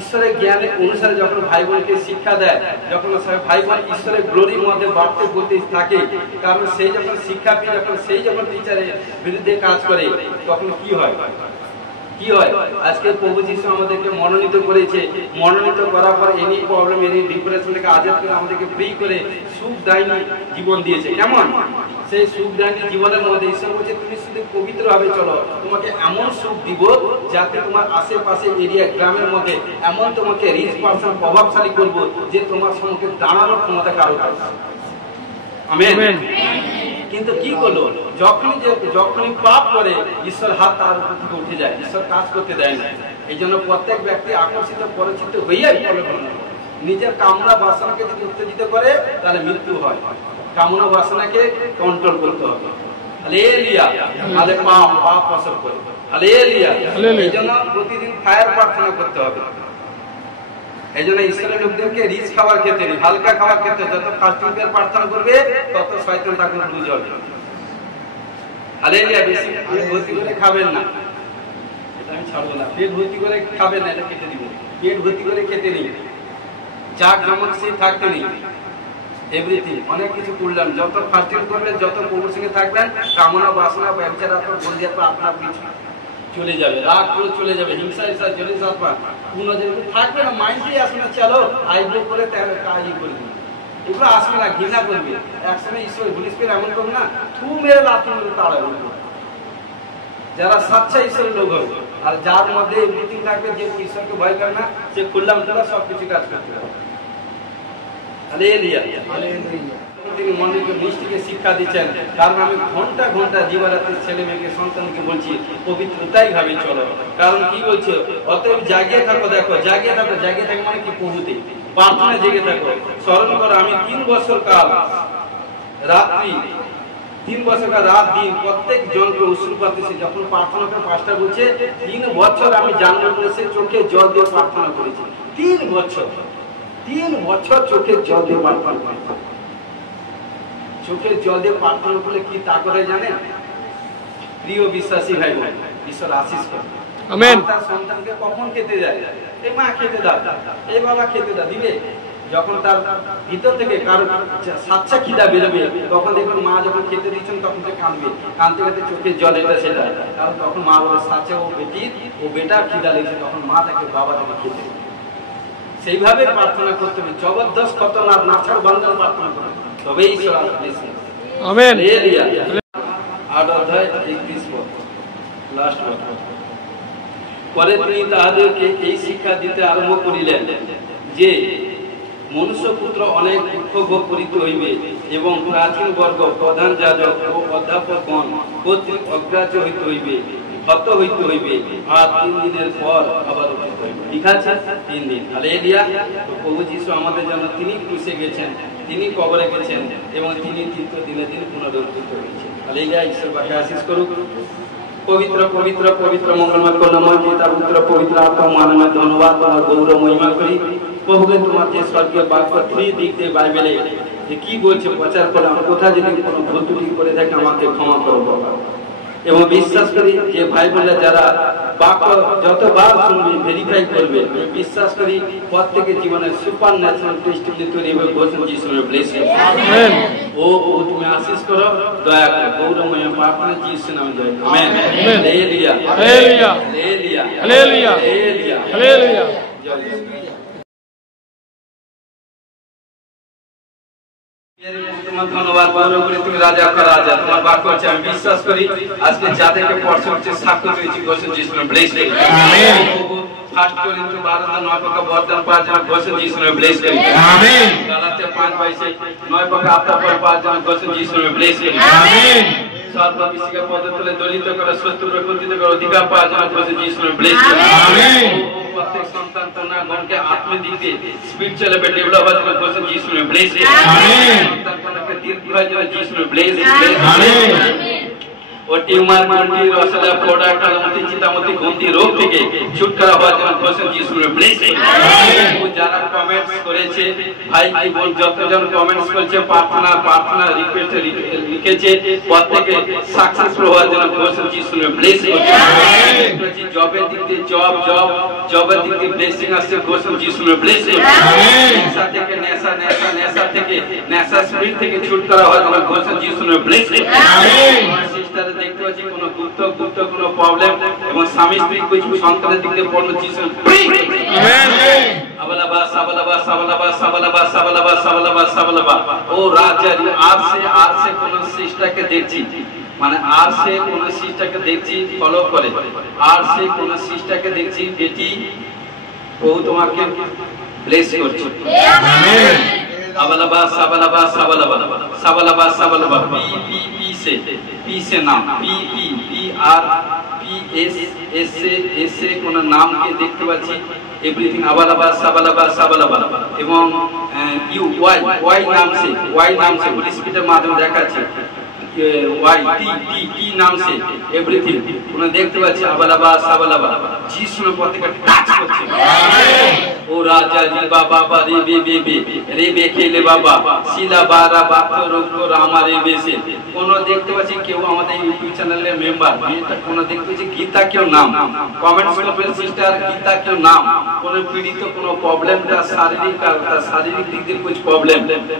ঈশ্বরের জ্ঞানের অনুসারে যখন ভাই বোনকে শিক্ষা দেয়, যখন ভাই বোন ঈশ্বরের গ্লোরির মধ্যে বাড়তে বলতে থাকে, কারণ সেই যখন শিক্ষা পেয়ে যখন সেই যখন টিচারের বিরুদ্ধে কাজ করে, তখন কি হয়? কি হয় আজকে প্রভু যিশু আমাদেরকে মনোনীত করেছে, মনোনীত করার পর এনি প্রবলেম এনি ডিপ্রেশন থেকে আজাদ করে আমাদেরকে ফ্রি করে সুখদায়ী জীবন দিয়েছে। কেমন সেই সুখদায়ী জীবনের মধ্যে ঈশ্বর বলছে তুমি শুধু পবিত্রভাবে চলো, তোমাকে এমন সুখ দিব যাতে তোমার আশেপাশে এরিয়া গ্রামের মধ্যে এমন তোমাকে রিচ পার্সন প্রভাবশালী করবো যে তোমার সঙ্গে দাঁড়ানোর ক্ষমতা কারো থাকবে। আমেন। কিন্তু কি করলো, যখনই পাপ করে ঈশ্বর হাত তার উপর থেকে উঠে যায়, ঈশ্বর কাজ করতে দেয় না। এই জন্য প্রত্যেক ব্যক্তি আকর্ষিত পরিচিত হইয়াই নিজের কামনা বাসনাকে যদি উত্তেজিত করে তাহলে মৃত্যু হয়। কামনা বাসনাকে কন্ট্রোল করতে হবে। হালেলুয়া। তাহলে পাপ প্রসব করে। হালেলুয়া। এই জন্য প্রতিদিন ফায়ার প্রার্থনা করতে হবে। এই জন্য ইসরায়েলের লোকদেরকে রিচ খাবার খেতে নেই, হালকা খাবার খেতে, যত ফাস্টিং এর প্রার্থনা করবে তত শয়তান তাকে বুঝে হবে। হালেলুয়া। বেশি পেট ভর্তি করে খাবেন না, এটা আমি ছাড়বো না। পেট ভর্তি করে খাবেন না, এটা কেটে দিব। পেট ভর্তি করে খেতে নেই, যাক জমক সে থাকতে নেই। এভরিথিং অনেক কিছু করলাম, যত ফাস্টিং করবেন, যত প্রভুর সঙ্গে থাকবেন, কামনা বাসনা ব্যবচার আপনার বন্দিয়ার পর আপনার কিছু চলে যাবে, রাগ করে চলে যাবে, হিংসা হিংসা জলিস আত্মা কোনো থাকবে না, মাইন্ডই আসবে না। চলো আইব্রো করে কাজই করে দিন, এগুলো আসবে না, ঘৃণা করবে। একসময় ঈশ্বর পুলিশ করে এমন করবে না, থু মেরে লাথি মেরে তাড়া করবে। যারা সাচ্চা ঈশ্বরের লোক হবে, আর যার মধ্যে এভরিথিং থাকবে, যে ঈশ্বরকে ভয় করে না, সে খুললাম তোলা সবকিছু কাজ করতে পারে। হালেলুয়া। তিনি মনকে মিষ্টিকে শিক্ষা দিচ্ছেন, কারণ আমি ঘন্টা ঘন্টা জীবরাত্রি ছেলে মেয়েকে সন্তানকে বলছি পবিত্রতাই ভাবে চলো। কারণ কি বলছো, অতএব জাগিয়ে থাকো। দেখো জাগিয়ে থাকো, জাগিয়ে থাকো মানে কি, প্রভুতে প্রার্থনা জেগে থাকো। স্মরণ করো আমি 3 বছর কাল রাত্রি, 3 বছর কাল রাত দিন প্রত্যেক জনকে অশ্রুপাত দিয়েছি। যখন প্রার্থনা করে পাঁচটা বলছে 3 বছর আমি জানলার বসে চোখে জল দিয়ে প্রার্থনা করেছি। 3 বছর চোখের জল দিয়ে প্রার্থনা করেছি। চোখের জল দিয়ে প্রার্থনা করলে কি তা করে জানেন? প্রিয় বিশ্বাসী ভাই বোন, ঈশ্বর আশীষ করে। আমেন। তার সন্তানকে কখন খেতে যায়, এই মা খেতে দাও, এই বাবা খেতে দাও দিবে। যখন তার ভিতর থেকে কারো সাচ্চা খিদা বেরোবে, তখন দেখুন মা যখন খেতে দিচ্ছেন তখন সে কাঁদবে, কাঁদতে কাঁদতে চোখের জল এটা সেটা। কারণ তখন মা বলে সাচ্চা ও বেটার খিদা লেগেছে, তখন মা তাকে বাবা তাকে খেতে দেবে। সেইভাবে প্রার্থনা করতে হবে, জবরদস্ত কত না নাছাড় বন্ধন প্রার্থনা করতে হবে, তবেই ঈশ্বর আসবে। আমেন। হালেলুয়া। 8 অধ্যায় 31 পদ, লাস্ট পদ। পরে তিনি তাহাদেরকে এই শিক্ষা দিতে আরম্ভ করিলেন যে মনুষ্যপুত্র অনেক দুঃখ ভোগ করিতে হইবে এবং প্রাচীন বর্গ, প্রধান যাজক ও অধ্যাপকগণ কর্তৃক অগ্রাহ্য হইতে হইবে, হত হইতে হইবে, আর 3 দিনের পর আবার উঠিতে হইবে। ঠিক আছে, 3 দিন। হালেলুয়া। প্রভু যিশু আমাদের জন্য তিনি ক্রুশে গেছেন, তিনি কবরে গেছেন এবং তিনি 3 দিনের দিন পুনরুত্থিত হয়েছেন। হালেলুয়া। ঈশ্বর বাকে আশীষ করুক। পবিত্র পবিত্র পবিত্র মঙ্গলময় করুণাময় পিতা পুত্র পবিত্র আত্মা মানময় ধন্যবাদ, তোমার গৌরব মহিমা করি। প্রভুকে তোমার যে স্বর্গীয় বাক্য 3 দিক দিয়ে বাইবেলে যে কি বলছে প্রচার করলাম, কোথায় যদি কোনো ভুল ত্রুটি করে থাকে আমাকে ক্ষমা করো বাবা। এবং বিশ্বাস করি যে ভাই বোনেরা যারা বাক্য যতবার শুনবে ভেরিফাই করবে, বিশ্বাস করি প্রত্যেকের জীবনে সুপার ন্যাচারাল টেস্টিমনি তৈরি হবে। ঘোষণা যিশুর ব্লেসিং। আমেন। ও তুমি আশীষ করো, দয়া করো। গৌরবময় প্রার্থনা যিশুর নামে জয়। Amen. Hallelujah. Hallelujah. Hallelujah. Hallelujah. Hallelujah. Hallelujah. তোমার ধন্যবাদ গৌরব করি, তুমি রাজা রাজা, তোমার বাক্য আছে আমি বিশ্বাস করি। আজকে যাদেরকে স্পর্শ হচ্ছে সাক্ষ্য দিয়েছি ঘোষণা যিশুর ব্লেসিং। আমেন। ফার্স্ট করিন্থিয়াস 12:9 পক্ষ বর্তমান 5 জন ঘোষণা যিশুর ব্লেসিং। আমেন। গালাতিয়া 5:22 9 পক্ষ আপনার পর 5 জন ঘোষণা যিশুর ব্লেসিং। আমেন। সর্ববিশ্বের পদতলে দলিত করে শত্রুর প্রতিহত করে অধিকার পাওয়ার জন্য ঘোষণা যিশুর ব্লেসিং। আমেন। প্রত্যেক সন্তান কন্যাগণকে আত্মিক দিক দিয়ে স্পিরিচুয়াল লেভেলে ডেভেলপ হওয়ার জন্য ঘোষণা যিশুর ব্লেসিং। আমেন। সন্তান কন্যাকে দীর্ঘায়ু জন্য যিশুর ব্লেসিং। আমেন। ও টিউমার গন্ডি রসলা ফোড়া কালামতি চিতামতি গন্ডি রোগ থেকে ছুটকারা হওয়ার জন্য ঘোষণা যিশুর ব্লেসিং। আমেন। ও যারা কমেন্টস করেছে ভাই কি বল, যতজন কমেন্টস করেছে প্রার্থনা রিকোয়েস্ট লিখেছে প্রত্যেকে সাকসেসফুল হওয়ার জন্য ঘোষণা যিশুর ব্লেসিং। আমেন। জবের দিক দিয়ে জবের দিক দিয়ে ব্লেসিং আসছে ঘোষণা যিশুর ব্লেসিং। আমেন। নেশা থেকে নেশা থেকে নেশা স্পিরিট থেকে ছুটকারা হওয়ার জন্য ঘোষণা যিশুর ব্লেসিং। আমেন। সংসারে দেখতে পাচ্ছি কোনো গুপ্ত কোনো প্রবলেম এবং স্বামী স্ত্রী কিছু সন্তানের দিক দিয়ে পড়লো যিশু আবালাবা সাবালাবা সাবালাবা সাবালাবা সাবালাবা সাবালাবা সাবালাবা ও রাজা আর সে কোন সৃষ্টিকে দেখছি মানে আর সে কোন সৃষ্টিকে দেখছি ফলো করে আর সে কোন সৃষ্টিকে দেখছি বেটি ও তোমাকে ব্লেস করছে আমেন আবালাবা সাবালাবা সাবালাবা সাবালাবা সাবালাবা পি से नाम पी आर पी एस से কোন নামকে দেখতে পাচ্ছি এভরিথিং আবালাবা সাবালাবা সাবালাবা এবং ইউ ওয়াই নাম से হোলি স্পিরিটের মাধ্যমে দেখাচ্ছে ওয়াই টি নাম से এভরিথিং কোন দেখতে পাচ্ছি আবালাবা সাবালাবা যিশুর প্রত্যেকটা টাচ করছে ও রাজা জি বাবা বা রে বে খেলে বাবা শিলা বারা বাক্য রোগ রামা রে বেসে কোন দেখতে পাচ্ছি কেউ আমাদের ইউটিউব চ্যানেলের মেম্বার কোন দেখতে পাচ্ছি গীতা কেউ নাম কমেন্টস করবেন সিস্টার গীতা কেউ নাম কোন পীড়িত কোন প্রবলেম তার শারীরিক দিক দিয়ে कुछ প্রবলেম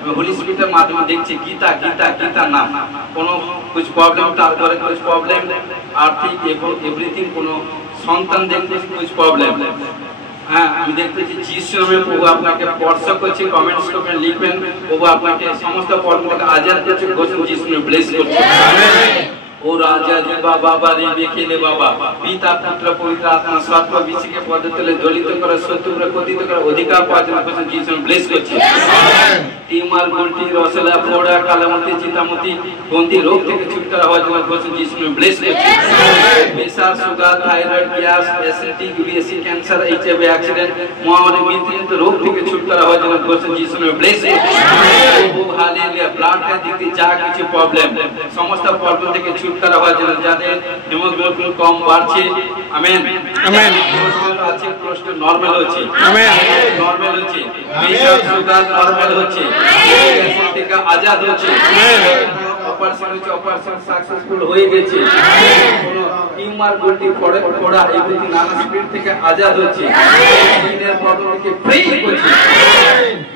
হোলি স্পিরিটের মাধ্যমে দেখছি গীতা নাম কোন कुछ প্রবলেম তার ঘরে कुछ প্রবলেম আর্থিক এবং এভরিথিং কোন সন্তান দেখতে कुछ প্রবলেম হ্যাঁ আমি দেখতেছি যিশু নামে প্রভু আপনাকে স্পর্শ করছে কমেন্টস করবেন লিখবেন প্রভু আপনাকে সমস্ত প্রবলেম থেকে আজাদ করছে ঘোষণা যিশু নামে ব্লেস করছে আমেন ओ राजा जी बाबा रे बेखेले बाबा पिता पुत्र पवित्र आत्मा सर्व विषय के पद तले दलित कर शत्रु रे पतित कर अधिकार पाचन करছে যিশু ব্লেস করছে আমেন টিমার গন্টি রসলা ফোড়া কালামতি চিতামতি গন্তি রোগ থেকে ছুটকারা হওয়ার জন্য করছে যিশু ব্লেস করছে pressure sugar thyroid gas acidity ইউরিয়াসি ক্যান্সার এইচআইভি অ্যাক্সিডেন্ট মহামারী মৃত্যুজনিত রোগ থেকে ছুটকারা হওয়ার জন্য করছে যিশু ব্লেস করছে ও হালেলুয়া ব্লাডের দিক দিয়ে যা কিছু প্রবলেম সমস্ত প্রবলেম থেকে ছুটকারা হওয়ার জন্য যাদের হিমোগ্লোবিন কম বাড়ছে আমেন আমেন আছে কোলেস্টেরল নরমাল হচ্ছে আমেন নরমাল হচ্ছে প্রেসার সুগার নরমাল হচ্ছে অ্যাসিড থেকে আজাদ হচ্ছে আমেন অপারেশন সাকসেসফুল হয়ে গেছে কোন টিউমার গন্ডি ফোড়া এভরিথিং নানা স্পিরিট থেকে আজাদ হচ্ছে দিনের প্রবলেম থেকে ফ্রি হচ্ছে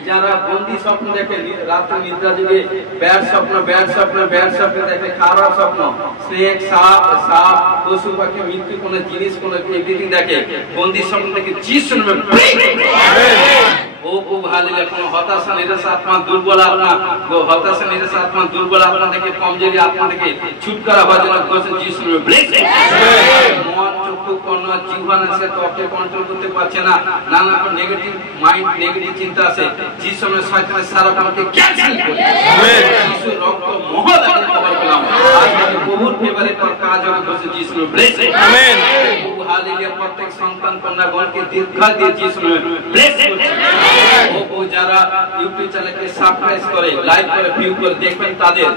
যারা বন্দি স্বপ্ন দেখে রাতে নিদ্রা যুগে ব্যাড স্বপ্ন দেখে খারাপ স্বপ্ন স্নেক সাপ পশু পাখি মৃত্যু কোন জিনিস কোন এভরিথিং দেখে বন্দি স্বপ্ন থেকে যিশু নামে ও হালেলুয়া কোন হতাশা নিরাশা আত্মা দুর্বল আত্মা থেকে কমজোরি আত্মা থেকে ছুটকারা হওয়ার জন্য ঘোষণা যিশু নামে ব্লেস মন চক্ষু কর্ণ জিহ্বা আছে ত্বকে কন্ট্রোল করতে পারছে না নানা নেগেটিভ মাইন্ড নেগেটিভ চিন্তা আছে যিশু নামে শয়তানের সারা কামকে ক্যান্সেল করে আমেন যিশু রক্ত মহোদয় কবর করলাম আজ প্রভুর ফেভারে তোর কাজ হবে ঘোষণা যিশু নামে ব্লেস আমেন ও হালেলুয়া প্রত্যেক সন্তান কন্যাগণকে দীর্ঘায়ু দিয়ে যিশু নামে ব্লেস করছে ও যারা ইউটিউব চ্যানেলকে সাবস্ক্রাইব করে লাইক করে ভিউ করে দেখবেন তাদের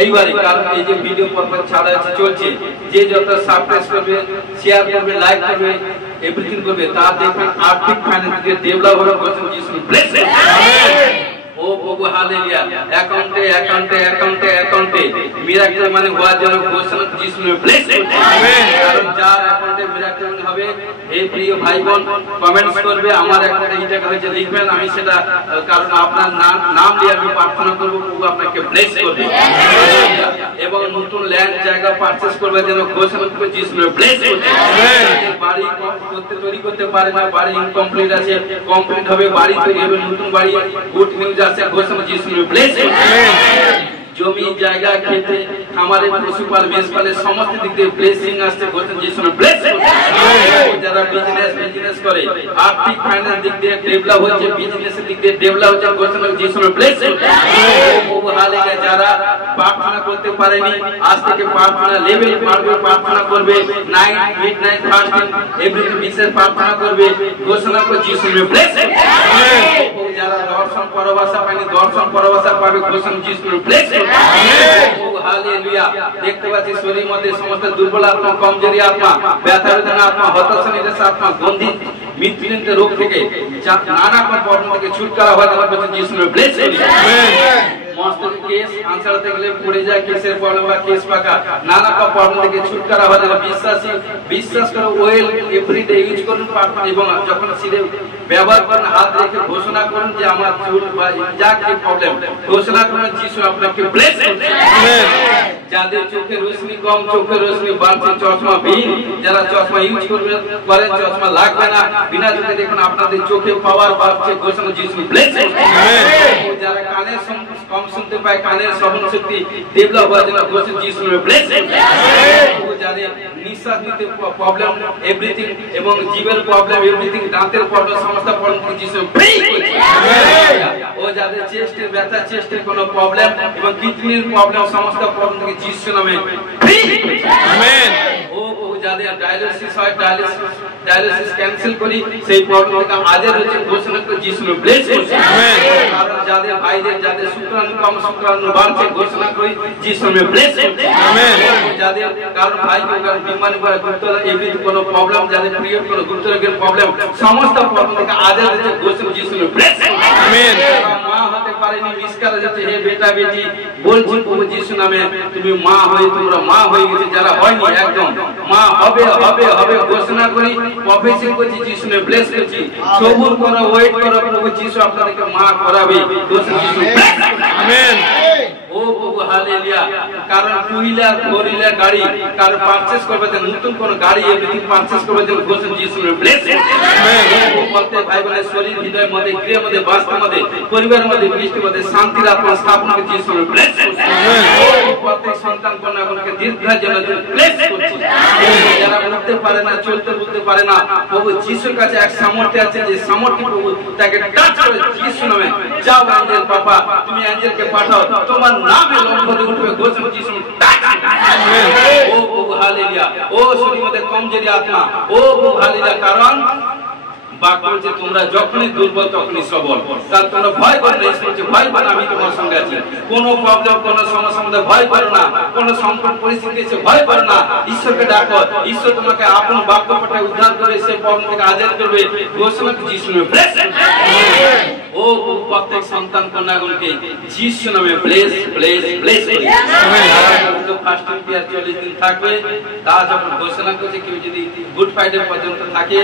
এইবারে কারণ এই যে ভিডিও পর্ব ছাড়া চলছে যে যত সাবস্ক্রাইব করবে শেয়ার করবে লাইক করবে এভরিথিং করবে তার দেখবেন আর্থিক ফাইন্যান্সিয়াল ডেভেলপ হবে ঘোষণা যিশু ব্লেস আমেন ও প্রভু হালেলুয়া অ্যাকাউন্টে মিরাকেল মানে হওয়ার জন্য ঘোষণা যিশু ব্লেস আমেন কারণ যার অ্যাকাউন্টে মিরাকেল হবে এই প্রিয় ভাই বোন কমেন্টস করবে আমার অ্যাকাউন্টে এই টাকা হয়েছে লিখবেন আমি সেটা কারণ আপনার নাম দিয়ে আমি প্রার্থনা করব প্রভু আপনাকে ব্লেস করবে এবং নতুন ল্যান্ড জায়গা পারচেজ করবে যেন ঘোষণা করবে যিশু ব্লেস করবে আমেন বাড়ি তৈরি করতে পারে না বাড়ি ইনকমপ্লিট আছে কমপ্লিট হবে বাড়ি তৈরি হবে নতুন বাড়ি গুড নিউজ আছে ঘোষণা যিশু ব্লেস আমেন জমি জায়গা খেতে খামারে পশুপাল মেষপালের সমস্ত দিক দিয়ে ব্লেসিং আসছে ঘোষণা যিশু ব্লেস যারা বিজনেস করে আর্থিক ফাইন্যান্স দিক দিয়ে ডেভেলপ হচ্ছে বিজনেসের দিক দিয়ে ডেভেলপ হচ্ছে ঘোষণা যিশু ব্লেস ও হালেলুয়া যারা প্রার্থনা করতে পারেনি আজ থেকে প্রার্থনা লেভেল বাড়বে প্রার্থনা করবে নাইট মিডনাইট ফাস্টিং এভরিথিং বিশেষ প্রার্থনা করবে ঘোষণা করে যিশু ব্লেস আমেন যারা দর্শন পরবাসা পায়নি দর্শন পরবাসা পাবে ঘোষণা যিশু ব্লেস আমেন ও হালেলুয়া দেখতে পাচ্ছি শরীরের মধ্যে সমস্ত দুর্বল আত্মা কমজোরি আত্মা ব্যথা বেদনা আত্মা হতাশা নিরাশা আত্মা গন্ধি মৃত্যুজনিত রোগ থেকে নানা প্রবলেম থেকে ছুটকারা হওয়ার জন্য ঘোষণা যিশু ব্লেস আমেন মস্ত কেস আনসার দেখলে পড়ে যায় কেসের প্রবলেম বা কেস পাকা নানা প্রবলেম থেকে ছুটকারা হওয়ার জন্য বিশ্বাস করে ওয়েল এভরিডে ইউজ করুন প্রার্থনা এবং যখন সিরে ব্যবহার করেন হাত রেখে ঘোষণা করুন যে আমার চুল বা যা কি প্রবলেম ঘোষণা করুন যিশু আপনাকে ব্লেস করবে আমেন যাদের চোখের রোশনি কম, চোখের রোশনি বাড়ছে, চশমা বিহীন যারা চশমা ইউজ করেন চশমা লাগবে না, বিনা চোখে দেখুন আপনাদের চোখে পাওয়ার বাড়ছে, ঘোষণা যিশু ব্লেসড। যারা কানের কম শুনতে পায়, কানের শ্রবণ শক্তি ডেভেলপ হওয়ার জন্য ঘোষণা যিশু ব্লেসড। যাদের নিঃশ্বাস নিতে প্রবলেম এভরিথিং এবং জীবের প্রবলেম এভরিথিং, দাঁতের প্রবলেম সমস্ত প্রবলেম যিশু ফ্রি করছে। ও যাদের চেস্টের ব্যথা, চেস্টের কোনো প্রবলেম এবং কিডনির প্রবলেম সমস্ত প্রবলেম থেকে যিশু নামে ফ্রি করছে। আমেন। ও যাদের ডায়ালিসিস হয়, ডায়ালিসিস ক্যান্সেল করি, সেই প্রবলেম থেকে আজাদ হচ্ছে, ঘোষণা করে যিশু ব্লেস করছে। আমেন। কারণ যাদের ভাইদের যাদের শুক্রাণু কম, শুক্রাণু বাড়ছে, ঘোষণা করি যিশু ব্লেস করছে। আমেন। যাদের কারণ ভাই কারণ বিমারি করে গুরুতর এমনি কোনো প্রবলেম, যাদের পিরিয়ড কোনো গুরুতর প্রবলেম সমস্ত প্রবলেম থেকে আজাদ হচ্ছে, ঘোষণা যিশু ব্লেস করছে। আমেন। মা হতে পারেনি, মিস করা যাচ্ছে, হে বেটা বেটি বলছি প্রভু যিশু নামে তুমি মা হয়ে তোমরা মা হয়ে গেছে, যারা হয়নি একদম মা হবে হবে হবে ঘোষণা করি, প্রফেসি করছি, যিশু নামে ব্লেস করছি। সবুর করো, ওয়েট করো, প্রভু যিশু আপনাদেরকে মা করাবে, ঘোষণা যিশু ব্লেস। আমেন। ও প্রভু হালেলুয়া। কারণ টু হুইলার, ফোর হুইলার গাড়ি কারণ পারচেজ করবে, নতুন কোন গাড়ি এভরিথিং পারচেজ করবে, ঘোষণা যিশু ব্লেস। আমেন। প্রত্যেক ভাই বোনের শরীর, হৃদয়ের মধ্যে, ক্রিয়ার মধ্যে, বাস্তবের মধ্যে, পরিবারের মধ্যে, বৃষ্টির মধ্যে শান্তির আত্মা স্থাপন করে যিশু ব্লেস করছে। প্রত্যেক সন্তান কন্যাগণকে দীর্ঘায়ুর জন্য ব্লেস করছে। যারা উঠতে পারে না, চলতে বলতে পারে না, প্রভু যিশুর কাছে এক সামর্থ্য আছে, যে সামর্থ্য প্রভু তাকে টাচ করে যিশু নামে যাও অ্যাঞ্জেল বাবা, তুমি অ্যাঞ্জেলকে পাঠাও, তোমার নামে লম্ফতে উঠবে, ঘোষণা যিশু টাচ। ও প্রভু হালেলুয়া। ও শরীরের মধ্যে কমজোরি আত্মা, ও প্রভু হালেলুয়া। কারণ বাক্য বলছে তোমরা যখনই দুর্বল তখনই সবল। তার তোমরা ভয় করো না, ঈশ্বর বলছে ভয় করো না, আমি তোমার সঙ্গে আছি। কোন প্রবলেম, কোন সমস্যার মধ্যে ভয় করো না, কোন সংকট পরিস্থিতি এসে ভয় করো না, ঈশ্বরকে ডাকো, ঈশ্বর তোমাকে আপন বাক্য পাঠায় উদ্ধার করে সেই প্রবলেম থেকে আজাদ করবে, ঘোষণা যিশু নামে ব্লেস। ও প্রত্যেক সন্তান কন্যাগণকে যিশু নামে ব্লেস ব্লেস ব্লেস করি। ফাস্টিং পিরিয়ড 40 দিন থাকবে, তা যখন ঘোষণা করছে কেউ যদি গুড ফ্রাইডে পর্যন্ত থাকে,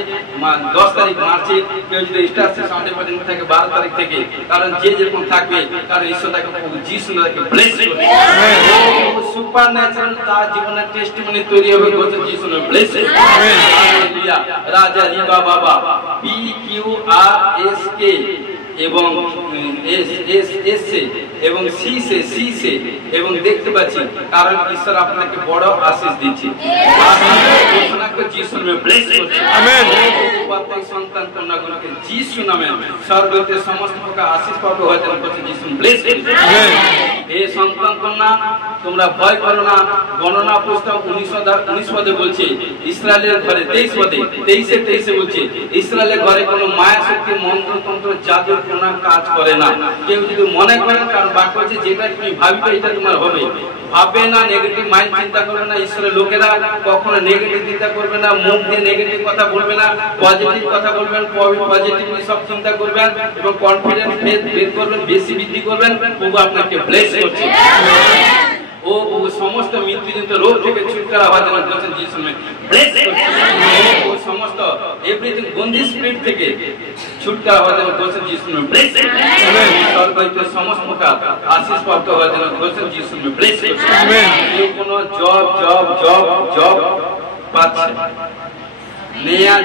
10 তারিখ মার্চে, কেউ যদি স্টার সানডে পর্যন্ত থাকে 12 তারিখ থেকে, কারণ যে যেরকম থাকবে কারণ ঈশ্বর তাকে যিশু নামে ব্লেস করবে। সুপারন্যাচারাল তার জীবনের টেস্টিমনি তৈরি হবে, ঘোষণা যিশু নামে ব্লেস। হালেলুয়া। রাজা রিবা বাবা PQRSK এবং এস এবং সি এবং দেখতে পাচ্ছি, কারণ ঈশ্বর আপনাকে বড় আশীষ দিচ্ছে। ঘোষণা করে যিশু নামে ব্লেস করছে। আমেন। প্রত্যেক সন্তান কন্যাগণকে যিশু নামে স্বর্গ হতে সমস্ত প্রকার আশীষ পাবে, হয়তো করছে যিশু ব্লেস করছে। আমেন। হে সন্তান কন্যা, তোমরা ভয় করো না। গণনা পুস্তক 19 পদে বলছে, ইসরায়েলের ঘরে 23 পদে 23 বলছে, ইসরায়েলের ঘরে কোনো মায়া শক্তি, মন্ত্রতন্ত্র, জাদু কোনো কাজ করে না। কেউ যদি মনে করে, কারণ বাক্য বলছে যেটা তুমি ভাববে এটা তোমার হবে। ভাববে না, নেগেটিভ মাইন্ড চিন্তা করবে না। ঈশ্বরের লোকেরা কখনো নেগেটিভ চিন্তা করবে না, মুখ দিয়ে নেগেটিভ কথা বলবে না, পজিটিভ কথা বলবেন, পজিটিভলি সব চিন্তা করবেন এবং কনফিডেন্স ফেথ বের করবেন, বেশি বৃদ্ধি করবেন। প্রভু আপনাকে ব্লেস করছে। ও সমস্ত মৃত্যুজনিত রোগ থেকে ছুটকারা হওয়ার জন্য বলেছেন যিশু নামে ব্লেস করছে। ও সমস্ত এভরিথিং বন্দি স্পিরিট থেকে ছুটকারা হওয়ার জন্য বলেছেন যিশু নামে ব্লেস করছে। আমেন। স্বর্গ হইতে সমস্ত প্রকার আশীষ প্রাপ্ত হওয়ার জন্য বলেছেন যিশু নামে ব্লেস করছে। আমেন। কেউ কোনো জব পাচ্ছে, নয়া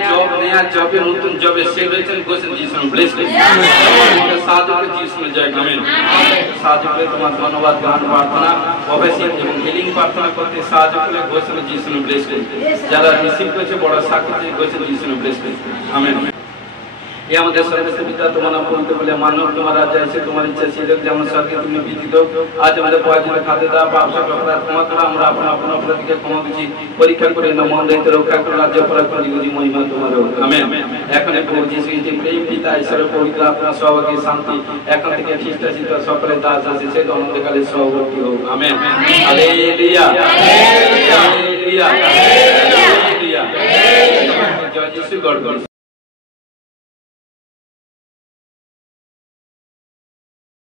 জবে নতুন জবে সে রয়েছেন, বলেছেন যিশু নামে ব্লেস করছে। সাহায্যকে যিশু নামে জয়। আমেন। সাহায্য করে তোমার ধন্যবাদ গান প্রার্থনা প্রফেসি এবং হিলিং প্রার্থনা করতে সাহায্য করে, ঘোষণা যিশু নামে ব্লেস করছে। যারা রিসিভ করেছে বড় সাক্ষী, ঘোষণা যিশু নামে ব্লেস করছে। আমেন। ये আমাদের সর্বশ্রেষ্ঠ পিতা, তোমার নাম পবিত্র বলে মানব, তোমার রাজ্য আছে, তোমার ইচ্ছা ছিল যেমন স্বর্গে তুমি বিধিত। আজ আমাদের প্রয়োজনীয় খাদ্য দাও, পাপ অপরাধ ক্ষমা করো, আমরা আপন অপরাধীকে ক্ষমা করছি, পরীক্ষা করে না মন দায়িত্ব রক্ষা করো, রাজ্য পরাক্রম জীবনী মহিমা তোমার হোক। আমেন। এখন প্রভু যিশু খ্রিস্টের প্রেম, পিতা ঈশ্বরের পবিত্র আত্মার সহভাগী শান্তি এখন থেকে খ্রিস্ট চিত্ত সকলের দাস আছে, সে অনন্তকালে সহবর্তী হোক। আমেন। Hallelujah hallelujah hallelujah. জয় যিশু গড।